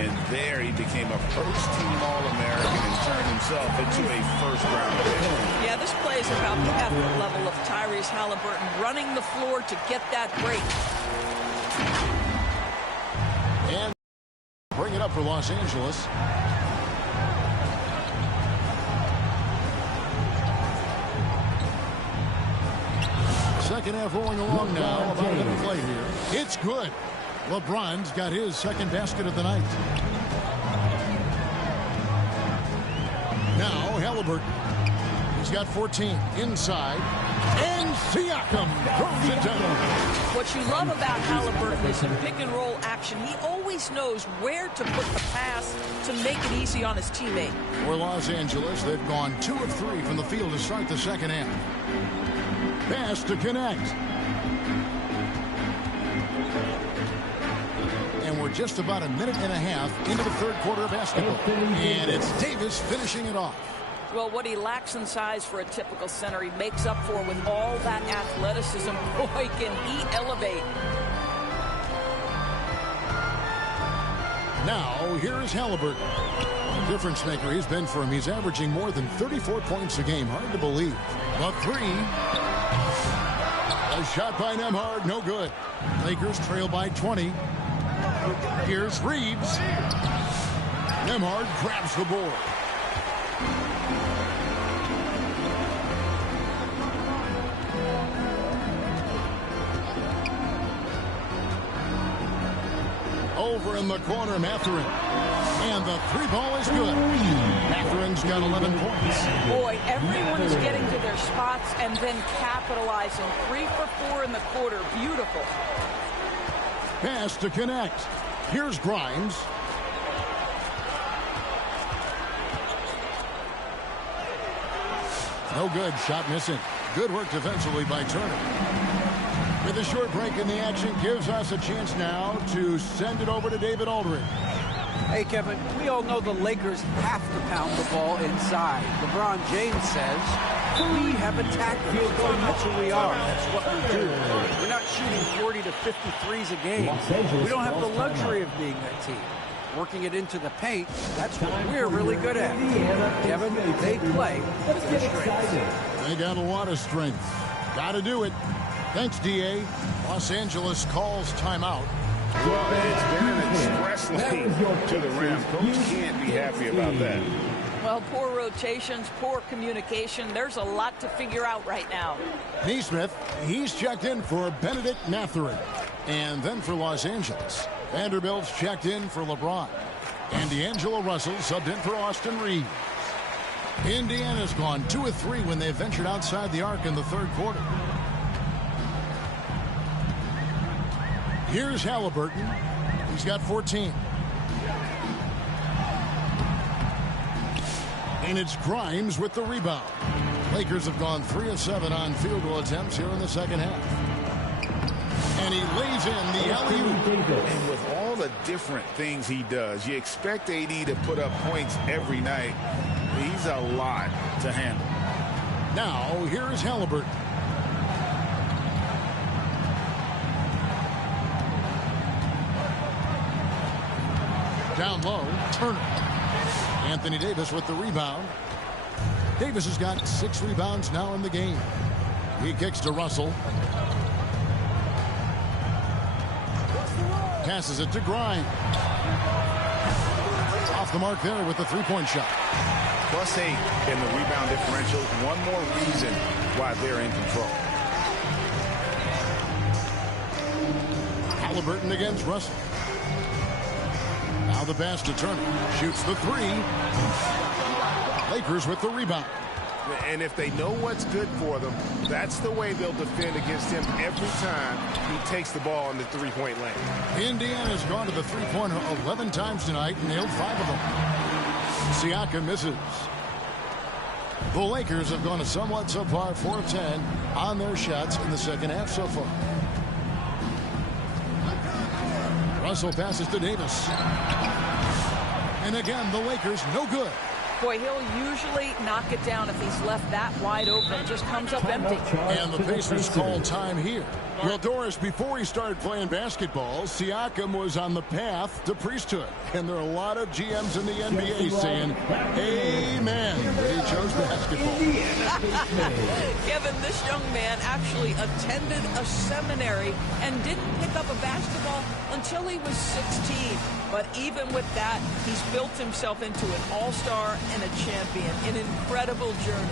And there he became a first-team All-American and turned himself into a first-round pick. Yeah, this play is about the effort level of Tyrese Halliburton running the floor to get that break. And bring it up for Los Angeles. Second half rolling along now. About a minute play here. It's good. LeBron's got his second basket of the night. Now Halliburton. He's got 14 inside. And Siakam throws it down. What you love about Halliburton is in pick and roll action. He always knows where to put the pass to make it easy on his teammate. For Los Angeles, they've gone 2 of 3 from the field to start the second half. Pass to Connect. And we're just about a minute and a half into the third quarter of basketball. And it's Davis finishing it off. Well, what he lacks in size for a typical center, he makes up for with all that athleticism. Boy, can he elevate. Now, here is Halliburton. Difference maker he's been for him. He's averaging more than 34 points a game. Hard to believe. The three. A shot by Nembhard, no good. Lakers trail by 20. Here's Reeves. Nembhard grabs the board. Over in the corner, Mathurin. And the three ball is good. Mathurin's got 11 points. Boy, everyone's getting to their spots and then capitalizing. 3 for 4 in the quarter. Beautiful. Pass to connect. Here's Grimes. No good. Shot missing. Good work defensively by Turner. With a short break in the action, gives us a chance now to send it over to David Aldridge. Hey, Kevin, we all know the Lakers have to pound the ball inside. LeBron James says, we have attacked field goal. That's who we are. That's what we do. We're not shooting 40 to 53s a game. We don't have the luxury of being that team. Working it into the paint, that's what we're really good at. Kevin, they play with their strengths. They got a lot of strength. Got to do it. Thanks, D.A. Los Angeles calls timeout. Well, it's been an express lane to the rim. Coach can't be happy about that. Well, poor rotations, poor communication. There's a lot to figure out right now. Neesmith, he's checked in for Benedict Mathurin. And then for Los Angeles, Vanderbilt's checked in for LeBron. And D'Angelo Russell subbed in for Austin Reeves. Indiana's gone 2 of 3 when they ventured outside the arc in the third quarter. Here's Halliburton. He's got 14. And it's Grimes with the rebound. Lakers have gone 3 of 7 on field goal attempts here in the second half. And he lays in the alley-oop. And with all the different things he does, you expect AD to put up points every night. He's a lot to handle. Now, here's Halliburton. Down low, Turner. Anthony Davis with the rebound. Davis has got 6 rebounds now in the game. He kicks to Russell. Passes it to Grimes. Off the mark there with the three-point shot. +8 in the rebound differential. One more reason why they're in control. Halliburton against Russell. Now the pass to Turner. Shoots the 3. Lakers with the rebound. And if they know what's good for them, that's the way they'll defend against him every time he takes the ball in the three-point lane. Indiana's gone to the three-pointer 11 times tonight and nailed 5 of them. Siakam misses. The Lakers have gone a somewhat subpar 4 of 10 on their shots in the second half so far. Russell passes to Davis. And again, the Lakers no good. Boy, he'll usually knock it down if he's left that wide open. Just comes up empty. And the Pacers call time here. Well, Doris, before he started playing basketball, Siakam was on the path to priesthood. And there are a lot of GMs in the NBA saying, amen, that he chose basketball. Kevin, this young man actually attended a seminary and didn't pick up a basketball until he was 16. But even with that, he's built himself into an all-star and a champion. An incredible journey.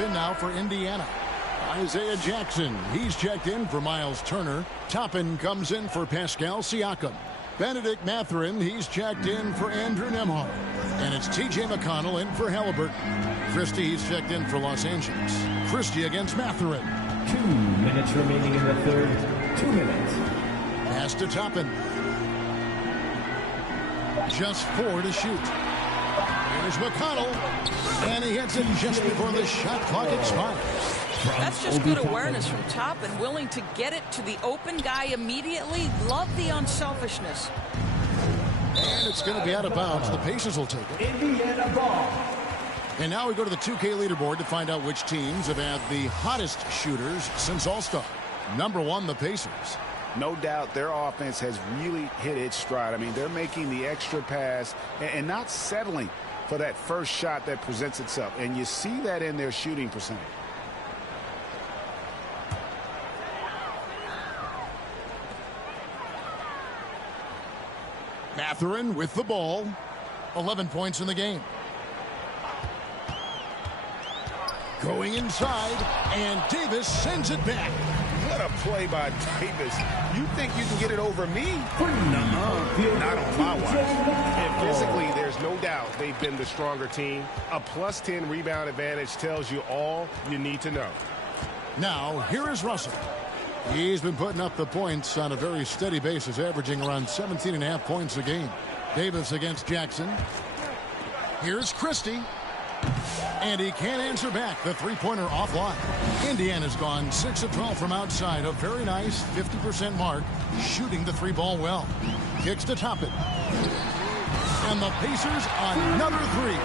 in now for Indiana. Isaiah Jackson, he's checked in for Miles Turner. Toppin comes in for Pascal Siakam. Benedict Mathurin, he's checked in for Andrew Nembhard. And it's T.J. McConnell in for Halliburton. Christie, he's checked in for Los Angeles. Christie against Mathurin. 2 minutes remaining in the third. 2 minutes. Pass to Toppin. Just 4 to shoot. Here's McConnell. And he hits it just before the shot clock expires. That's just good awareness from Toppin, willing to get it to the open guy immediately. Love the unselfishness. And it's going to be out of bounds. The Pacers will take it. Indiana ball. And now we go to the 2K leaderboard to find out which teams have had the hottest shooters since All-Star. Number 1, the Pacers. No doubt their offense has really hit its stride. I mean, they're making the extra pass and not settling for that first shot that presents itself. And you see that in their shooting percentage. Mathurin with the ball. 11 points in the game. Going inside, and Davis sends it back. What a play by Davis. You think you can get it over me? Nuh-uh. Not on my watch. And physically, there's no doubt they've been the stronger team. A +10 rebound advantage tells you all you need to know. Now, here is Russell. He's been putting up the points on a very steady basis, averaging around 17.5 points a game. Davis against Jackson. Here's Christie. And he can't answer back. The three-pointer offline. Indiana's gone 6 of 12 from outside. A very nice 50% mark. Shooting the 3-ball well. Kicks to Toppin. And the Pacers another 3.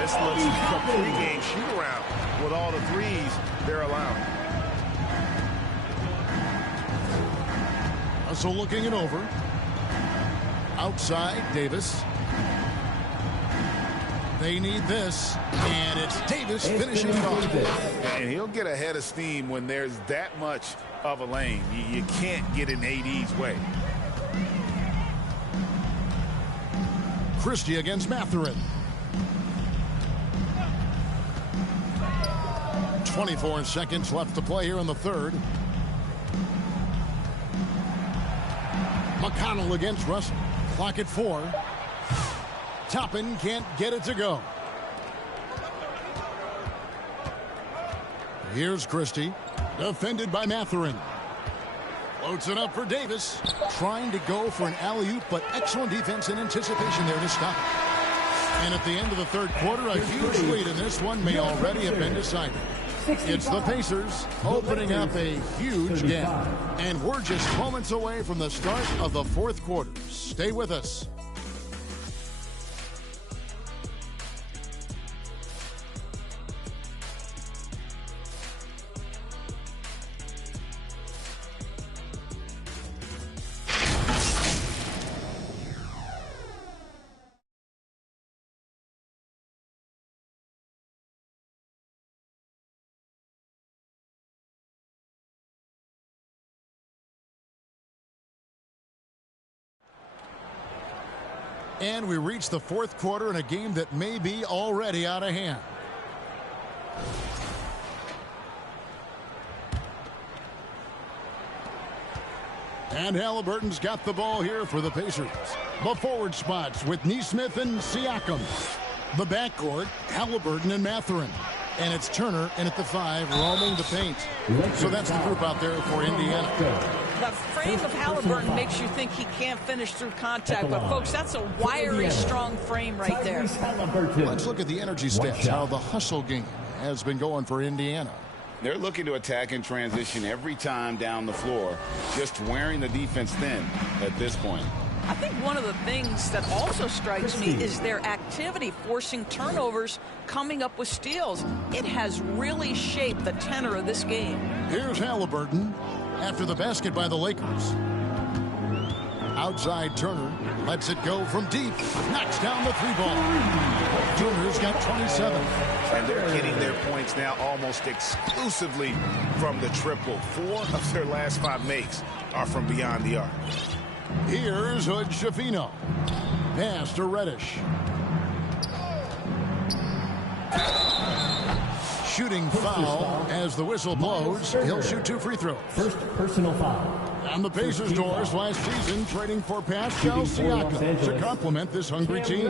This looks like a pregame shoot-around with all the threes they're allowing. Russell looking it over. Outside, Davis. They need this, and it's Davis finishing it off. And he'll get ahead of steam when there's that much of a lane. You can't get in AD's way. Christie against Mathurin. 24 seconds left to play here in the third. McConnell against Russell. Clock at 4. Toppin can't get it to go. Here's Christie. Defended by Mathurin. Floats it up for Davis. Trying to go for an alley-oop, but excellent defense and anticipation there to stop it. And at the end of the third quarter, a huge lead in this one may already have been decided. It's the Pacers opening up a huge gap. And we're just moments away from the start of the fourth quarter. Stay with us. And we reach the fourth quarter in a game that may be already out of hand. And Halliburton's got the ball here for the Pacers. The forward spots with Nesmith and Siakam. The backcourt, Halliburton and Mathurin. And it's Turner in at the 5, roaming the paint. So that's the group out there for Indiana. The frame of Halliburton makes you think he can't finish through contact. But, folks, that's a wiry, strong frame right there. Let's look at the energy stats, how the hustle game has been going for Indiana. They're looking to attack in transition every time down the floor, just wearing the defense thin at this point. I think one of the things that also strikes me is their activity forcing turnovers, coming up with steals. It has really shaped the tenor of this game. Here's Halliburton after the basket by the Lakers. Outside Turner lets it go from deep. Knocks down the 3-ball. Turner's got 27. And they're getting their points now almost exclusively from the triple. 4 of their last 5 makes are from beyond the arc. Here's Hood-Schifino. Pass to Reddish. shooting foul as the whistle blows. He'll shoot 2 free throws. First personal foul. On the Pacers' doors last season, trading for Pascal Siakam to complement this hungry team.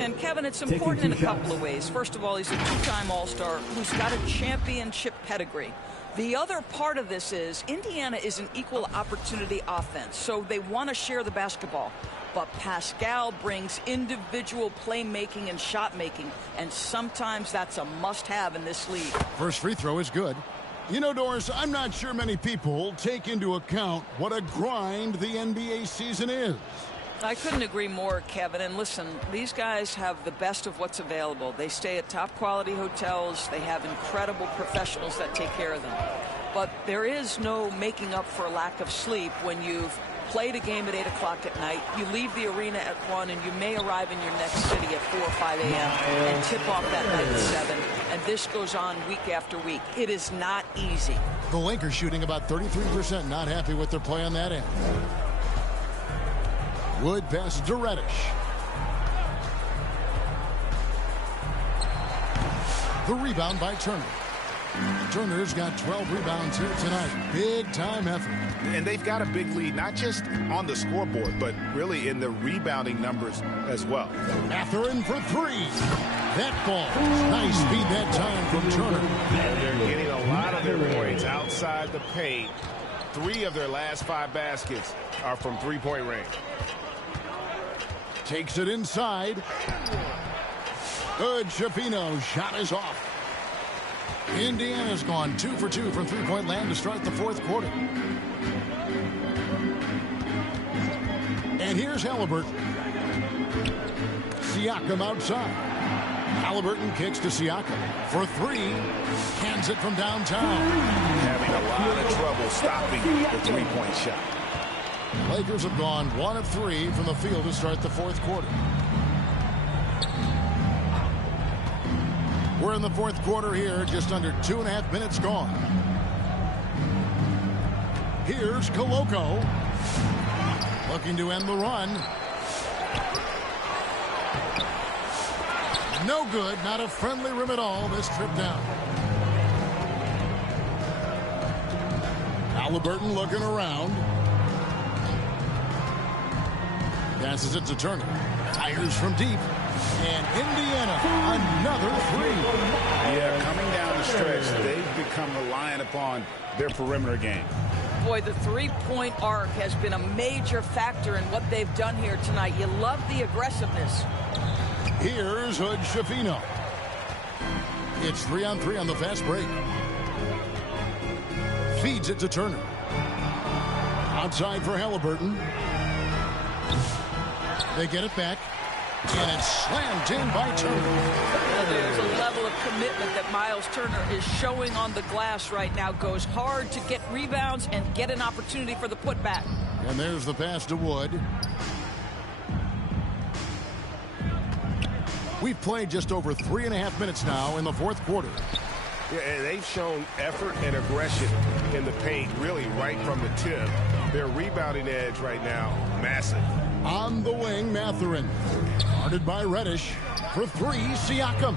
And Kevin, it's important in a couple of ways. First of all, he's a 2-time All-Star who's got a championship pedigree. The other part of this is Indiana is an equal opportunity offense, so they want to share the basketball. But Pascal brings individual playmaking and shot making, and sometimes that's a must-have in this league. First free throw is good. You know, Doris, I'm not sure many people take into account what a grind the NBA season is. I couldn't agree more, Kevin. And listen, these guys have the best of what's available. They stay at top quality hotels. They have incredible professionals that take care of them. But there is no making up for a lack of sleep when you've played a game at 8 o'clock at night. You leave the arena at 1, and you may arrive in your next city at 4 or 5 a.m. and tip off that night at 7. And this goes on week after week. It is not easy. The Lakers shooting about 33%, not happy with their play on that end. Wood passes to Reddish. The rebound by Turner. Turner's got 12 rebounds here tonight. Big time effort. And they've got a big lead, not just on the scoreboard, but really in the rebounding numbers as well. Mathurin for 3. That ball. Nice speed that time from Turner. They're getting a lot of their points outside the paint. 3 of their last 5 baskets are from three-point range. Takes it inside. Good. Schifino's shot is off. Indiana's gone 2 for 2 from three-point land to start the fourth quarter. And here's Halliburton. Siakam outside. Halliburton kicks to Siakam for 3. Hands it from downtown. Having a lot of trouble stopping the three-point shot. Lakers have gone 1 of 3 from the field to start the fourth quarter. We're in the fourth quarter here, just under 2.5 minutes gone. Here's Koloko. Looking to end the run. No good, not a friendly rim at all this trip down. Halliburton looking around. Passes it to Turner. Fires from deep. And Indiana, another 3. Yeah, coming down the stretch, they've become reliant upon their perimeter game. Boy, the three-point arc has been a major factor in what they've done here tonight. You love the aggressiveness. Here's Hood Schifino. It's 3-on-3 on the fast break. Feeds it to Turner. Outside for Halliburton. They get it back. And it's slammed in by Turner. Well, there's a level of commitment that Miles Turner is showing on the glass right now. Goes hard to get rebounds and get an opportunity for the putback. And there's the pass to Wood. We've played just over 3.5 minutes now in the fourth quarter. Yeah, and they've shown effort and aggression in the paint, really right from the tip. Their rebounding edge right now, massive. On the wing, Mathurin. Guarded by Reddish. For 3, Siakam.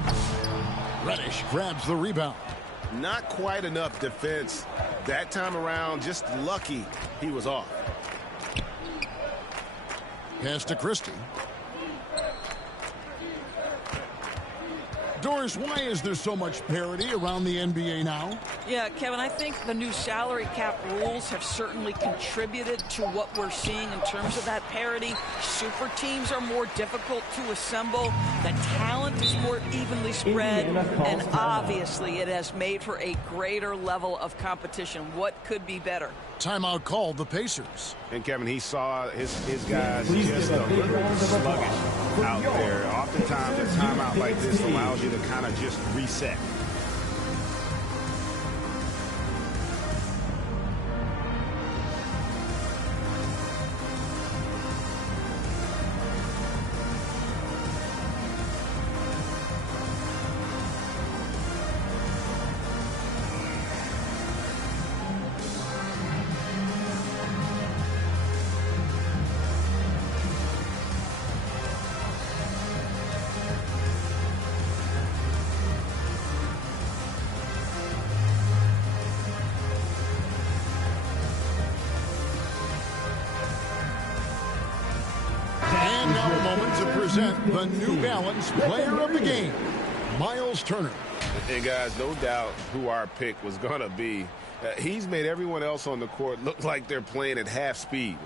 Reddish grabs the rebound. Not quite enough defense that time around. Just lucky he was off. Pass to Christie. Doris, why is there so much parity around the NBA now? Yeah, Kevin, I think the new salary cap rules have certainly contributed to what we're seeing in terms of that parity. Super teams are more difficult to assemble. The talent is more evenly spread. And obviously, it has made for a greater level of competition. What could be better? Timeout called the Pacers. And Kevin, he saw his guys just a little sluggish out there. Oftentimes a timeout like this allows you to kind of just reset. present the New Balance Player of the Game, Miles Turner. And guys, no doubt who our pick was going to be. He's made everyone else on the court look like they're playing at half speed.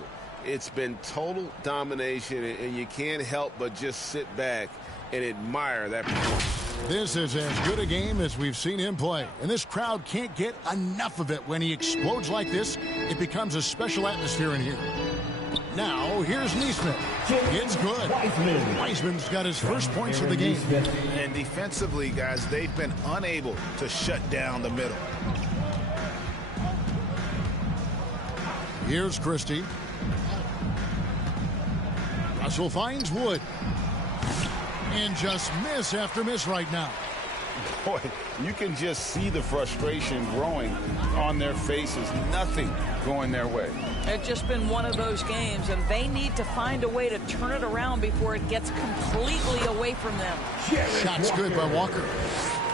It's been total domination, and you can't help but just sit back and admire that performance. This is as good a game as we've seen him play, and this crowd can't get enough of it. When he explodes like this, it becomes a special atmosphere in here. Now, here's Neesmith. It's good. Wiseman's got his first points of the game. And defensively, guys, they've been unable to shut down the middle. Here's Christie. Russell finds Wood. And just miss after miss right now. Boy, you can just see the frustration growing on their faces. Nothing going their way. It's just been one of those games, and they need to find a way to turn it around before it gets completely away from them. Shot's good by Walker.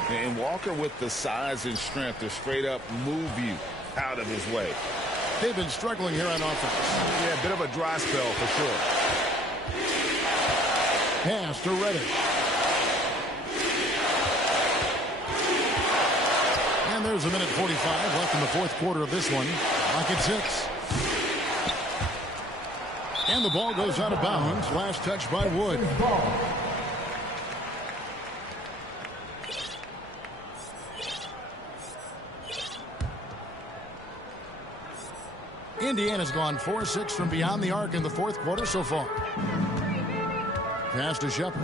And Walker, with the size and strength to straight up move you out of his way. They've been struggling here on offense. Yeah, a bit of a dry spell for sure. Pass to Reddish. And there's a minute 45 left in the fourth quarter of this one. Lock at 6. And the ball goes out of bounds. Last touch by Wood. Indiana's gone 4-6 from beyond the arc in the fourth quarter so far. Pass to Shepard.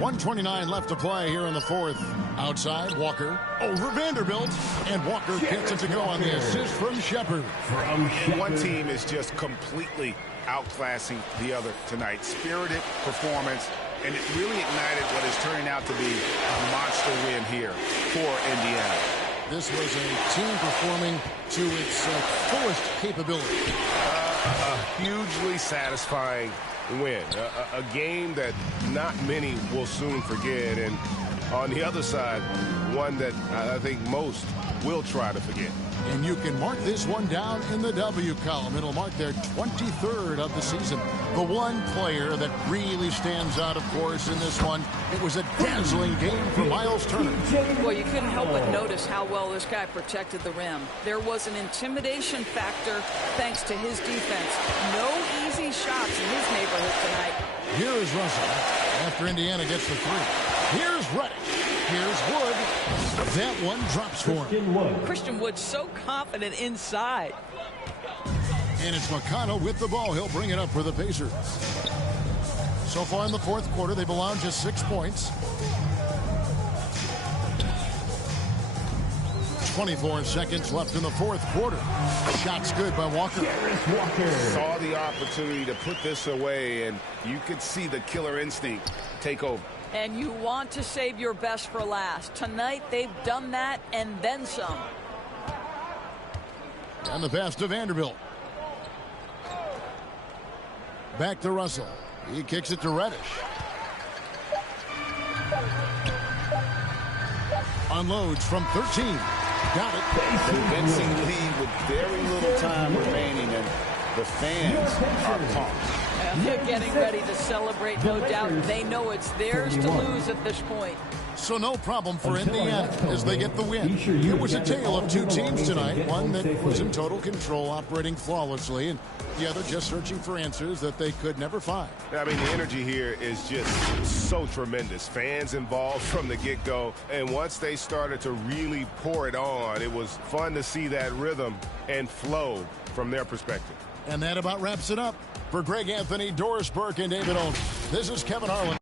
1:29 left to play here in the fourth. Outside, Walker over Vanderbilt. And Walker gets it to go on the assist from Shepard. One team is just completely outclassing the other tonight. Spirited performance, and it really ignited what is turning out to be a monster win here for Indiana. This was a team performing to its fullest capability. A hugely satisfying win. A game that not many will soon forget. And on the other side, one that I think most will try to forget. And you can mark this one down in the W column. It'll mark their 23rd of the season. The one player that really stands out, of course, in this one, it was a dazzling game for Miles Turner. Well, you couldn't help but notice how well this guy protected the rim. There was an intimidation factor thanks to his defense. No easy shots in his neighborhood tonight. Here is Russell after Indiana gets the 3. Here's Reddish. Here's Wood. That one drops for him. Christian Wood so confident inside. And it's McConnell with the ball. He'll bring it up for the Pacers. So far in the fourth quarter, they've allowed just 6 points. 24 seconds left in the fourth quarter. Shot's good by Walker. Saw the opportunity to put this away, and you could see the killer instinct take over. And you want to save your best for last. Tonight, they've done that and then some. And the pass to Vanderbilt. Back to Russell. He kicks it to Reddish. Unloads from 13. Got it. Convincing lead with very little time remaining, and the fans are pumped. They're getting ready to celebrate, no doubt. They know it's theirs to lose at this point. So no problem for Indiana as they get the win. It was a tale of two teams tonight. One that was in total control, operating flawlessly, and the other just searching for answers that they could never find. I mean, the energy here is just so tremendous. Fans involved from the get-go, and once they started to really pour it on, it was fun to see that rhythm and flow from their perspective. And that about wraps it up. For Greg Anthony, Doris Burke, and David Owen, this is Kevin Harlan.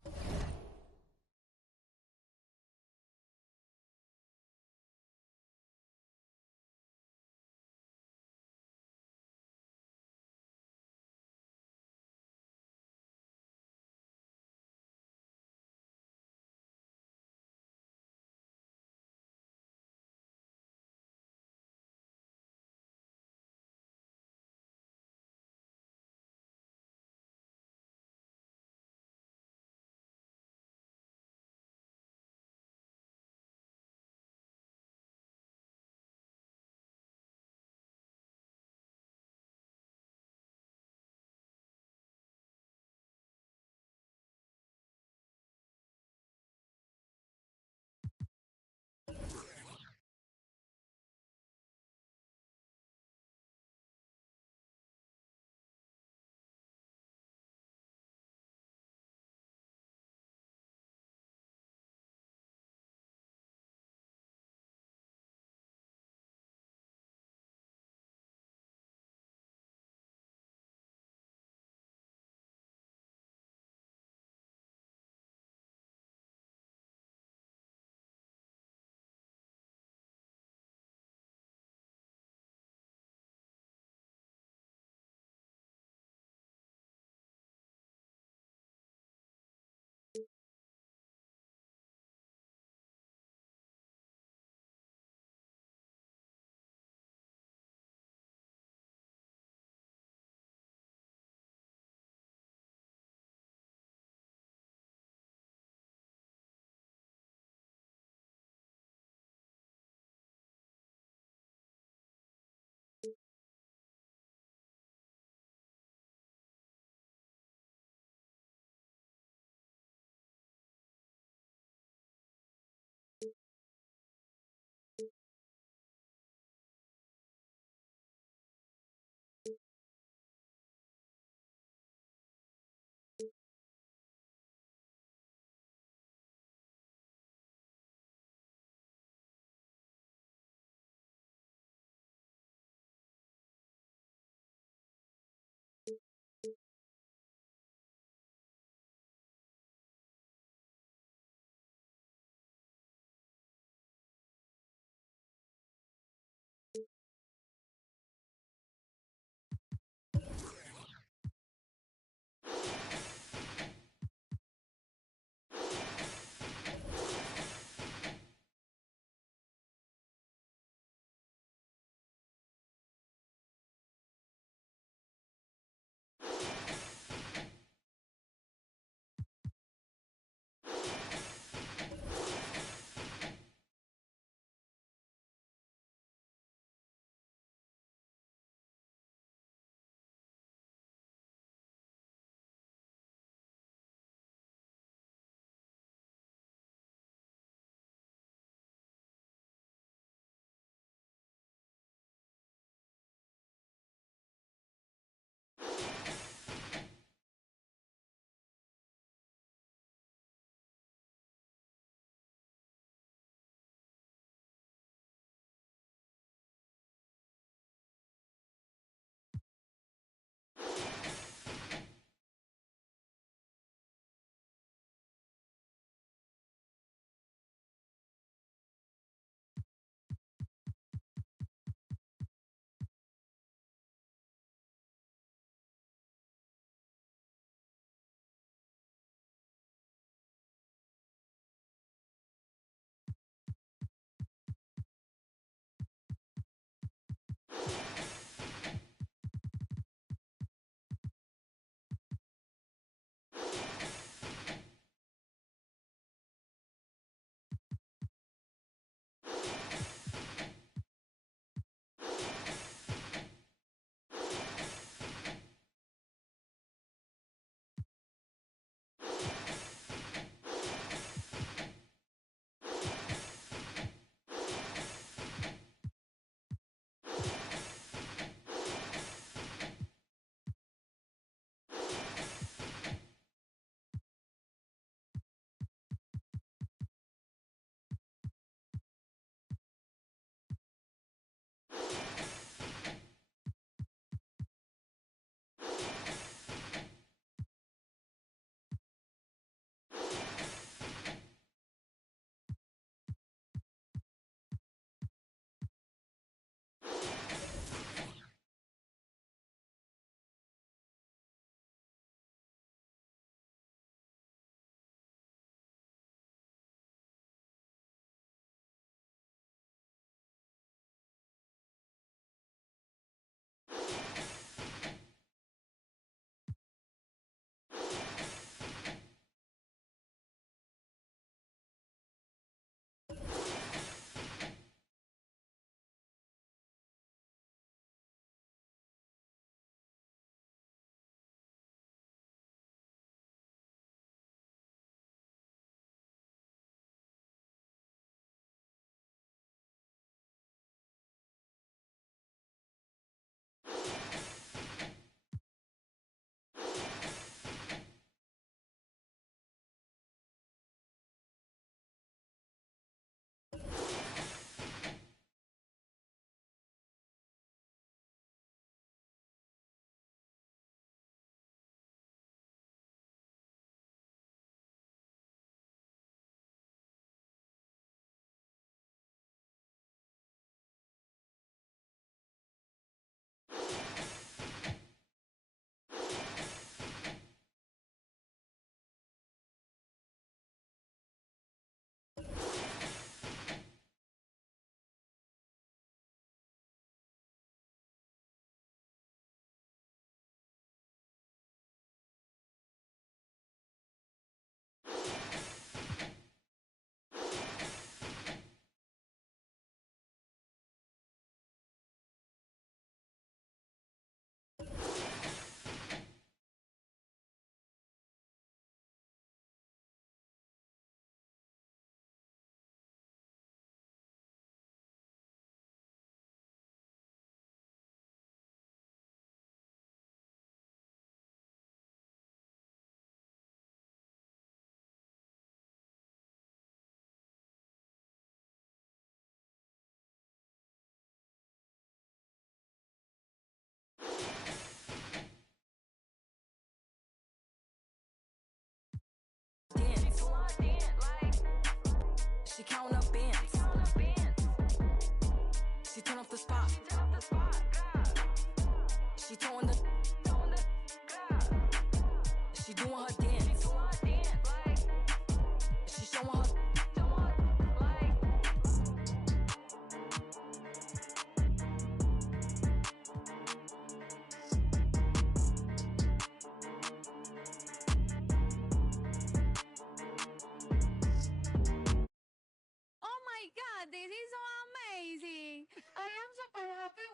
this is so amazing. I am super happy.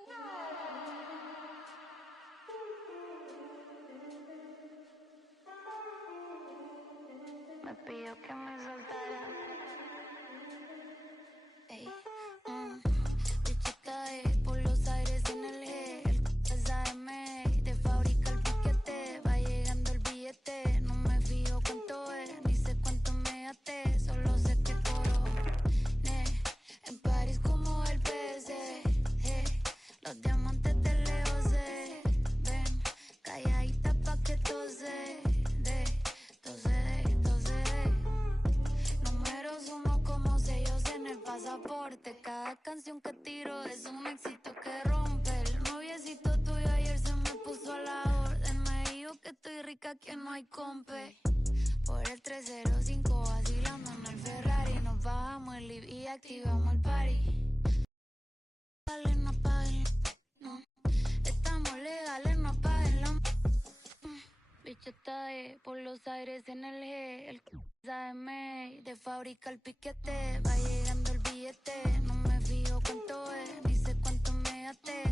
Me pidió que me soltara. Ey, bichita por los aires en el G. El es AM, de fábrica el piquete. Va llegando el billete. No me fío cuánto es, ni sé cuánto me até. Solo sé que coroné. En París como el PC. Los diamantes de Leo se ven. Calladita pa' que tose. Números uno como sellos en el pasaporte. Cada canción que tiro es un éxito que rompe. El noviecito tuyo ayer se me puso a la orden. Me dijo que estoy rica, que no hay compe. Por el 305 vacilando en el Ferrari. Nos bajamos el live y activamos el party. No apaguen, no. Estamos legales, no apaguen la... Bichota por los aires en el G. El AM, de fábrica el piquete. Va llegando el billete. No me fijo cuánto es, ni sé cuánto me até.